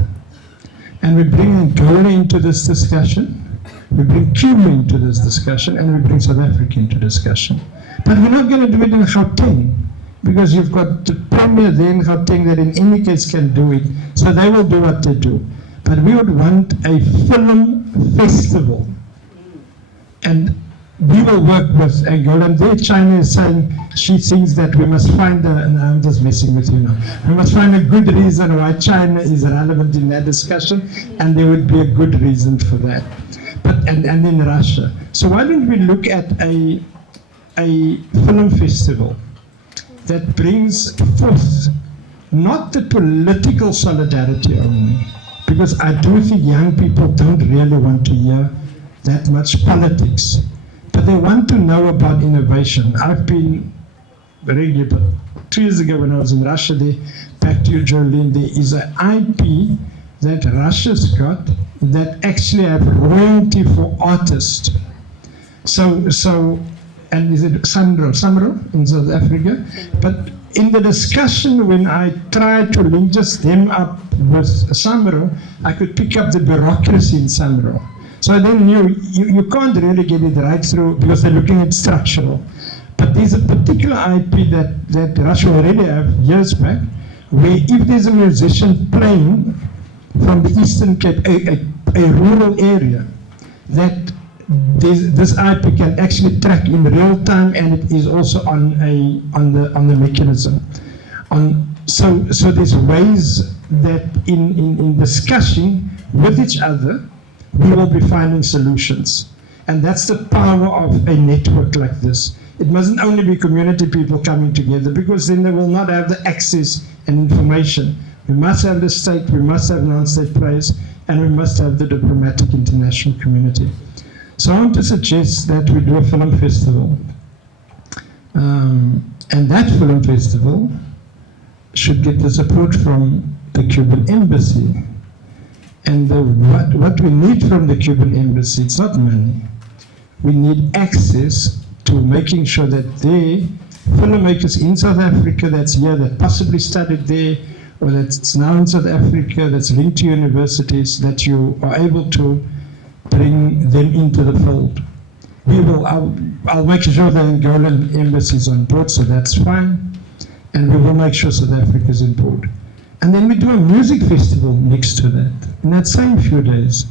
and we bring Angola into this discussion, we bring Cuba into this discussion, and we bring South Africa into discussion. But we're not going to do it in Gauteng, because you've got the premier there in Gauteng that in any case can do it, so they will do what they do. But we would want a film festival, and we will work with Angola. And there China is saying, she thinks that we must find and I'm just messing with you now, we must find a good reason why China is relevant in that discussion, and there would be a good reason for that. But and in Russia. So why don't we look at a film festival that brings forth not the political solidarity only, because I do think young people don't really want to hear that much politics, but they want to know about innovation. I've been regular, but 2 years ago when I was in Russia, there, back to you, Jolene, there is an IP that Russia's got that actually have royalty for artists. So, and is it Samro in South Africa? But in the discussion, when I tried to link just them up with Samro, I could pick up the bureaucracy in Samro. So I then knew you can't really get it right through, because they're looking at structural. But there's a particular IP that Russia already have years back, where if there's a musician playing from the Eastern Cape, a rural area, that this IP can actually track in real time, and it is also on the mechanism. So there's ways that in discussing with each other, we will be finding solutions. And that's the power of a network like this. It mustn't only be community people coming together, because then they will not have the access and information. We must have the state, we must have non-state players, and we must have the diplomatic international community. So I want to suggest that we do a film festival. And that film festival should get the support from the Cuban embassy. And what we need from the Cuban embassy, it's not money. We need access to making sure that they, filmmakers in South Africa that's here, that possibly studied there, or that's now in South Africa, that's linked to universities, that you are able to bring them into the fold. I'll make sure the Angolan embassy is on board, so that's fine. And we will make sure South Africa is on board. And then we do a music festival next to that, in that same few days.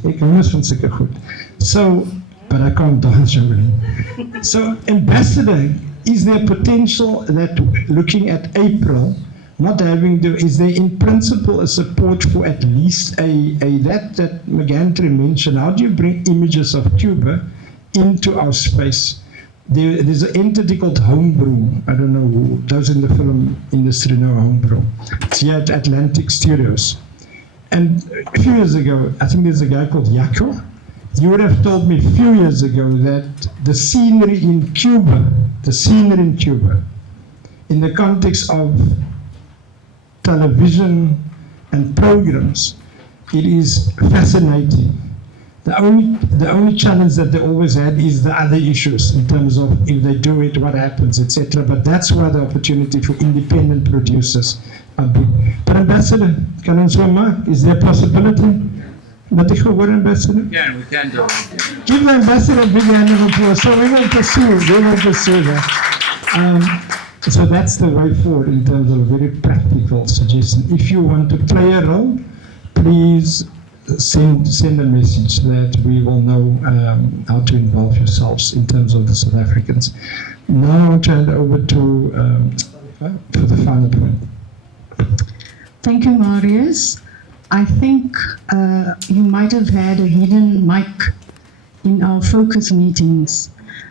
So, but I can't dance, Jolene. So, Ambassador, is there potential that looking at April, not having to, is there in principle a support for at least that McGantry mentioned, how do you bring images of Cuba into our space? There's an entity called Homebrew. I don't know who, those in the film industry know Homebrew. It's here at Atlantic Studios. And a few years ago, I think there's a guy called Yako. You would have told me a few years ago that the scenery in Cuba, in the context of television and programs, it is fascinating. The only challenge that they always had is the other issues in terms of if they do it, what happens, etc. But that's where the opportunity for independent producers are big. But Ambassador, can I answer Mark? Is there a possibility? That you were Ambassador? Yeah, we can do it. Give the Ambassador a big hand of applause. So we will pursue that. So that's the way forward in terms of a very practical suggestion. If you want to play a role, please send a message that we will know how to involve yourselves in terms of the South Africans. Now I'll turn it over to for the final point. Thank you, Marius. I think you might have had a hidden mic in our focus meetings,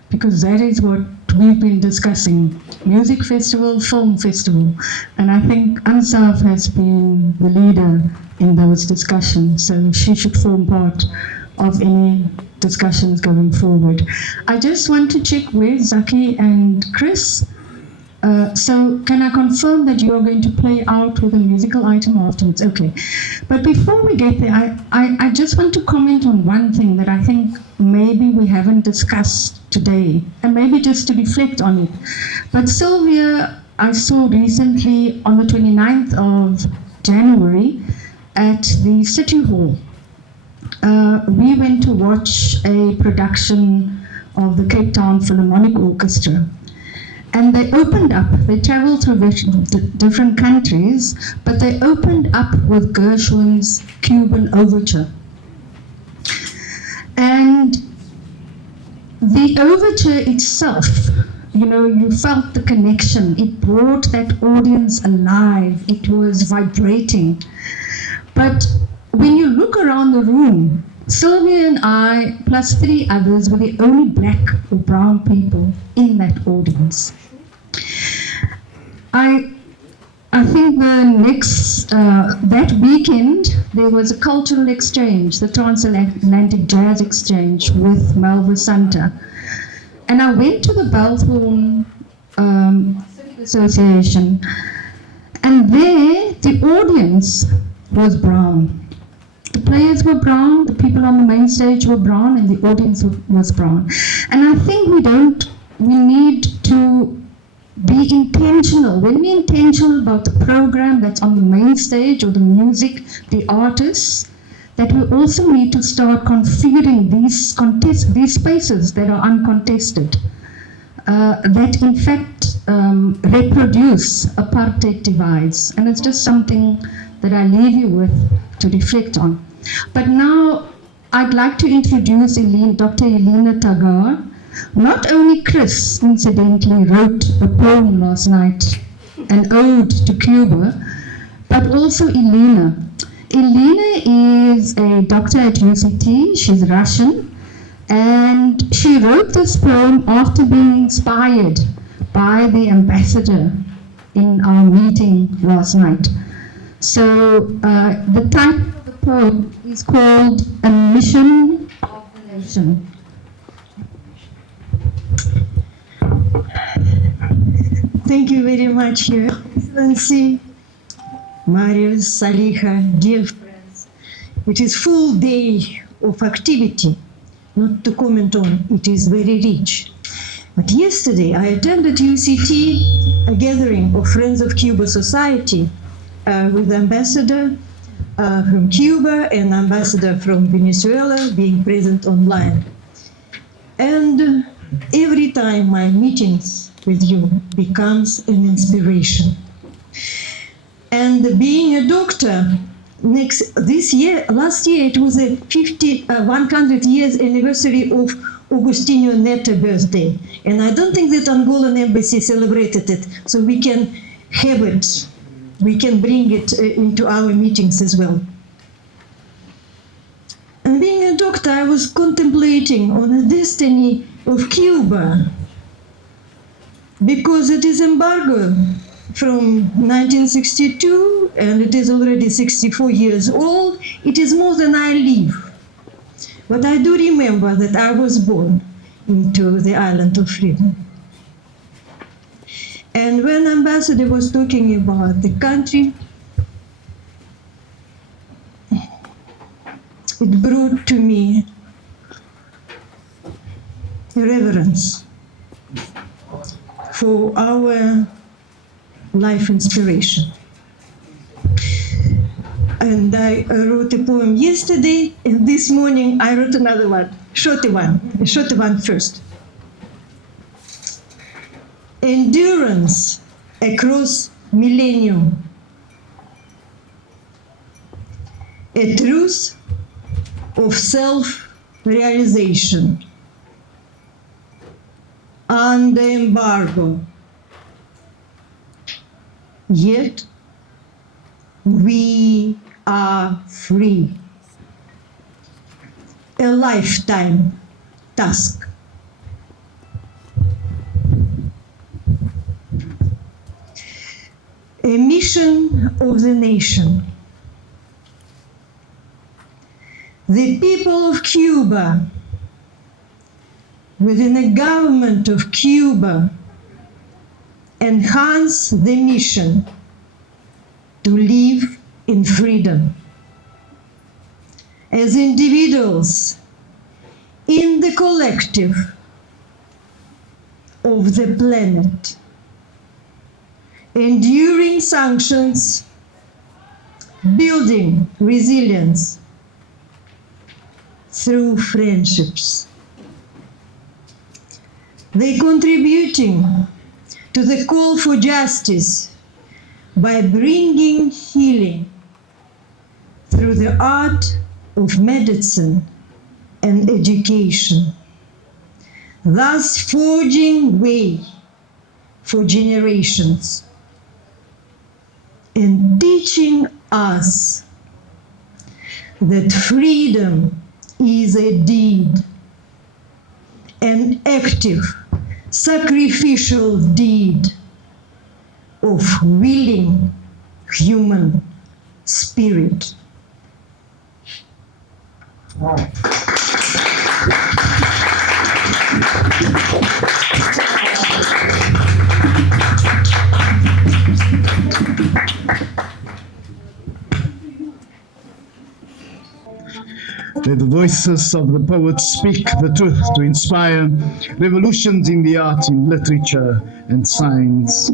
because that is what we've been discussing: music festival, film festival. And I think Ansaaf has been the leader in those discussions, so she should form part of any discussions going forward. I just want to check with Zacky and Chris. So can I confirm that you are going to play out with a musical item afterwards? Okay. But before we get there, I just want to comment on one thing that I think maybe we haven't discussed today, and maybe just to reflect on it. But Sylvia, I saw recently on the 29th of January at the City Hall. We went to watch a production of the Cape Town Philharmonic Orchestra. And they opened up, they traveled through different countries, but they opened up with Gershwin's Cuban Overture. And the overture itself, you know, you felt the connection. It brought that audience alive. It was vibrating. But when you look around the room, Sylvia and I, plus 3 others, were the only black or brown people in that audience. I think the next, that weekend, there was a cultural exchange, the Transatlantic Jazz Exchange with Melva Santa. And I went to the Balthorn Association, and there the audience was brown. The players were brown, the people on the main stage were brown, and the audience was brown. And I think we need to be intentional. When we're intentional about the program that's on the main stage, or the music, the artists, that we also need to start configuring these spaces that are uncontested, that in fact reproduce apartheid divides. And it's just something that I leave you with to reflect on. But now I'd like to introduce Dr. Elena Tagar. Not only Chris, incidentally, wrote a poem last night, an ode to Cuba, but also Elena. Elena is a doctor at UCT, she's Russian, and she wrote this poem after being inspired by the ambassador in our meeting last night. So the title of the poem is called A Mission of the Nation. Thank you very much, Your Excellency, Marius, Saaliegah, dear friends. It is full day of activity, not to comment on, it is very rich. But yesterday I attended UCT, a gathering of Friends of Cuba Society with ambassador from Cuba and ambassador from Venezuela being present online. And every time my meetings with you becomes an inspiration. And being a doctor, last year it was a 100 years anniversary of Agostinho Neto birthday. And I don't think that Angolan embassy celebrated it, so we can have it. We can bring it into our meetings as well. And being a doctor, I was contemplating on the destiny of Cuba, because it is embargo from 1962 and it is already 64 years old. It is more than I live. But I do remember that I was born into the island of freedom. And when ambassador was talking about the country, it brought to me reverence for our life inspiration. And I wrote a poem yesterday, and this morning I wrote another one, a shorter one first. Endurance across millennium. A truth of self-realization. Under embargo. Yet we are free. A lifetime task. A mission of the nation. The people of Cuba, within the government of Cuba, enhance the mission to live in freedom as individuals in the collective of the planet, enduring sanctions, building resilience through friendships. They contributing to the call for justice by bringing healing through the art of medicine and education, thus forging way for generations and teaching us that freedom is a deed, an active, sacrificial deed of willing human spirit. Let the voices of the poets speak the truth to inspire revolutions in the art, in literature and science.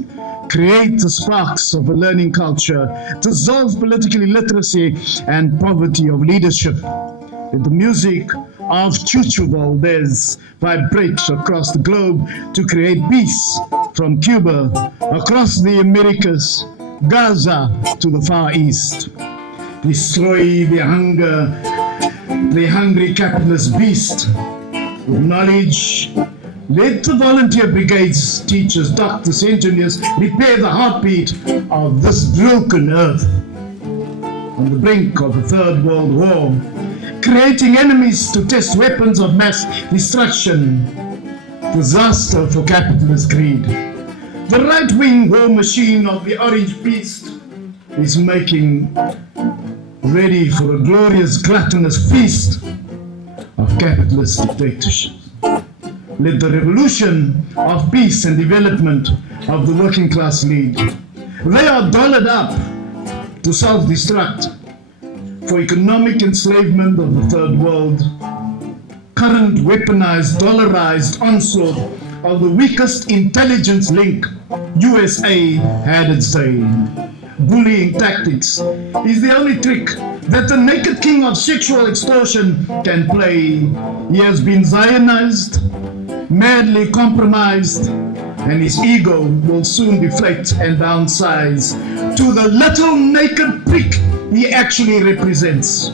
Create the sparks of a learning culture, dissolve political illiteracy and poverty of leadership. Let the music of Chuchu Valdez vibrate across the globe to create peace from Cuba, across the Americas, Gaza to the Far East. Destroy the hungry capitalist beast with knowledge. Let the volunteer brigades, teachers, doctors, engineers repair the heartbeat of this broken earth. On the brink of a third world war, creating enemies to test weapons of mass destruction, disaster for capitalist greed. The right-wing war machine of the orange beast is making ready for a glorious gluttonous feast of capitalist dictatorship. Let the revolution of peace and development of the working class lead. They are dollared up to self-destruct for economic enslavement of the third world. Current weaponized, dollarized onslaught of the weakest intelligence link USA had its day. Bullying tactics is the only trick that the naked king of sexual extortion can play. He has been Zionized, madly compromised, and his ego will soon deflate and downsize to the little naked prick he actually represents.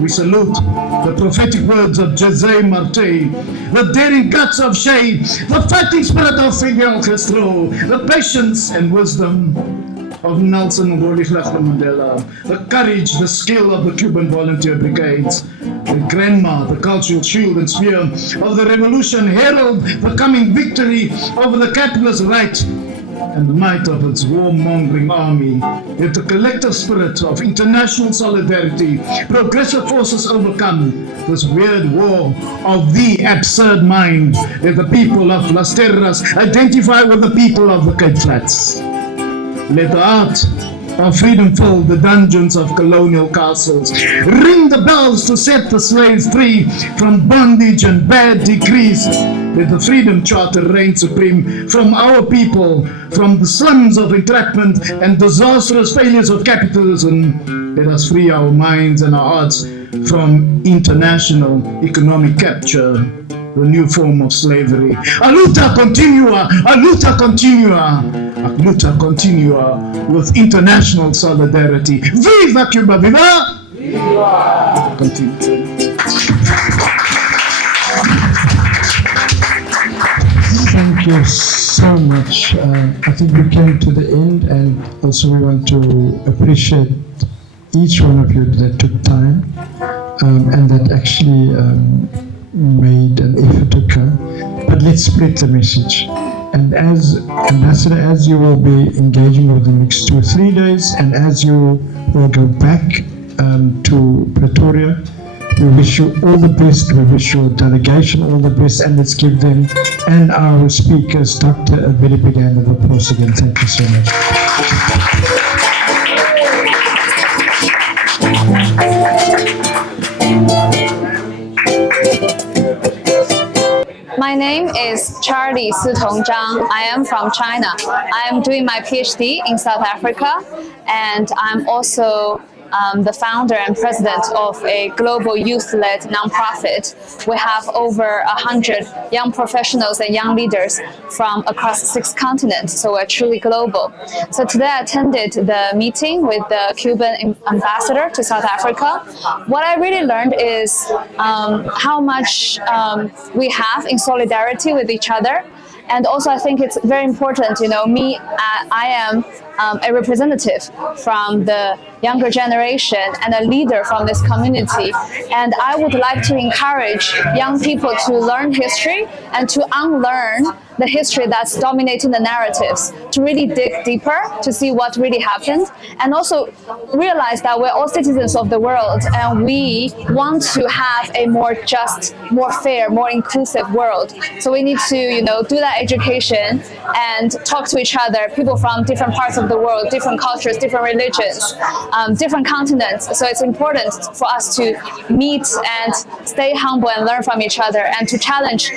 We salute the prophetic words of José Marti, the daring guts of Shea, the fighting spirit of Fidel Castro, the patience and wisdom of Nelson Mandela, the courage, the skill of the Cuban volunteer brigades, the grandma, the cultural shield and spear of the revolution herald the coming victory over the capitalist right and the might of its warmongering army. Let the collective spirit of international solidarity, progressive forces overcome this weird war of the absurd mind. Let the people of Las Terras identify with the people of the Cape Flats. Let the art of freedom fill the dungeons of colonial castles. Ring the bells to set the slaves free from bondage and bad decrees. Let the freedom charter reign supreme from our people, from the slums of entrapment and disastrous failures of capitalism. Let us free our minds and our hearts from international economic capture, the new form of slavery. A luta continua, a luta continua, a luta continua with international solidarity. Viva Cuba, viva! Viva! Continue. Thank you so much. I think we came to the end, and also we want to appreciate each one of you that took time and that actually made an effort to come. But let's spread the message. And as Ambassador, as you will be engaging over the next 2 or 3 days, and as you will go back to Pretoria, We wish you all the best. We wish your delegation all the best, and let's give them and our speakers, Dr. a very big hand of applause again. Thank you so much. My name is Charlie Sutong Zhang. I am from China. I am doing my PhD in South Africa, and I'm also the founder and president of a global youth-led nonprofit. We have over 100 young professionals and young leaders from across 6 continents, so we're truly global. So today I attended the meeting with the Cuban ambassador to South Africa. What I really learned is how much we have in solidarity with each other. And also, I think it's very important, you know, I am a representative from the younger generation and a leader from this community. And I would like to encourage young people to learn history and to unlearn the history that's dominating the narratives, to really dig deeper, to see what really happened, and also realize that we're all citizens of the world and we want to have a more just, more fair, more inclusive world. So we need to, you know, do that education and talk to each other, people from different parts of the world, different cultures, different religions, different continents. So it's important for us to meet and stay humble and learn from each other and to challenge